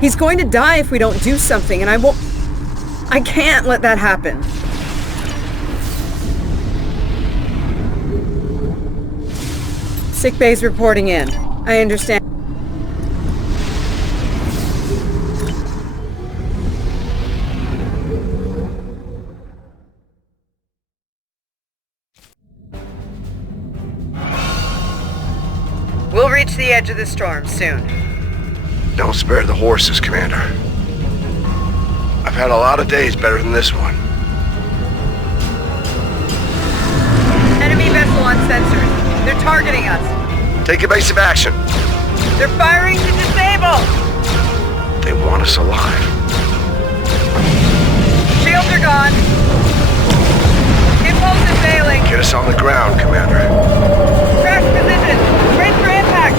He's going to die if we don't do something, and I can't let that happen. Sick bay's reporting in. I understand. We'll reach the edge of the storm soon. Don't spare the horses, Commander. I've had a lot of days better than this one. Enemy vessel on sensors. They're targeting us. Take evasive action. They're firing to disable! They want us alive. Shields are gone. Impulse is failing. Get us on the ground, Commander. Crash position. Brace for impact.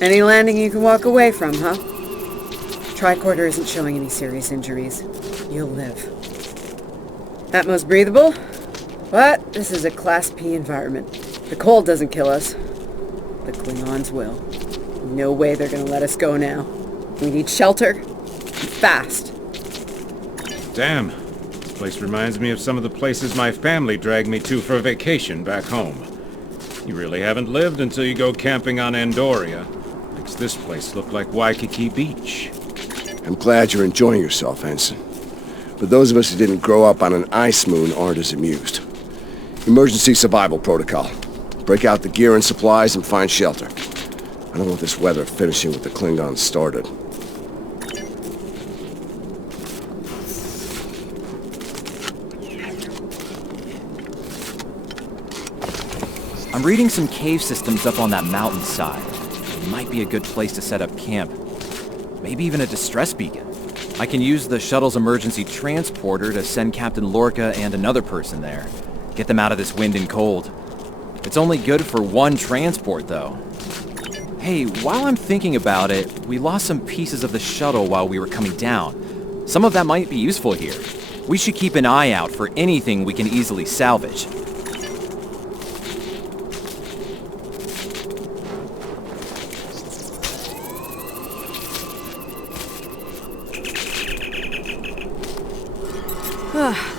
Any landing you can walk away from, huh? Tricorder isn't showing any serious injuries. You'll live. Atmos breathable, but this is a Class P environment. The cold doesn't kill us. The Klingons will. No way they're gonna let us go now. We need shelter. Fast. Damn. This place reminds me of some of the places my family dragged me to for vacation back home. You really haven't lived until you go camping on Andoria. Makes this place look like Waikiki Beach. I'm glad you're enjoying yourself, Ensign. But those of us who didn't grow up on an ice moon aren't as amused. Emergency survival protocol. Break out the gear and supplies and find shelter. I don't want this weather finishing with the Klingons started. I'm reading some cave systems up on that mountainside. It might be a good place to set up camp. Maybe even a distress beacon. I can use the shuttle's emergency transporter to send Captain Lorca and another person there. Get them out of this wind and cold. It's only good for one transport, though. Hey, while I'm thinking about it, we lost some pieces of the shuttle while we were coming down. Some of that might be useful here. We should keep an eye out for anything we can easily salvage.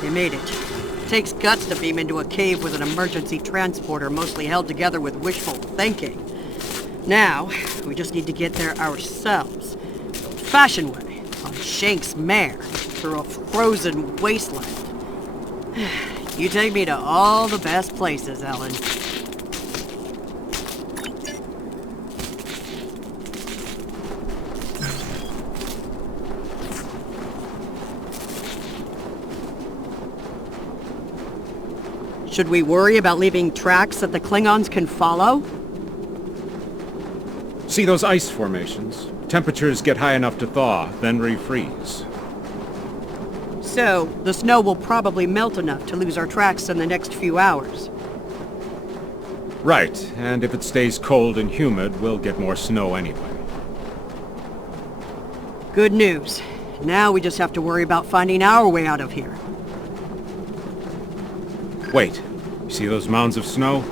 They made it. Takes guts to beam into a cave with an emergency transporter mostly held together with wishful thinking. Now, we just need to get there ourselves. Fashion way, on Shank's mare, through a frozen wasteland. You take me to all the best places, Ellen. Should we worry about leaving tracks that the Klingons can follow? See those ice formations? Temperatures get high enough to thaw, then refreeze. So, the snow will probably melt enough to lose our tracks in the next few hours. Right, and if it stays cold and humid, we'll get more snow anyway. Good news. Now we just have to worry about finding our way out of here. Wait, you see those mounds of snow?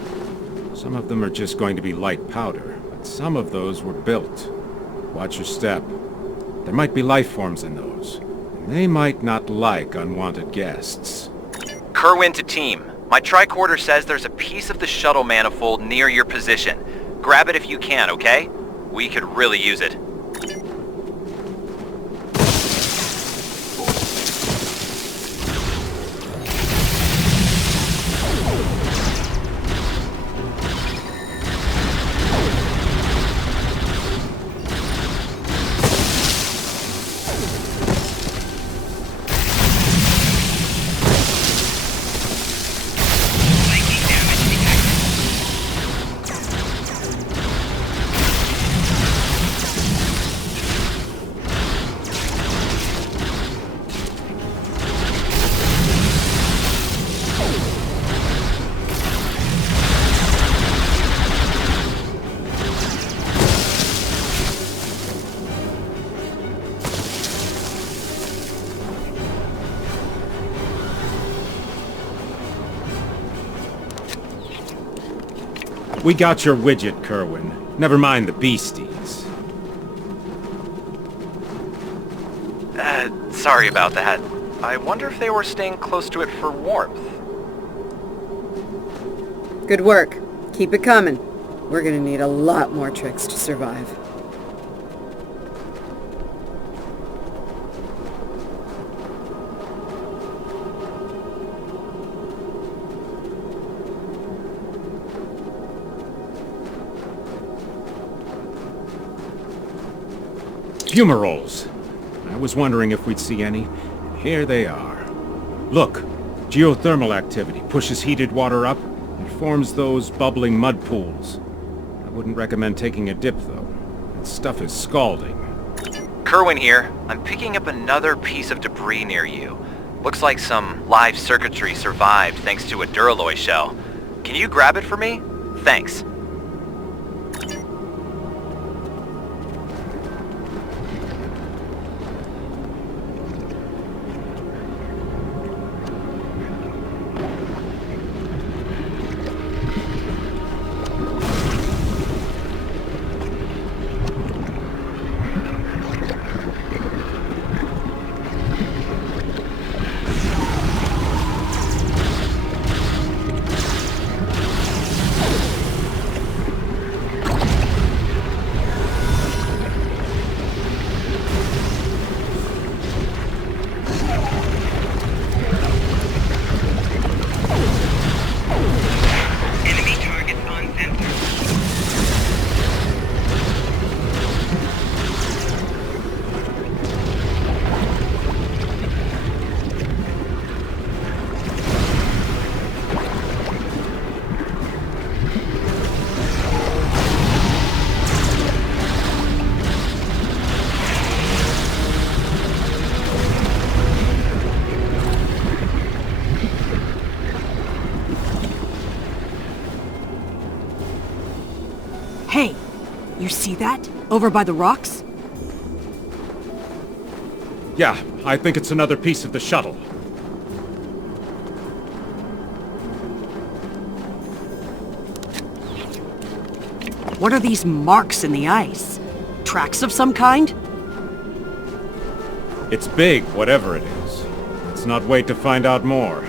Some of them are just going to be light powder, but some of those were built. Watch your step. There might be life forms in those, and they might not like unwanted guests. Kerwin to team. My tricorder says there's a piece of the shuttle manifold near your position. Grab it if you can, okay? We could really use it. We got your widget, Kerwin. Never mind the beasties. Sorry about that. I wonder if they were staying close to it for warmth. Good work. Keep it coming. We're gonna need a lot more tricks to survive. Fumaroles. I was wondering if we'd see any. Here they are. Look, geothermal activity pushes heated water up and forms those bubbling mud pools. I wouldn't recommend taking a dip, though. That stuff is scalding. Kerwin here. I'm picking up another piece of debris near you. Looks like some live circuitry survived thanks to a duralloy shell. Can you grab it for me? Thanks. Hey, you see that? Over by the rocks? Yeah, I think it's another piece of the shuttle. What are these marks in the ice? Tracks of some kind? It's big, whatever it is. Let's not wait to find out more.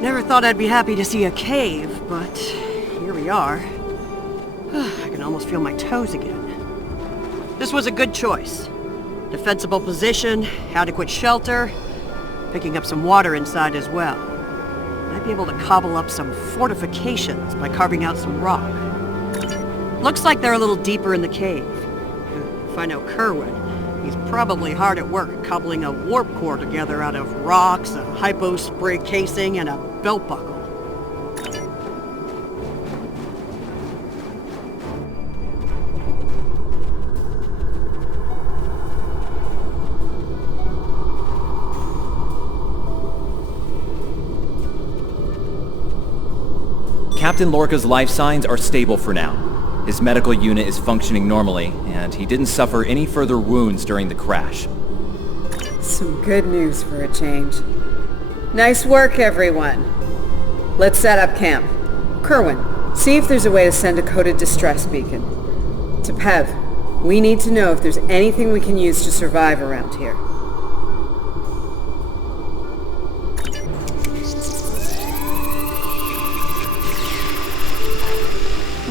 Never thought I'd be happy to see a cave, but here we are. I can almost feel my toes again. This was a good choice. Defensible position, adequate shelter, picking up some water inside as well. Might be able to cobble up some fortifications by carving out some rock. Looks like they're a little deeper in the cave. If I know Kerwin, he's probably hard at work cobbling a warp core together out of rocks, a hypo spray casing, and a belt buckle. Captain Lorca's life signs are stable for now. His medical unit is functioning normally, and he didn't suffer any further wounds during the crash. Some good news for a change. Nice work, everyone. Let's set up camp. Kerwin, see if there's a way to send a coded distress beacon. To Pev, we need to know if there's anything we can use to survive around here.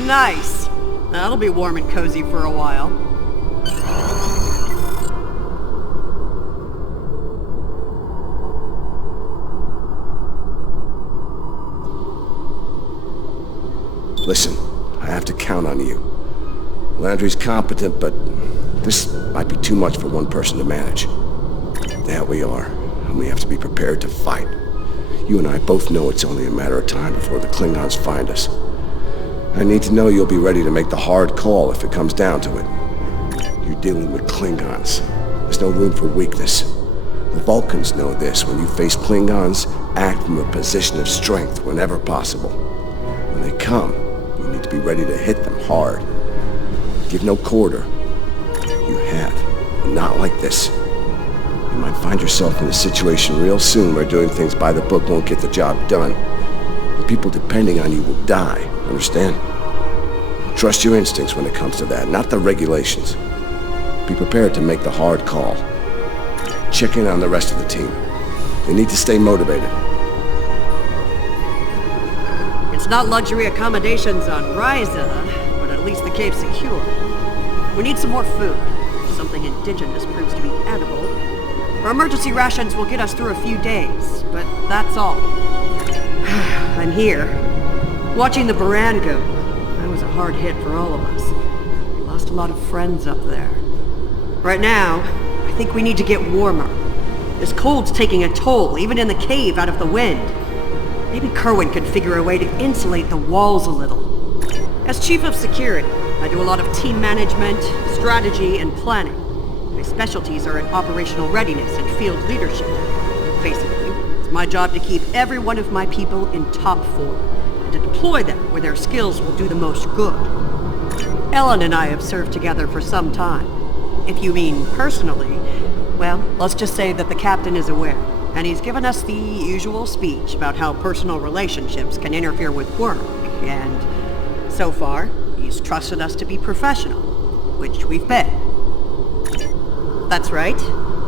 Nice. That'll be warm and cozy for a while. Listen, I have to count on you. Landry's competent, but this might be too much for one person to manage. There we are, and we have to be prepared to fight. You and I both know it's only a matter of time before the Klingons find us. I need to know you'll be ready to make the hard call if it comes down to it. You're dealing with Klingons. There's no room for weakness. The Vulcans know this. When you face Klingons, act from a position of strength whenever possible. When they come, you need to be ready to hit them hard. give no quarter. You have, but not like this. You might find yourself in a situation real soon where doing things by the book won't get the job done. And people depending on you will die, understand? Trust your instincts when it comes to that, not the regulations. Be prepared to make the hard call. Check in on the rest of the team. They need to stay motivated. It's not luxury accommodations on Ryza, but at least the cave's secure. We need some more food. If something indigenous proves to be edible. Our emergency rations will get us through a few days, but that's all. I'm here, watching the Baran go. That was a hard hit for all of us. We lost a lot of friends up there. Right now, I think we need to get warmer. This cold's taking a toll, even in the cave out of the wind. Maybe Kerwin could figure a way to insulate the walls a little. As Chief of Security, I do a lot of team management, strategy, and planning. My specialties are in operational readiness and field leadership. Basically, it's my job to keep every one of my people in top form, and to deploy them where their skills will do the most good. Ellen and I have served together for some time. If you mean personally, well, let's just say that the captain is aware, and he's given us the usual speech about how personal relationships can interfere with work, and so far, he's trusted us to be professional, which we've been. That's right.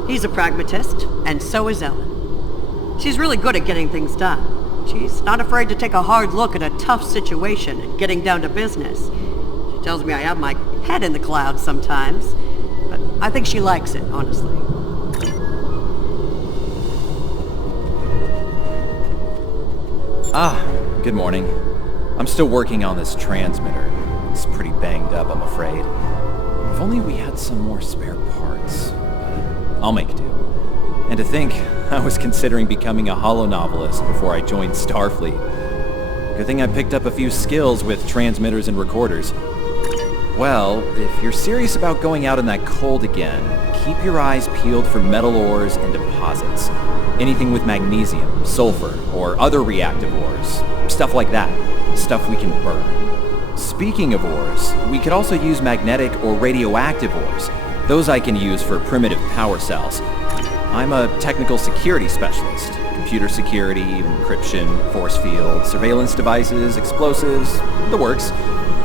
He's a pragmatist, and so is Ellen. She's really good at getting things done. She's not afraid to take a hard look at a tough situation and getting down to business. She tells me I have my head in the clouds sometimes, but I think she likes it, honestly. Good morning. I'm still working on this transmitter. It's pretty banged up, I'm afraid. If only we had some more spare parts. But I'll make do. And to think, I was considering becoming a holonovelist before I joined Starfleet. Good thing I picked up a few skills with transmitters and recorders. Well, if you're serious about going out in that cold again, keep your eyes peeled for metal ores and deposits. Anything with magnesium, sulfur, or other reactive ores. Stuff like that. Stuff we can burn. Speaking of ores, we could also use magnetic or radioactive ores. Those I can use for primitive power cells. I'm a technical security specialist. Computer security, encryption, force field, surveillance devices, explosives, the works.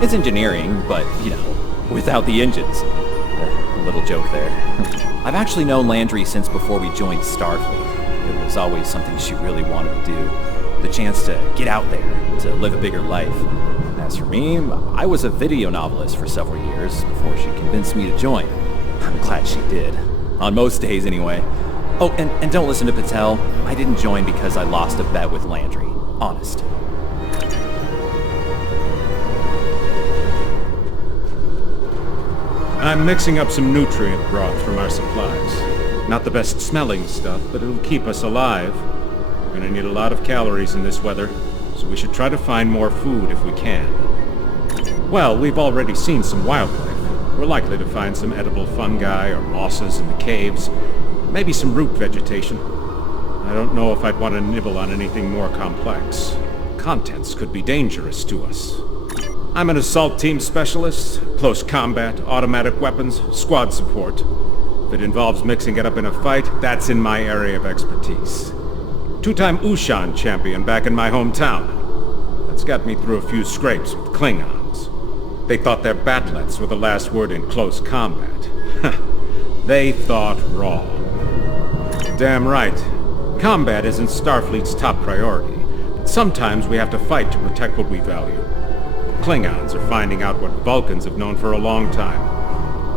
It's engineering, but, you know, without the engines. A little joke there. I've actually known Landry since before we joined Starfleet. It was always something she really wanted to do. The chance to get out there, to live a bigger life. As for me, I was a video novelist for several years before she convinced me to join. I'm glad she did. On most days, anyway. Oh, and don't listen to Patel. I didn't join because I lost a bet with Landry. Honest. I'm mixing up some nutrient broth from our supplies. Not the best smelling stuff, but it'll keep us alive. We're gonna need a lot of calories in this weather, so we should try to find more food if we can. Well, we've already seen some wildlife. We're likely to find some edible fungi or mosses in the caves, maybe some root vegetation. I don't know if I'd want to nibble on anything more complex. Contents could be dangerous to us. I'm an assault team specialist, close combat, automatic weapons, squad support. If it involves mixing it up in a fight, that's in my area of expertise. Two-time Ushan champion back in my hometown. That's got me through a few scrapes with Klingons. They thought their batlets were the last word in close combat. They thought wrong. Damn right. Combat isn't Starfleet's top priority, but sometimes we have to fight to protect what we value. Klingons are finding out what Vulcans have known for a long time.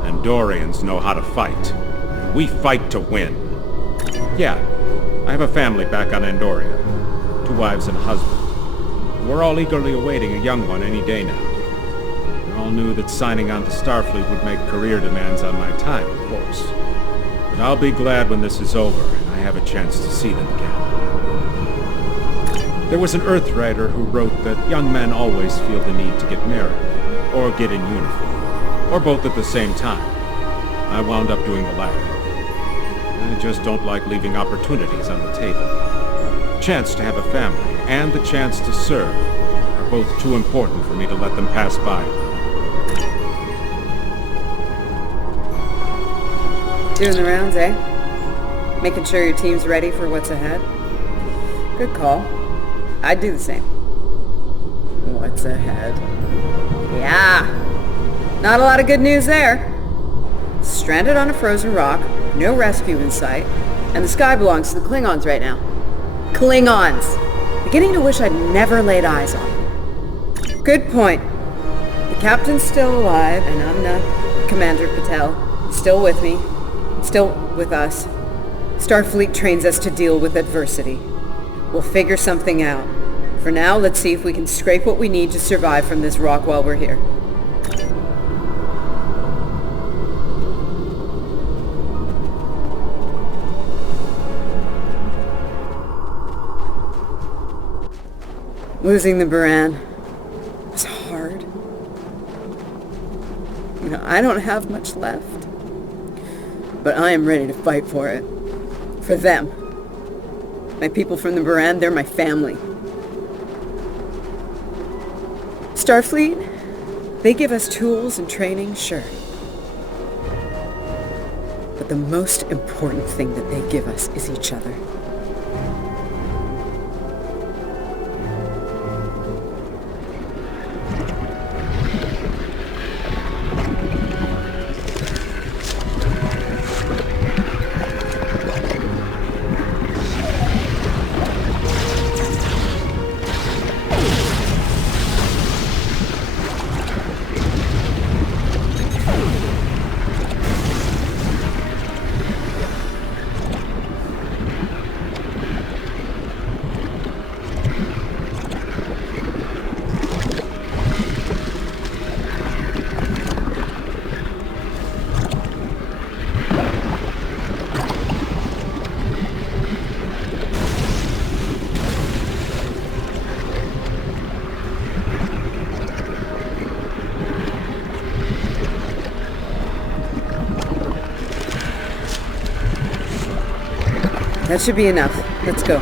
Andorians know how to fight. We fight to win. Yeah, I have a family back on Andoria. 2 wives and a husband. We're all eagerly awaiting a young one any day now. We all knew that signing on to Starfleet would make career demands on my time, of course. But I'll be glad when this is over and I have a chance to see them again. There was an Earthwriter who wrote that young men always feel the need to get married, or get in uniform, or both at the same time. I wound up doing the latter. I just don't like leaving opportunities on the table. The chance to have a family and the chance to serve are both too important for me to let them pass by. Doing the rounds, eh? Making sure your team's ready for what's ahead? Good call. I'd do the same. What's ahead? Yeah. Not a lot of good news there. Stranded on a frozen rock, no rescue in sight, and the sky belongs to the Klingons right now. Klingons! Beginning to wish I'd never laid eyes on them. Good point. The captain's still alive, and Amna, Commander Patel, still with me, still with us. Starfleet trains us to deal with adversity. We'll figure something out. For now, let's see if we can scrape what we need to survive from this rock while we're here. Losing the Baran was hard. You know, I don't have much left, but I am ready to fight for it. For them. My people from the Baran, they're my family. Starfleet, they give us tools and training, sure. But the most important thing that they give us is each other. That should be enough. Let's go.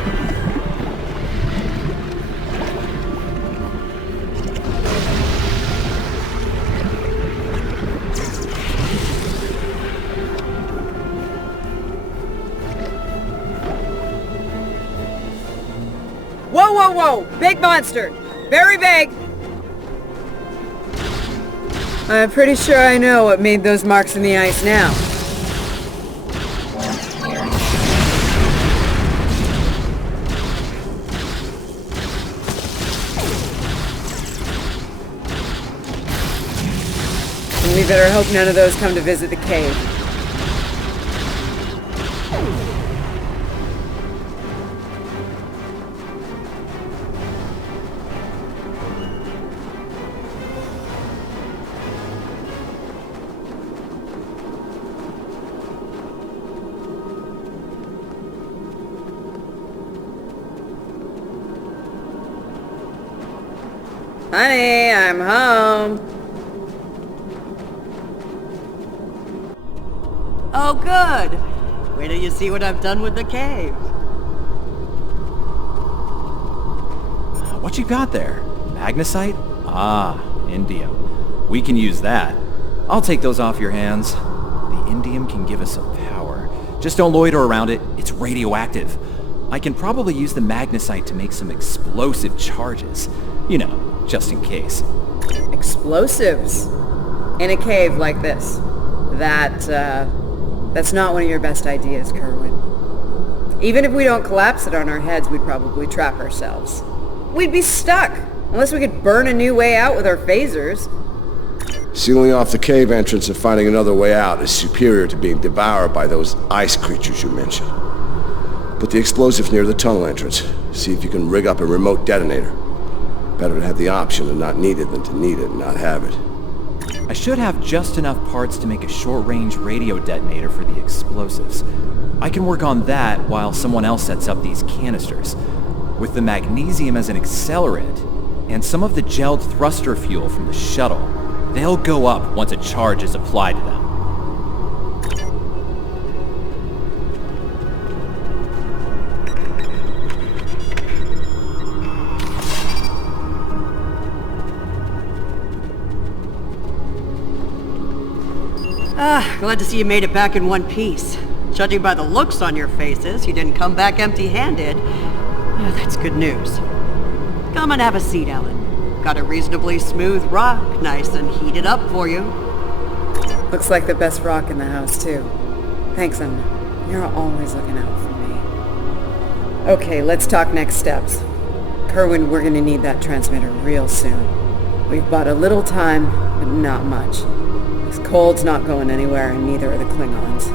Whoa, whoa, whoa! Big monster! Very big! I'm pretty sure I know what made those marks in the ice now. We better hope none of those come to visit the cave. Honey, I'm home. Oh, good. Wait till you see what I've done with the cave. What you got there? Magnesite? Ah, indium. We can use that. I'll take those off your hands. The indium can give us some power. Just don't loiter around it. It's radioactive. I can probably use the magnesite to make some explosive charges. You know, just in case. Explosives? In a cave like this? That's not one of your best ideas, Kerwin. Even if we don't collapse it on our heads, we'd probably trap ourselves. We'd be stuck, unless we could burn a new way out with our phasers. Sealing off the cave entrance and finding another way out is superior to being devoured by those ice creatures you mentioned. Put the explosives near the tunnel entrance. See if you can rig up a remote detonator. Better to have the option and not need it than to need it and not have it. I should have just enough parts to make a short-range radio detonator for the explosives. I can work on that while someone else sets up these canisters. With the magnesium as an accelerant, and some of the gelled thruster fuel from the shuttle, they'll go up once a charge is applied to them. Glad to see you made it back in one piece. Judging by the looks on your faces, you didn't come back empty-handed. That's good news. Come and have a seat, Ellen. Got a reasonably smooth rock, nice and heated up for you. Looks like the best rock in the house, too. Thanks, Emma. You're always looking out for me. Okay, let's talk next steps. Kerwin, we're gonna need that transmitter real soon. We've bought a little time, but not much. This cold's not going anywhere, and neither are the Klingons.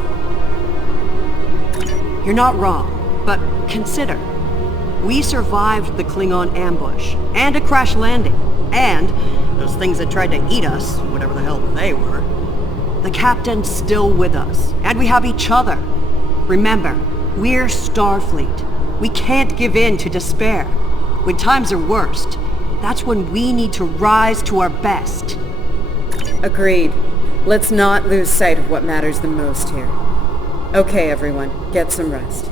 You're not wrong, but consider. We survived the Klingon ambush, and a crash landing, and those things that tried to eat us, whatever the hell they were. The Captain's still with us, and we have each other. Remember, we're Starfleet. We can't give in to despair. When times are worst, that's when we need to rise to our best. Agreed. Let's not lose sight of what matters the most here. Okay, everyone, get some rest.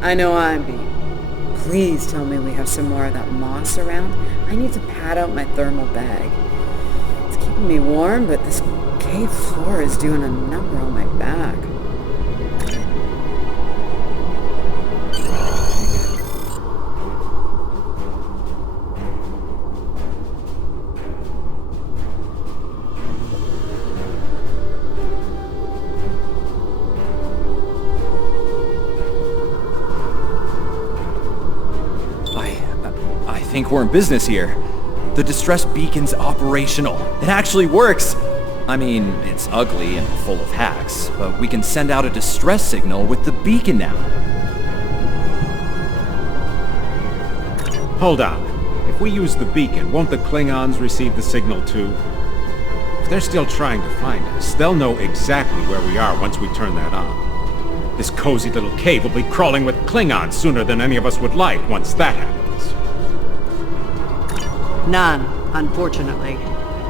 I know I'm beat. Please tell me we have some more of that moss around. I need to pad out my thermal bag. It's keeping me warm, but this cave floor is doing a number on my back. I think we're in business here. The distress beacon's operational. It actually works. I mean, it's ugly and full of hacks, but we can send out a distress signal with the beacon now. Hold on. If we use the beacon, won't the Klingons receive the signal too? If they're still trying to find us, they'll know exactly where we are once we turn that on. This cozy little cave will be crawling with Klingons sooner than any of us would like once that happens. None, unfortunately.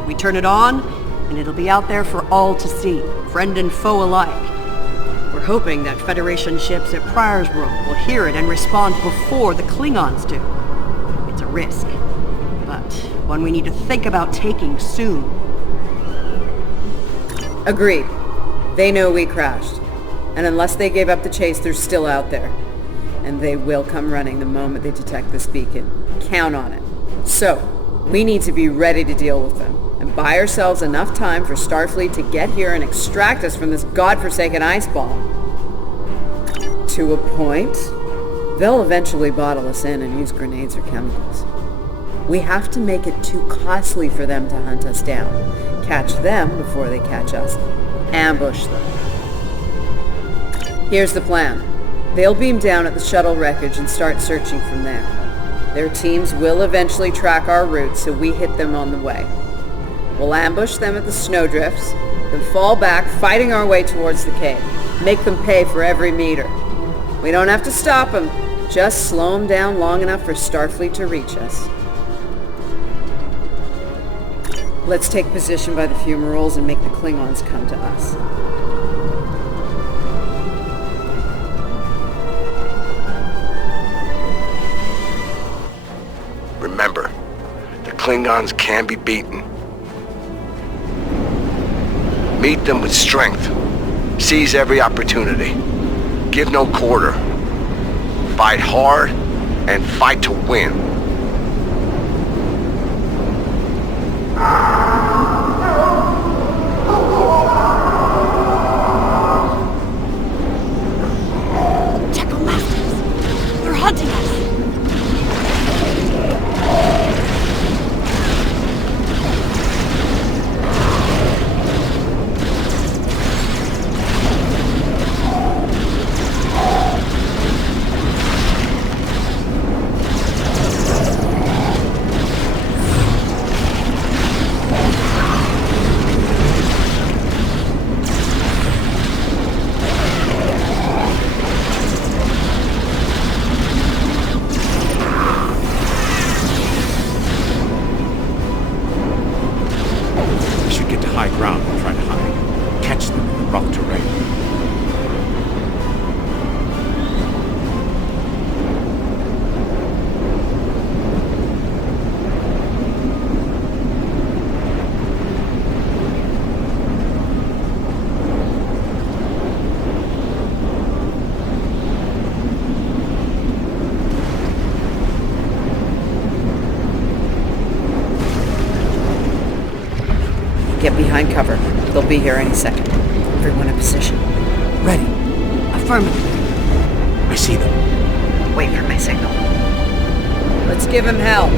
We turn it on, and it'll be out there for all to see, friend and foe alike. We're hoping that Federation ships at Pryor's World will hear it and respond before the Klingons do. It's a risk, but one we need to think about taking soon. Agreed. They know we crashed. And unless they gave up the chase, they're still out there. And they will come running the moment they detect this beacon. Count on it. So, we need to be ready to deal with them, and buy ourselves enough time for Starfleet to get here and extract us from this godforsaken ice ball. To a point, they'll eventually bottle us in and use grenades or chemicals. We have to make it too costly for them to hunt us down, catch them before they catch us, ambush them. Here's the plan. They'll beam down at the shuttle wreckage and start searching from there. Their teams will eventually track our route, so we hit them on the way. We'll ambush them at the snowdrifts, then fall back, fighting our way towards the cave. Make them pay for every meter. We don't have to stop them, just slow them down long enough for Starfleet to reach us. Let's take position by the fumaroles and make the Klingons come to us. Remember, the Klingons can be beaten. Meet them with strength. Seize every opportunity. Give no quarter. Fight hard and fight to win. Masters! They're hunting us! Get behind cover. They'll be here any second. Everyone in position. Ready. Affirmative. I see them. Wait for my signal. Let's give him hell.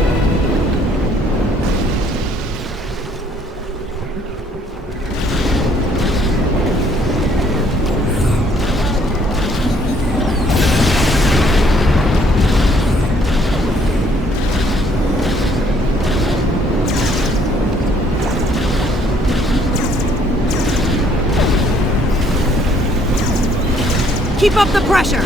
Keep up the pressure!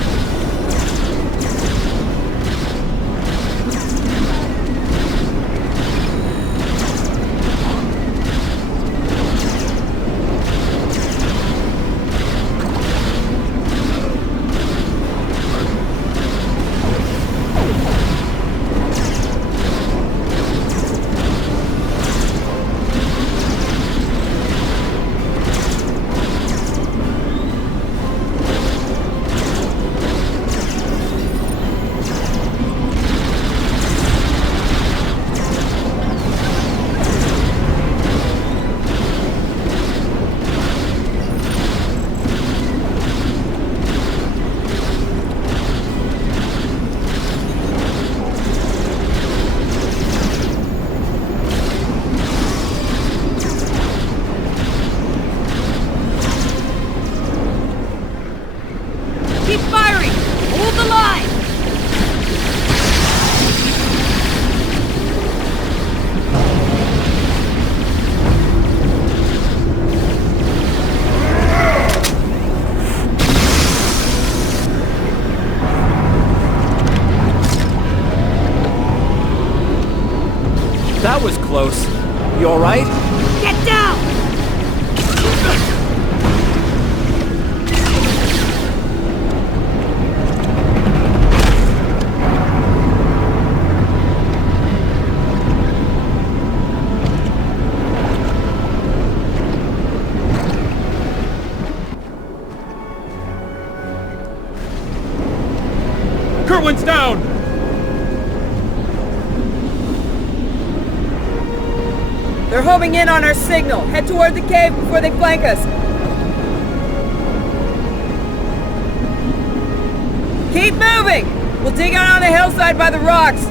Keep firing! Hold the line! That was close. You alright? Get down! Kerwin's down! They're homing in on our signal. Head toward the cave before they flank us. Keep moving! We'll dig out on the hillside by the rocks.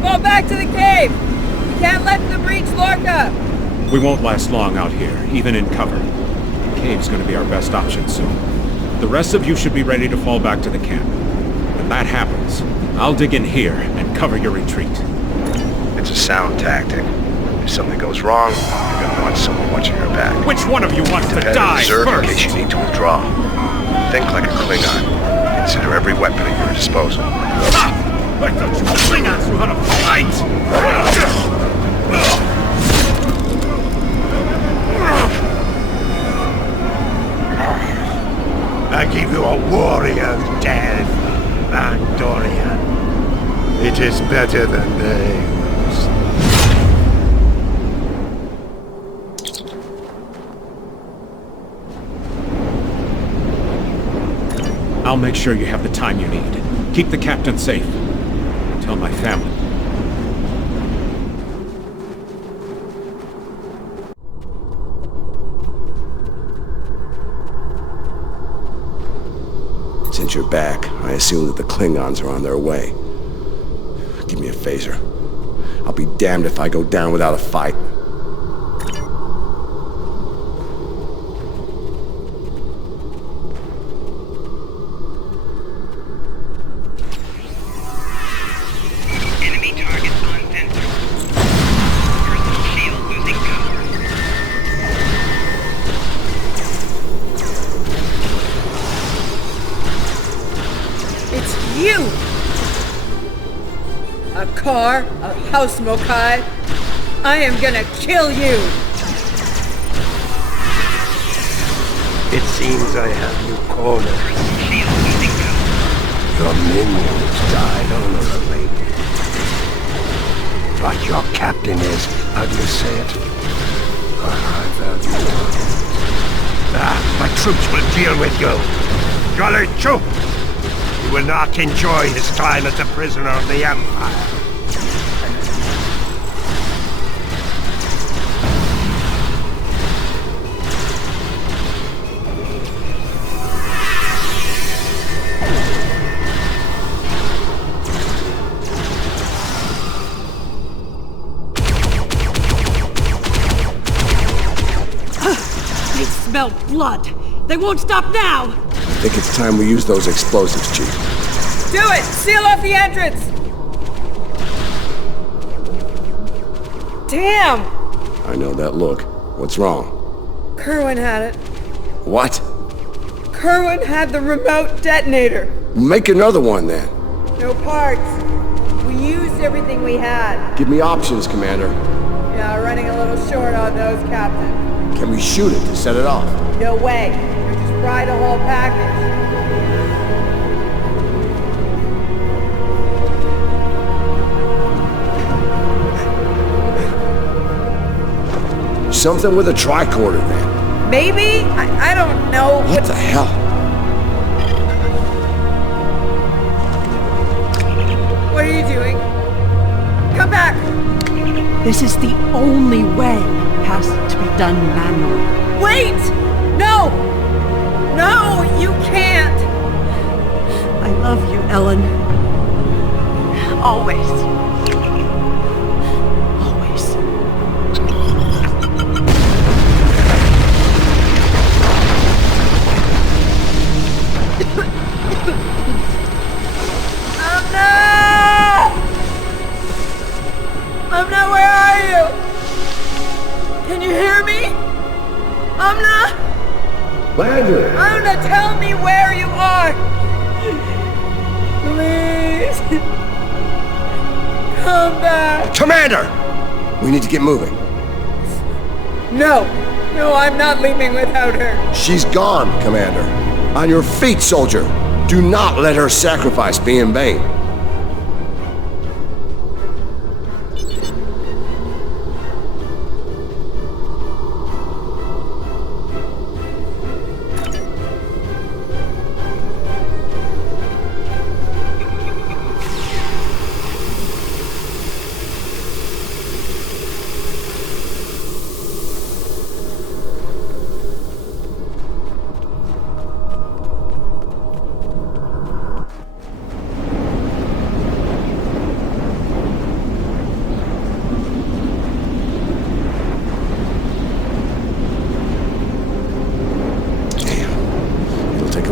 Fall back to the cave! We can't let them reach Lorca! We won't last long out here, even in cover. The cave's gonna be our best option soon. The rest of you should be ready to fall back to the camp. When that happens, I'll dig in here and cover your retreat. It's a sound tactic. If something goes wrong, you're gonna want someone watching your back. Which one of you wants to Prepare die reserve first? in case you need to withdraw. Think like a Klingon. Consider every weapon at your disposal. Ha! I thought you Klingons knew how to fight! I give you a warrior's death, Andorian. It is better than theirs. I'll make sure you have the time you need. Keep the captain safe. Tell my family. Since you're back, I assume that the Klingons are on their way. Give me a phaser. I'll be damned if I go down without a fight. You! A car, a house Mokai. I am gonna kill you! It seems I have you cornered. Your minions died honorably. But your captain is, how do you say it? A high value. My troops will deal with you. Jolly Chu! You will not enjoy his time as a prisoner of the Empire. They smell blood. They won't stop now. I think it's time we use those explosives, Chief. Do it! Seal off the entrance! Damn! I know that look. What's wrong? Kerwin had it. What? Kerwin had the remote detonator. Make another one then. No parts. We used everything we had. Give me options, Commander. Yeah, running a little short on those, Captain. Can we shoot it to set it off? No way. We just fry the whole package. Something with a tricorder then. Maybe? I don't know. What the hell? What are you doing? Come back! This is the only way. Has to be done manually. Wait! No! No, you can't! I love you, Ellen. Always. Always. Amna, where are you? Can you hear me? Amna? Landry! Amna, tell me where you are! Please! Come back! Commander! We need to get moving. No! No, I'm not leaving without her. She's gone, Commander. On your feet, soldier. Do not let her sacrifice be in vain.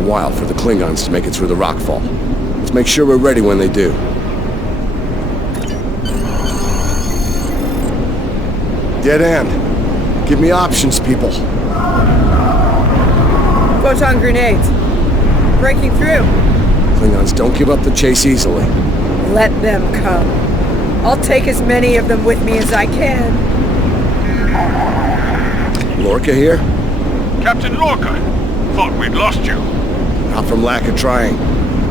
While for the Klingons to make it through the rockfall. Let's make sure we're ready when they do. Dead end. Give me options, people. Photon grenades. Breaking through. Klingons don't give up the chase easily. Let them come. I'll take as many of them with me as I can. Lorca here? Captain Lorca, thought we'd lost you. Not from lack of trying.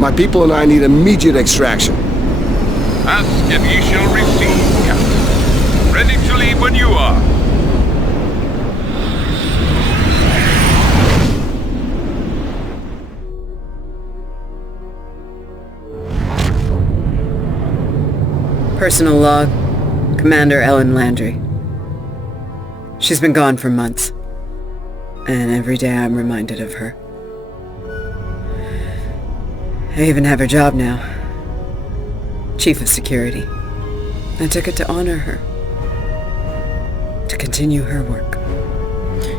My people and I need immediate extraction. Ask and ye shall receive, Captain. Ready to leave when you are. Personal log. Commander Ellen Landry. She's been gone for months. And every day I'm reminded of her. I even have her job now. Chief of Security. I took it to honor her. To continue her work.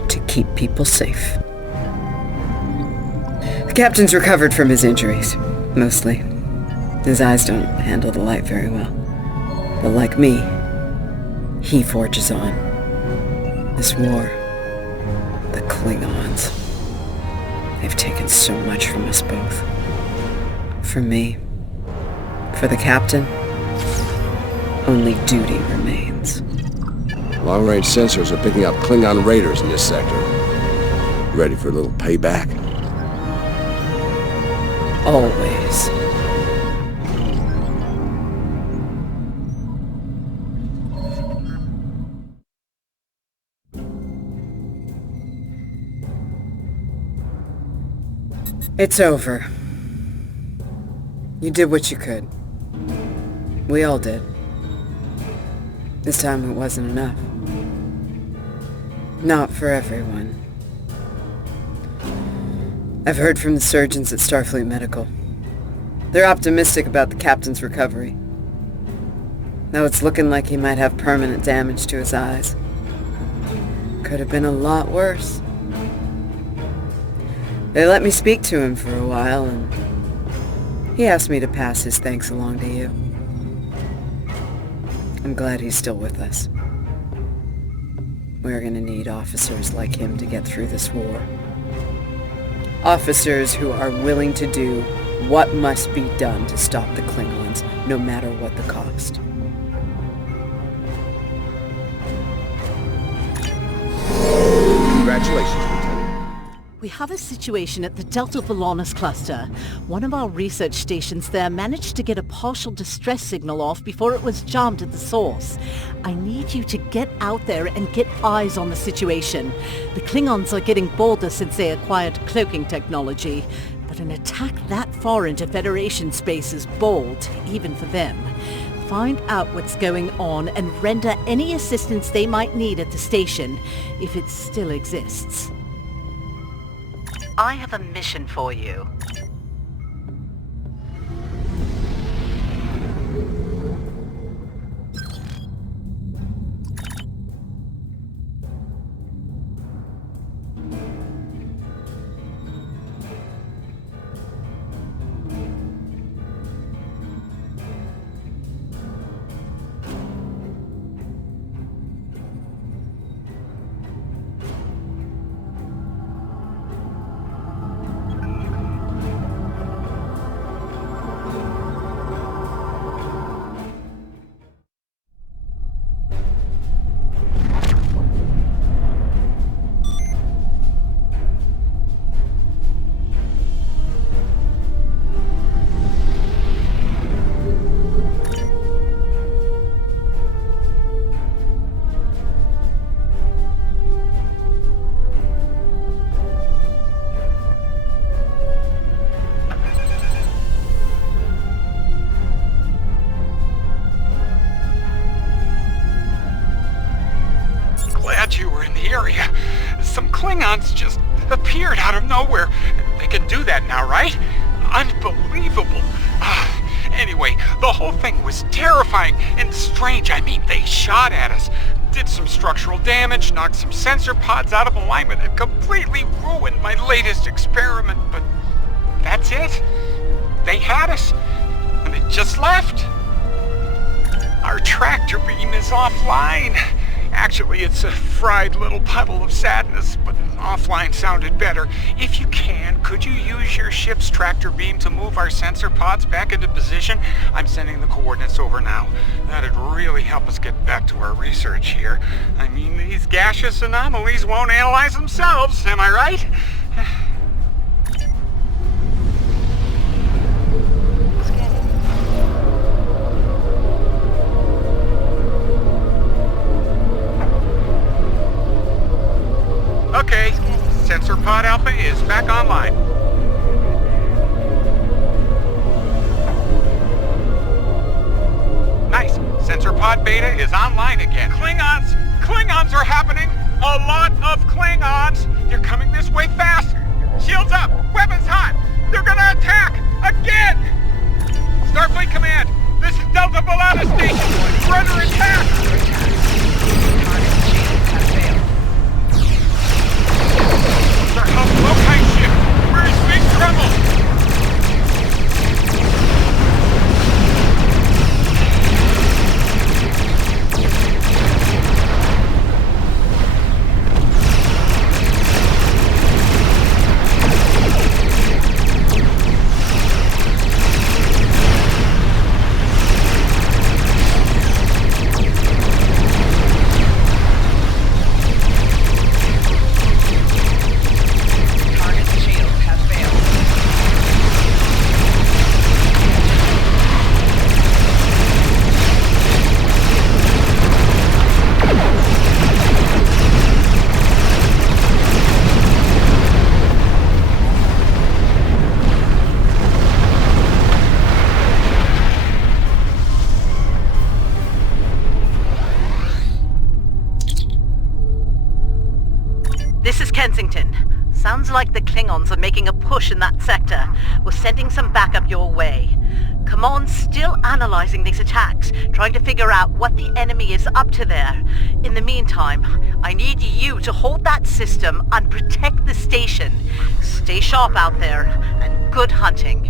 To keep people safe. The captain's recovered from his injuries. Mostly. His eyes don't handle the light very well. But like me, he forges on. This war. The Klingons. They've taken so much from us both. For me, for the captain, only duty remains. Long-range sensors are picking up Klingon raiders in this sector. Ready for a little payback? Always. It's over. You did what you could. We all did. This time it wasn't enough. Not for everyone. I've heard from the surgeons at Starfleet Medical. They're optimistic about the captain's recovery. Though it's looking like he might have permanent damage to his eyes. Could have been a lot worse. They let me speak to him for a while, and he asked me to pass his thanks along to you. I'm glad he's still with us. We're gonna need officers like him to get through this war. Officers who are willing to do what must be done to stop the Klingons, no matter what the cost. Congratulations, Lieutenant. We have a situation at the Delta Volanus cluster. One of our research stations there managed to get a partial distress signal off before it was jammed at the source. I need you to get out there and get eyes on the situation. The Klingons are getting bolder since they acquired cloaking technology, but an attack that far into Federation space is bold, even for them. Find out what's going on and render any assistance they might need at the station, if it still exists. I have a mission for you. You were in the area. Some Klingons just appeared out of nowhere. They can do that now, right? Unbelievable. Anyway, the whole thing was terrifying and strange. I mean, they shot at us, did some structural damage, knocked some sensor pods out of alignment, and completely ruined my latest experiment. But that's it. They had us, and they just left. Our tractor beam is offline. Actually, it's a fried little puddle of sadness, but offline sounded better. If you can, could you use your ship's tractor beam to move our sensor pods back into position? I'm sending the coordinates over now. That'd really help us get back to our research here. I mean, these gaseous anomalies won't analyze themselves, am I right? Okay, Sensor Pod Alpha is back online. Nice. Sensor Pod Beta is online again. Klingons are happening! A lot of Klingons! They're coming this way fast! Shields up! Weapons hot! They're gonna attack! Again! Starfleet Command! This is Delta Volanus Station! We're under attack! Our hub low-tide ship! We're in big trouble! like the Klingons are making a push in that sector. We're sending some backup your way. Command's still analyzing these attacks, trying to figure out what the enemy is up to there. In the meantime, I need you to hold that system and protect the station. Stay sharp out there, and good hunting.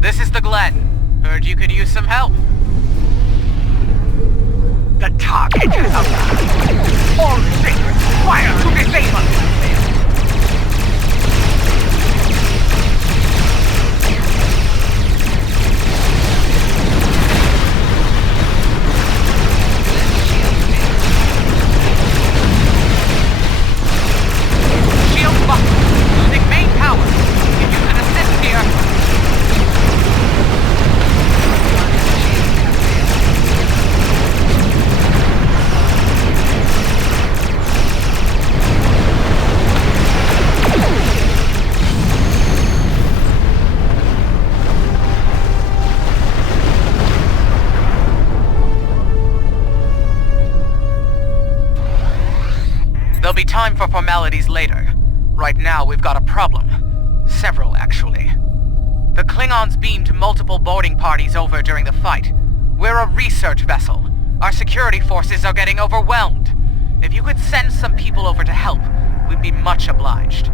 This is the Glen. Heard you could use some help. The target has arrived. All stations, fire to disable. Shield buckle. Losing main power. If you can assist here. There'll be time for formalities later. Right now, we've got a problem. Several, actually. The Klingons beamed multiple boarding parties over during the fight. We're a research vessel. Our security forces are getting overwhelmed. If you could send some people over to help, we'd be much obliged.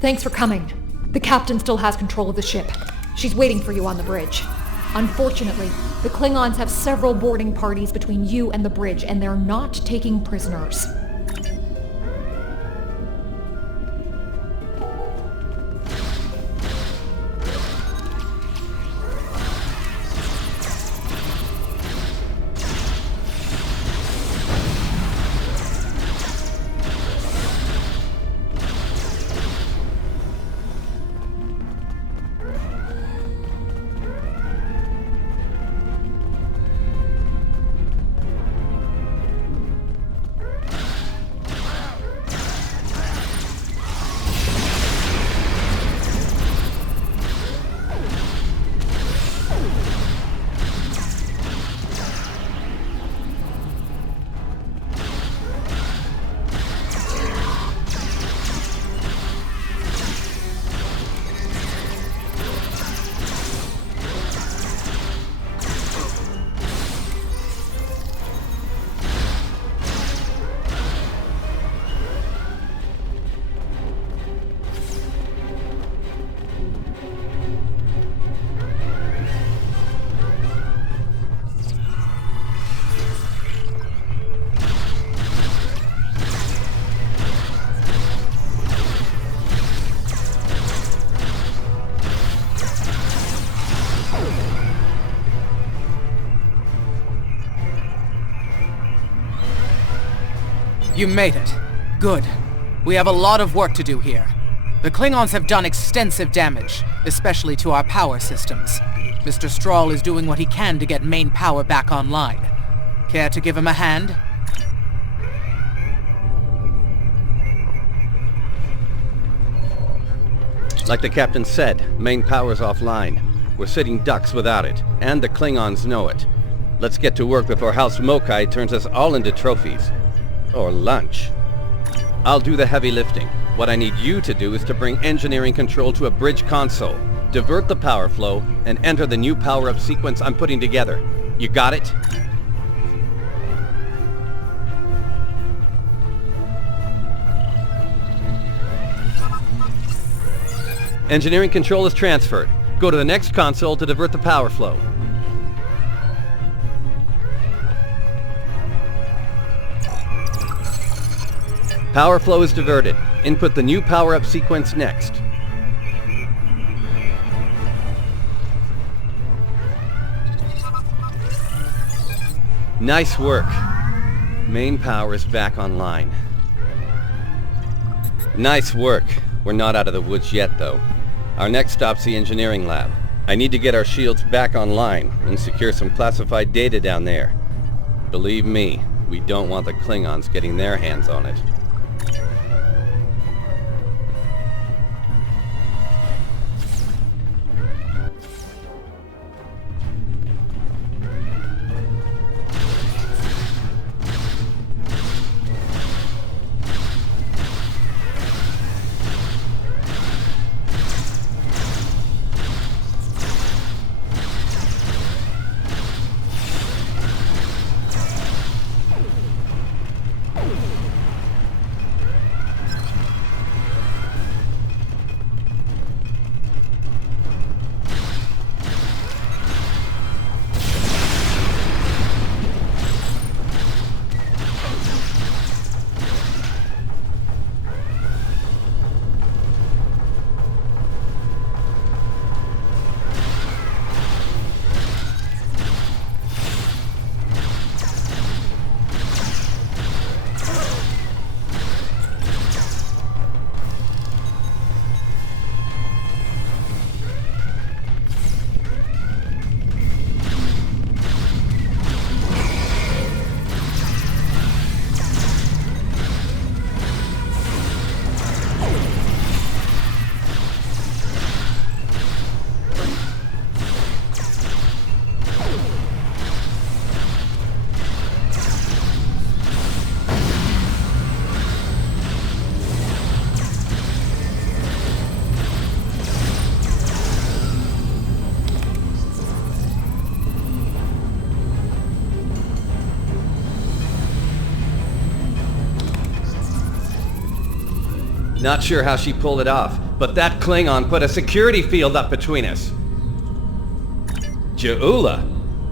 Thanks for coming. The captain still has control of the ship. She's waiting for you on the bridge. Unfortunately, the Klingons have several boarding parties between you and the bridge, and they're not taking prisoners. You made it. Good. We have a lot of work to do here. The Klingons have done extensive damage, especially to our power systems. Mr. Strahl is doing what he can to get main power back online. Care to give him a hand? Like the captain said, main power's offline. We're sitting ducks without it, and the Klingons know it. Let's get to work before House Mokai turns us all into trophies. Or lunch. I'll do the heavy lifting. What I need you to do is to bring engineering control to a bridge console, divert the power flow, and enter the new power-up sequence I'm putting together. You got it? Engineering control is transferred. Go to the next console to divert the power flow. Power flow is diverted. Input the new power-up sequence next. Nice work. Main power is back online. Nice work. We're not out of the woods yet, though. Our next stop's the engineering lab. I need to get our shields back online and secure some classified data down there. Believe me, we don't want the Klingons getting their hands on it. Not sure how she pulled it off, but that Klingon put a security field up between us. Ja'ula?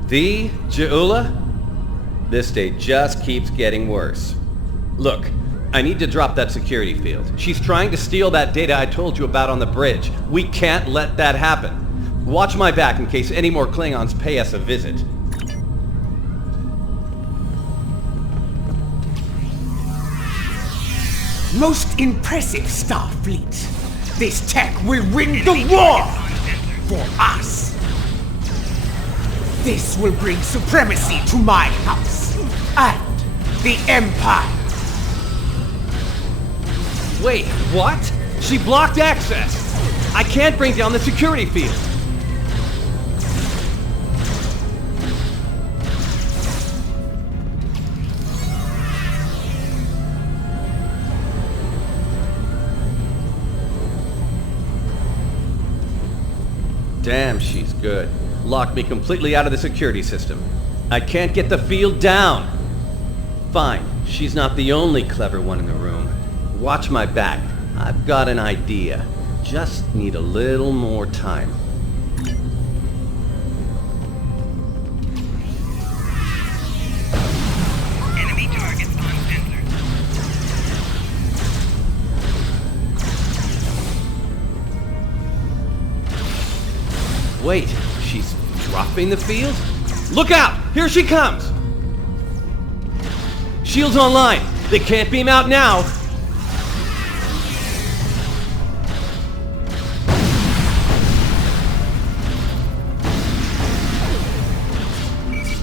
The Ja'ula? This day just keeps getting worse. Look, I need to drop that security field. She's trying to steal that data I told you about on the bridge. We can't let that happen. Watch my back in case any more Klingons pay us a visit. Most impressive, Starfleet. This tech will win the war! For us. This will bring supremacy to my house. And the Empire. Wait, what? She blocked access! I can't bring down the security field! Damn, she's good. Locked me completely out of the security system. I can't get the field down! Fine, she's not the only clever one in the room. Watch my back. I've got an idea. Just need a little more time. Enemy targets uncensored. Wait, she's dropping the field? Look out! Here she comes! Shields online. They can't beam out now.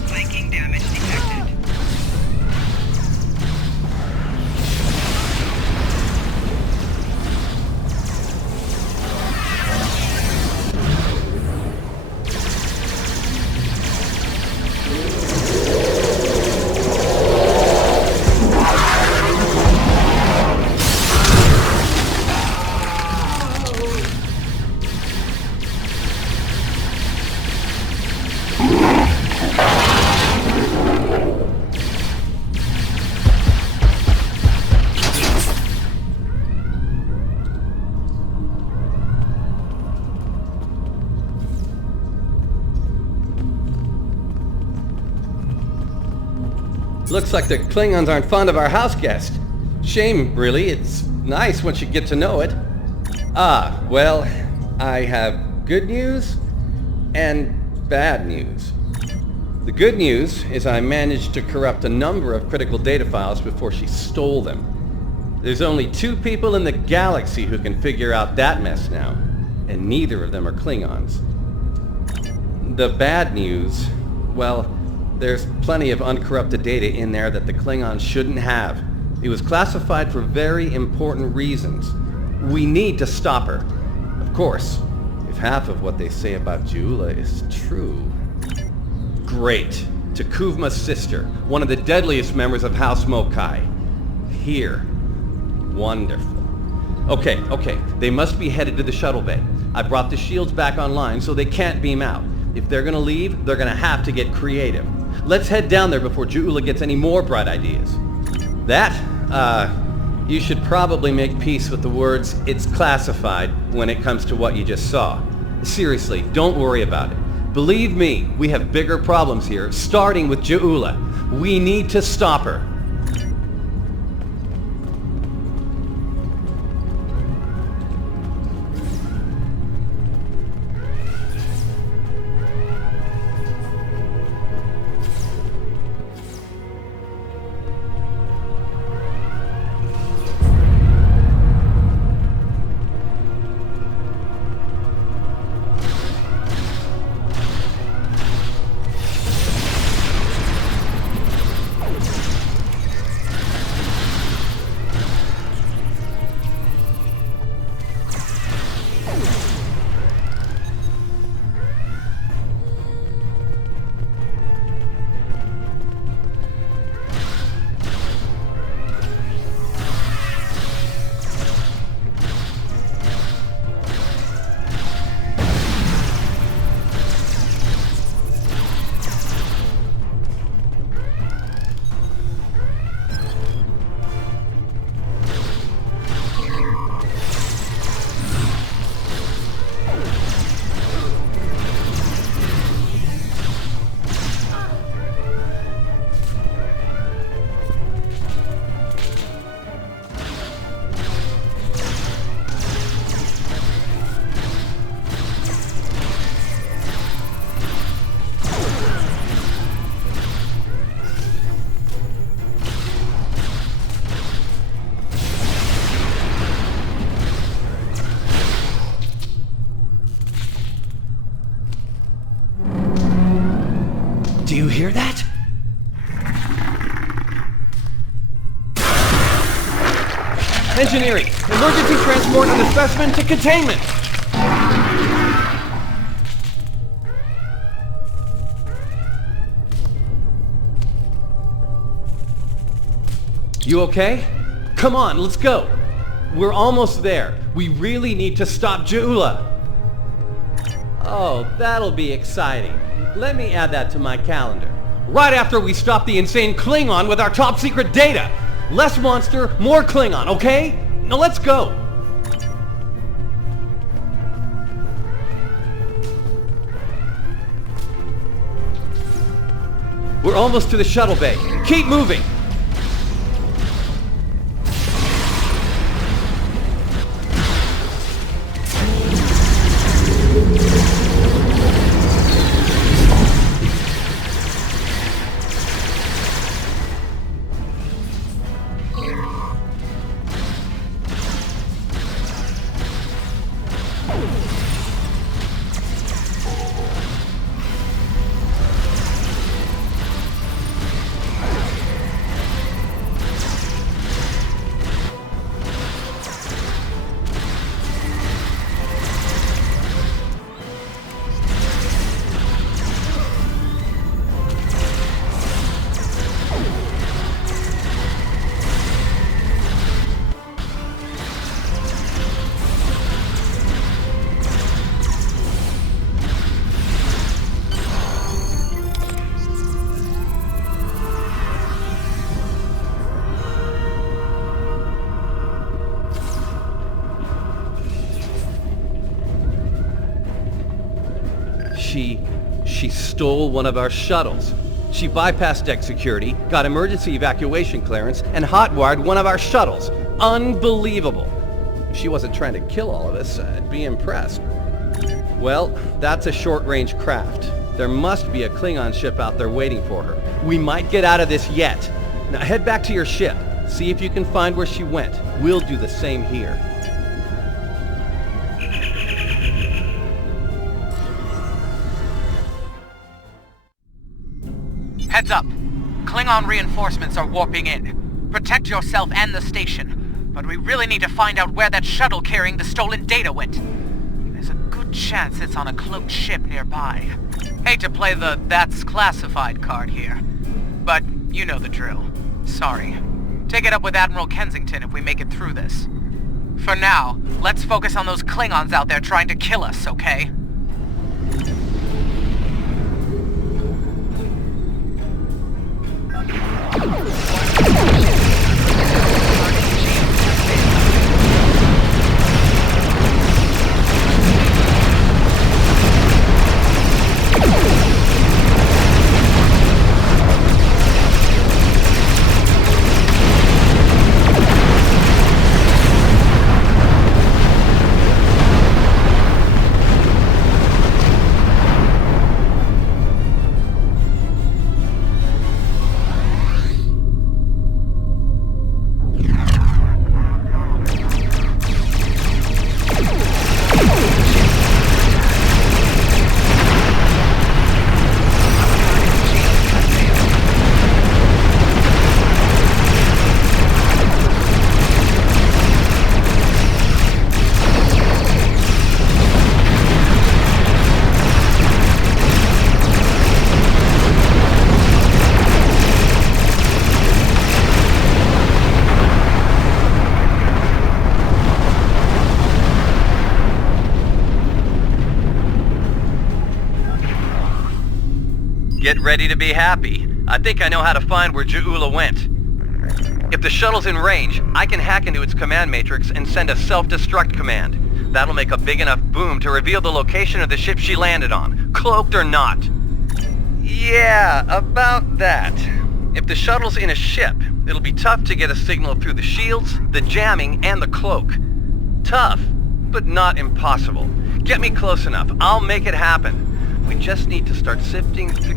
Flanking damage detected. Looks like the Klingons aren't fond of our house guest. Shame, really. It's nice once you get to know it. Ah, well, I have good news and bad news. The good news is I managed to corrupt a number of critical data files before she stole them. There's only 2 people in the galaxy who can figure out that mess now, and neither of them are Klingons. The bad news, well, there's plenty of uncorrupted data in there that the Klingons shouldn't have. It was classified for very important reasons. We need to stop her. Of course, if half of what they say about Jula is true. Great. Takuvma's sister, one of the deadliest members of House Mokai. Here. Wonderful. Okay. They must be headed to the shuttle bay. I brought the shields back online so they can't beam out. If they're gonna leave, they're gonna have to get creative. Let's head down there before Jula gets any more bright ideas. You should probably make peace with the words, "it's classified," when it comes to what you just saw. Seriously, don't worry about it. Believe me, we have bigger problems here, starting with Jula. We need to stop her. Do you hear that? Engineering! Emergency transport of the specimen to containment! You okay? Come on, let's go! We're almost there. We really need to stop Jula! Oh, that'll be exciting. Let me add that to my calendar. Right after we stop the insane Klingon with our top secret data! Less monster, more Klingon, okay? Now let's go! We're almost to the shuttle bay. Keep moving! She stole one of our shuttles. She bypassed deck security, got emergency evacuation clearance, and hotwired one of our shuttles. Unbelievable. If she wasn't trying to kill all of us, I'd be impressed. Well, that's a short-range craft. There must be a Klingon ship out there waiting for her. We might get out of this yet. Now head back to your ship. See if you can find where she went. We'll do the same here. Heads up. Klingon reinforcements are warping in. Protect yourself and the station. But we really need to find out where that shuttle carrying the stolen data went. There's a good chance it's on a cloaked ship nearby. Hate to play the "that's classified" card here, but you know the drill. Sorry. Take it up with Admiral Kensington if we make it through this. For now, let's focus on those Klingons out there trying to kill us, okay? Get ready to be happy. I think I know how to find where Ja'ula went. If the shuttle's in range, I can hack into its command matrix and send a self-destruct command. That'll make a big enough boom to reveal the location of the ship she landed on, cloaked or not. Yeah, about that. If the shuttle's in a ship, it'll be tough to get a signal through the shields, the jamming, and the cloak. Tough, but not impossible. Get me close enough, I'll make it happen. We just need to start sifting through...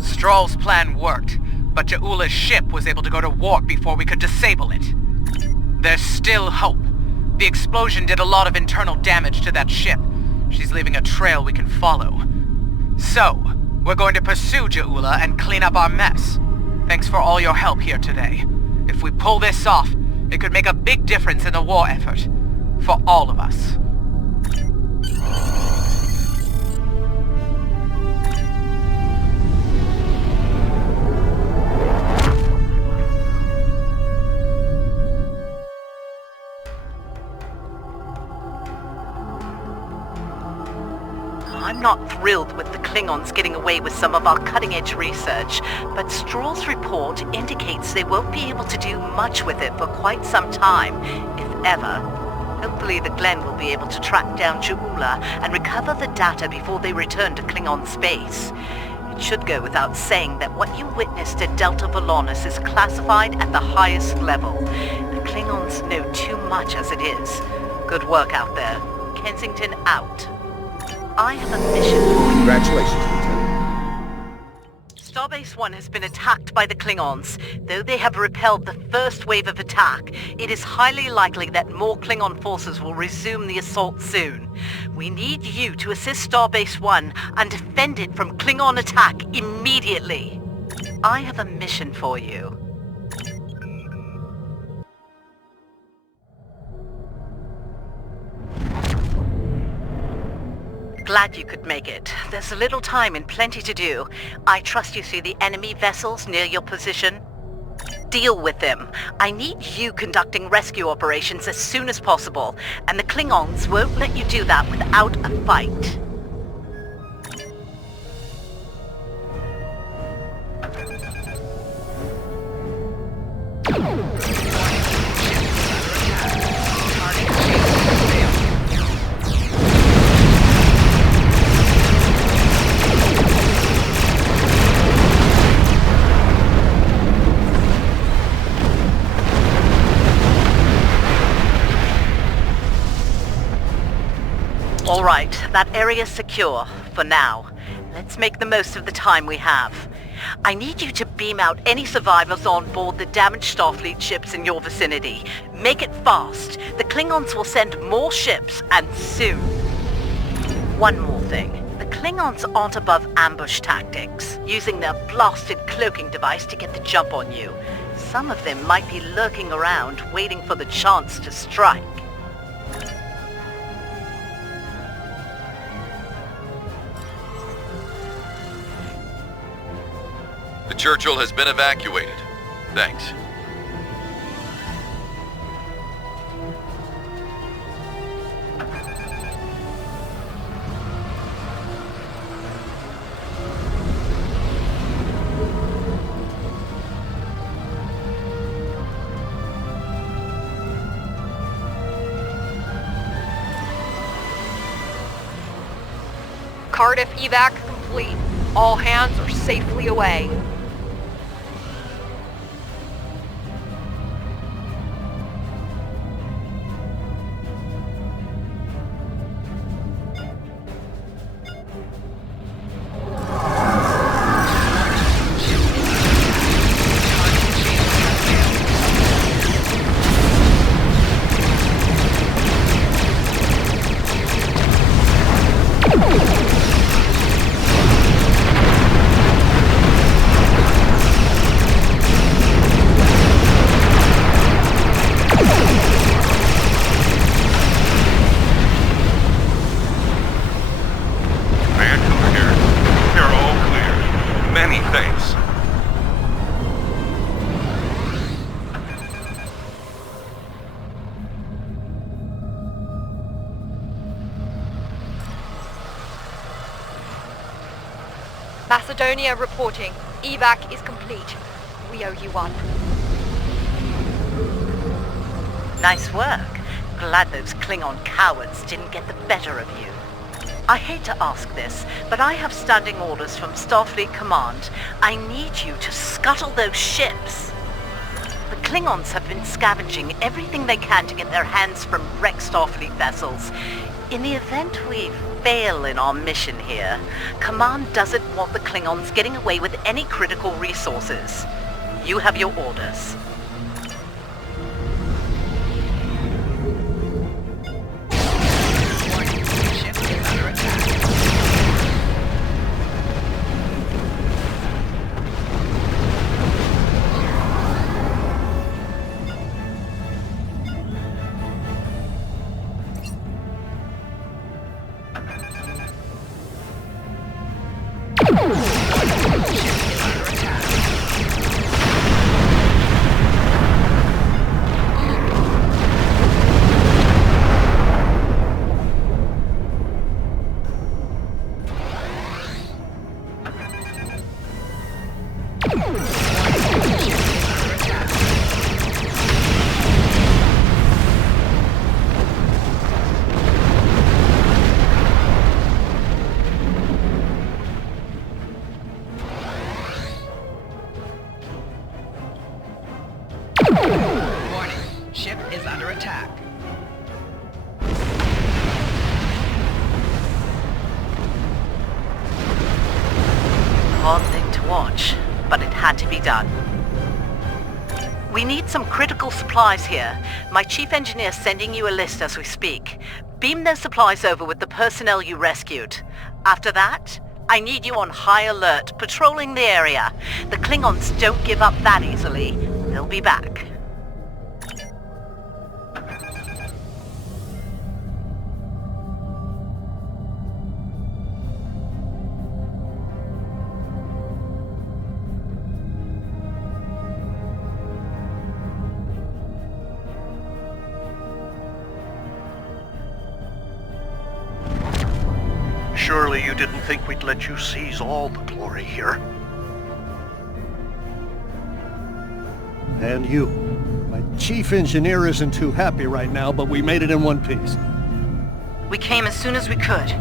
Stroll's plan worked, but Ja'ula's ship was able to go to warp before we could disable it. There's still hope. The explosion did a lot of internal damage to that ship. She's leaving a trail we can follow. So, we're going to pursue Ja'ula and clean up our mess. Thanks for all your help here today. If we pull this off, it could make a big difference in the war effort. For all of us. I'm not thrilled with the Klingons getting away with some of our cutting-edge research, but Stroll's report indicates they won't be able to do much with it for quite some time, if ever. Hopefully the Glen will be able to track down Ja'ula and recover the data before they return to Klingon space. It should go without saying that what you witnessed at Delta Volanus is classified at the highest level. The Klingons know too much as it is. Good work out there. Kensington out. I have a mission for you. Congratulations, Lieutenant. Stop Starbase 1 has been attacked by the Klingons. Though they have repelled the first wave of attack, it is highly likely that more Klingon forces will resume the assault soon. We need you to assist Starbase 1 and defend it from Klingon attack immediately. I have a mission for you. Glad you could make it. There's a little time and plenty to do. I trust you see the enemy vessels near your position. Deal with them. I need you conducting rescue operations as soon as possible, and the Klingons won't let you do that without a fight. All right, that area's secure, for now. Let's make the most of the time we have. I need you to beam out any survivors on board the damaged Starfleet ships in your vicinity. Make it fast. The Klingons will send more ships, and soon. One more thing. The Klingons aren't above ambush tactics, using their blasted cloaking device to get the jump on you. Some of them might be lurking around, waiting for the chance to strike. The Churchill has been evacuated. Thanks. Cardiff evac complete. All hands are safely away. Macedonia reporting. Evac is complete. We owe you one. Nice work. Glad those Klingon cowards didn't get the better of you. I hate to ask this, but I have standing orders from Starfleet Command. I need you to scuttle those ships. The Klingons have been scavenging everything they can to get their hands from wrecked Starfleet vessels. In the event we fail in our mission here, Command doesn't want the Klingons getting away with any critical resources. You have your orders. had to be done. We need some critical supplies here. My chief engineer's sending you a list as we speak. Beam those supplies over with the personnel you rescued. After that, I need you on high alert, patrolling the area. The Klingons don't give up that easily. They'll be back. Surely you didn't think we'd let you seize all the glory here. And you. My chief engineer isn't too happy right now, but we made it in one piece. We came as soon as we could.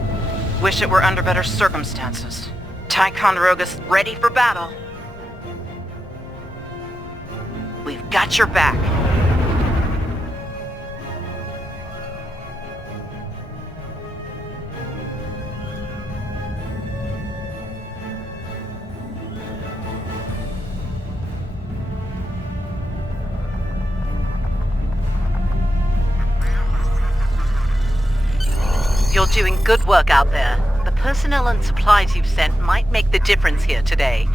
Wish it were under better circumstances. Ticonderoga's ready for battle. We've got your back. You're doing good work out there. The personnel and supplies you've sent might make the difference here today.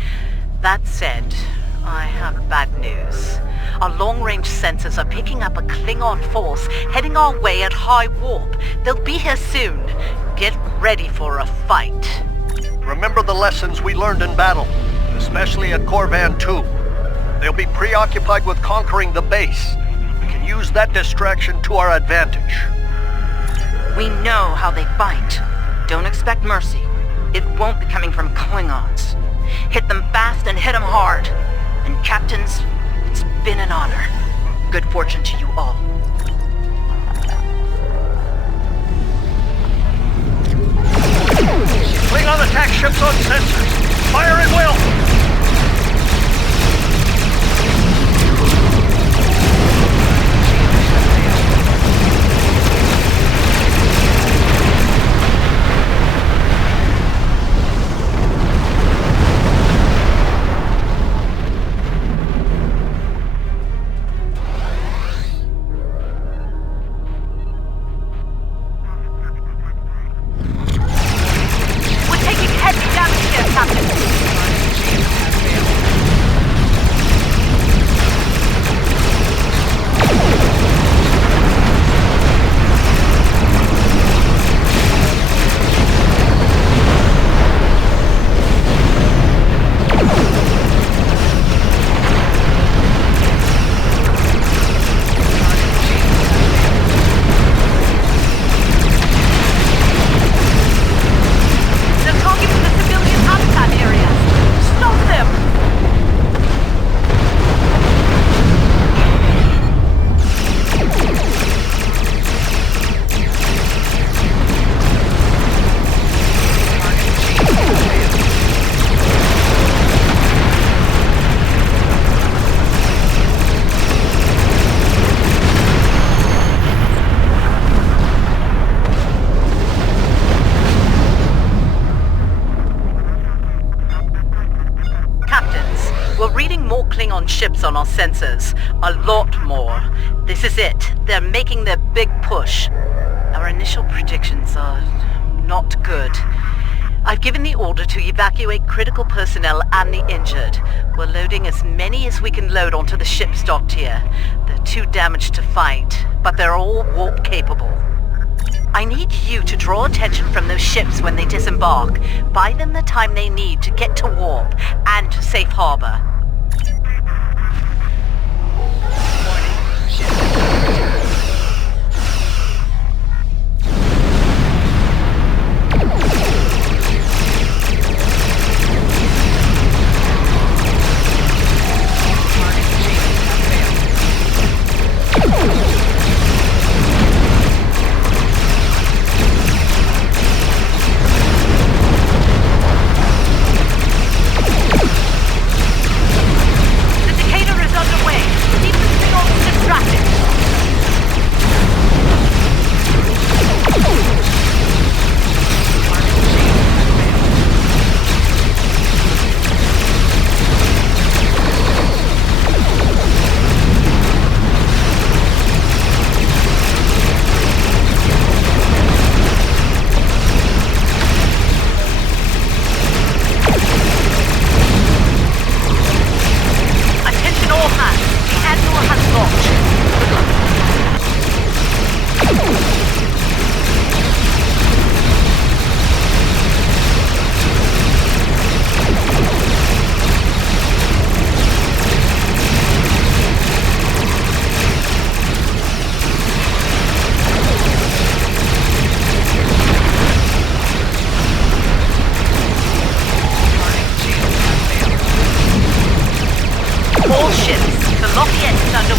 That said, I have bad news. Our long-range sensors are picking up a Klingon force heading our way at high warp. They'll be here soon. Get ready for a fight. Remember the lessons we learned in battle, especially at Corvan 2. They'll be preoccupied with conquering the base. We can use that distraction to our advantage. We know how they fight. Don't expect mercy. It won't be coming from Klingons. Hit them fast and hit them hard. And captains, it's been an honor. Good fortune to you all. Klingon attack ships on sensors. Fire at will! Klingon ships on our sensors. A lot more. This is it. They're making their big push. Our initial predictions are not good. I've given the order to evacuate critical personnel and the injured. We're loading as many as we can load onto the ship docked here. They're too damaged to fight, but they're all warp capable. I need you to draw attention from those ships when they disembark. Buy them the time they need to get to warp and to safe harbor.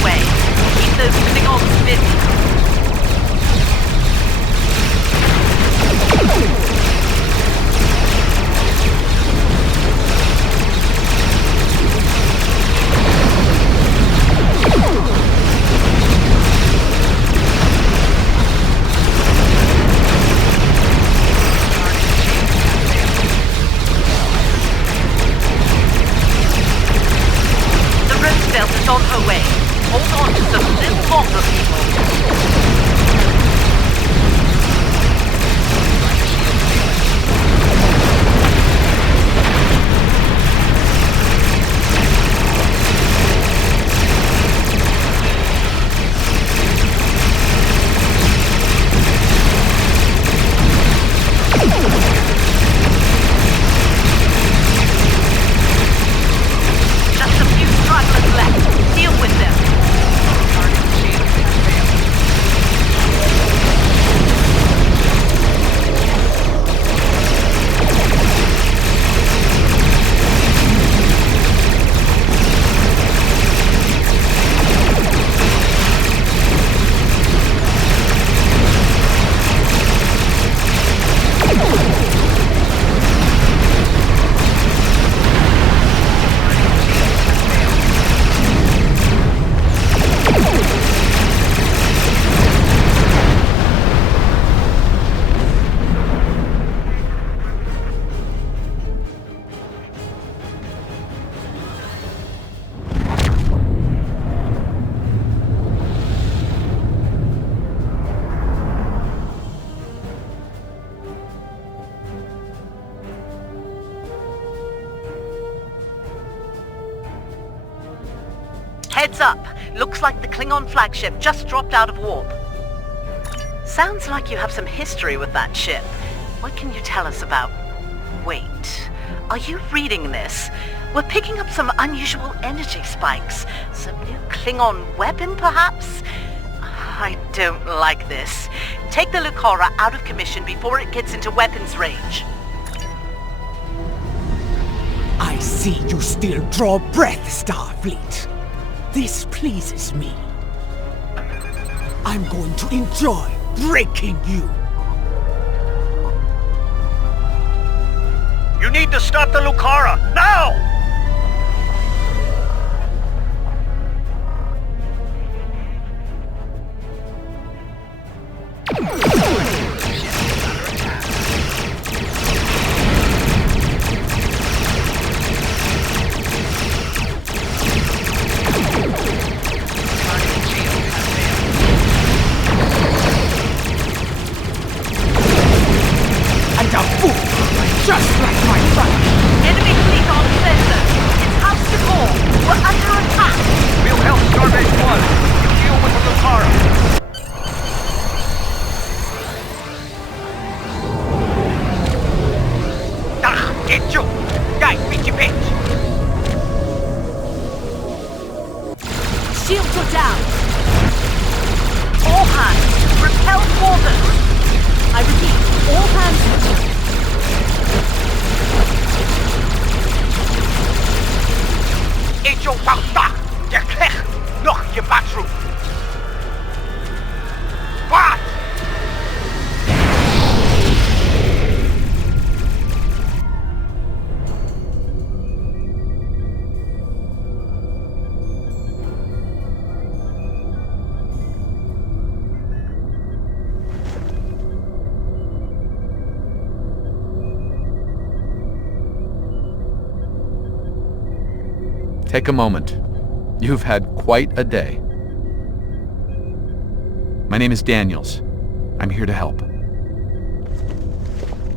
way. Keep those Klingons busy. Is on her way. Hold on just a little longer, people. Just a few stragglers left. Deal with them. Heads up! Looks like the Klingon flagship just dropped out of warp. Sounds like you have some history with that ship. What can you tell us about... Wait, are you reading this? We're picking up some unusual energy spikes. Some new Klingon weapon, perhaps? I don't like this. Take the Lucara out of commission before it gets into weapons range. I see you still draw breath, Starfleet. This pleases me. I'm going to enjoy breaking you. You need to stop the Lucara, now! Just like my brother! Enemy fleet on center! It's house to Borg! We're under attack! We'll help Starbase 1! You deal with the Lucara! Get you! Guy, pitchy pitch! Shields are down! All hands! Repel quarters! I repeat, all hands... Eet jou van dag! Je krijgt nog je batroep! Wat? Take a moment. You've had quite a day. My name is Daniels. I'm here to help.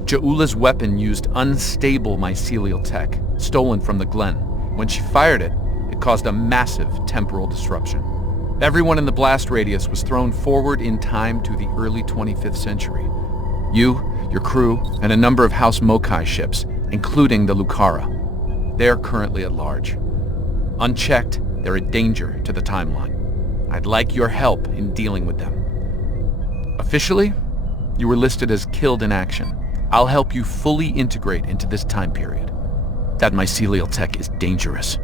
Ja'ula's weapon used unstable mycelial tech, stolen from the Glen. When she fired it, it caused a massive temporal disruption. Everyone in the blast radius was thrown forward in time to the early 25th century. You, your crew, and a number of House Mokai ships, including the Lucara. They're currently at large. Unchecked, they're a danger to the timeline. I'd like your help in dealing with them. Officially, you were listed as killed in action. I'll help you fully integrate into this time period. That mycelial tech is dangerous.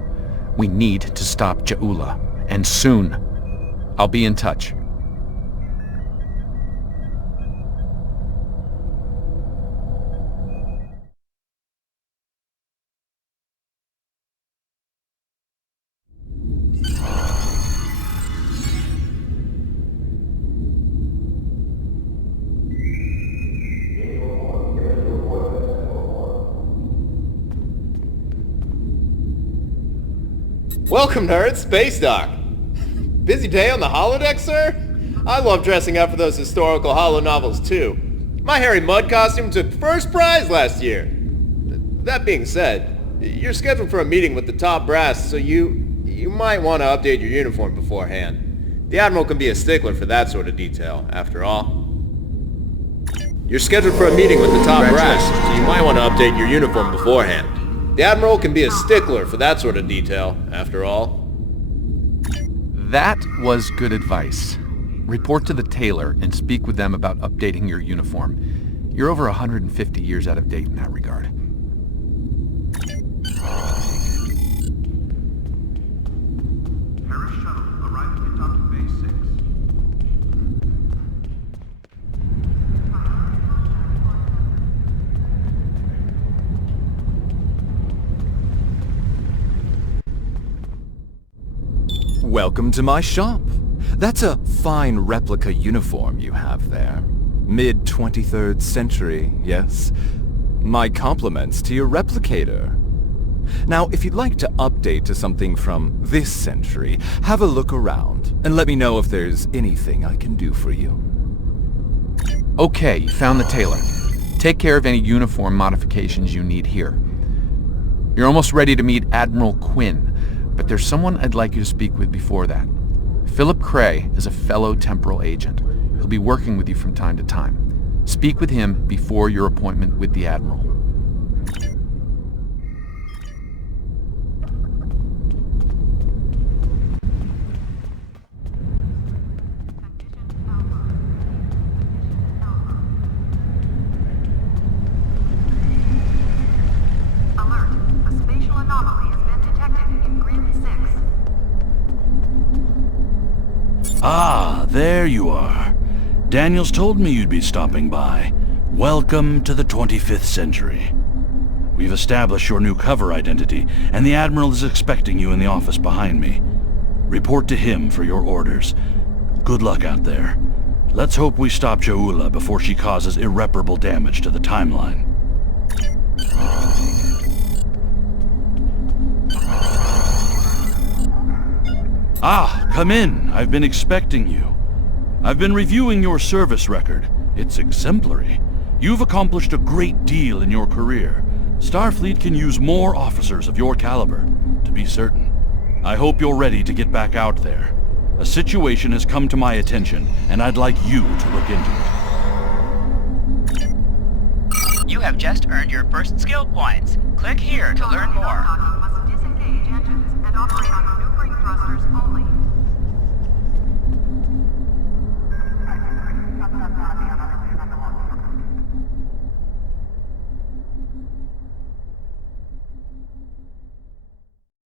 We need to stop Ja'ula, and soon. I'll be in touch. Welcome, nerds. Space Dock. Busy day on the holodeck, sir? I love dressing up for those historical holo novels, too. My Harry Mudd costume took first prize last year. That being said, you're scheduled for a meeting with the top brass, so you might want to update your uniform beforehand. The Admiral can be a stickler for that sort of detail, after all. You're scheduled for a meeting with the top brass, so you might want to update your uniform beforehand. The Admiral can be a stickler for that sort of detail, after all. That was good advice. Report to the tailor and speak with them about updating your uniform. You're over 150 years out of date in that regard. Welcome to my shop. That's a fine replica uniform you have there. Mid-23rd century, yes? My compliments to your replicator. Now, if you'd like to update to something from this century, have a look around and let me know if there's anything I can do for you. Okay, you found the tailor. Take care of any uniform modifications you need here. You're almost ready to meet Admiral Quinn, but there's someone I'd like you to speak with before that. Philip Cray is a fellow temporal agent. He'll be working with you from time to time. Speak with him before your appointment with the Admiral. Ah, there you are. Daniels told me you'd be stopping by. Welcome to the 25th century. We've established your new cover identity, and the Admiral is expecting you in the office behind me. Report to him for your orders. Good luck out there. Let's hope we stop Ja'ula before she causes irreparable damage to the timeline. Ah, come in. I've been expecting you. I've been reviewing your service record. It's exemplary. You've accomplished a great deal in your career. Starfleet can use more officers of your caliber, to be certain. I hope you're ready to get back out there. A situation has come to my attention, and I'd like you to look into it. You have just earned your first skill points. Click here to learn more. Disengage engines and operate on maneuvering thrusters only.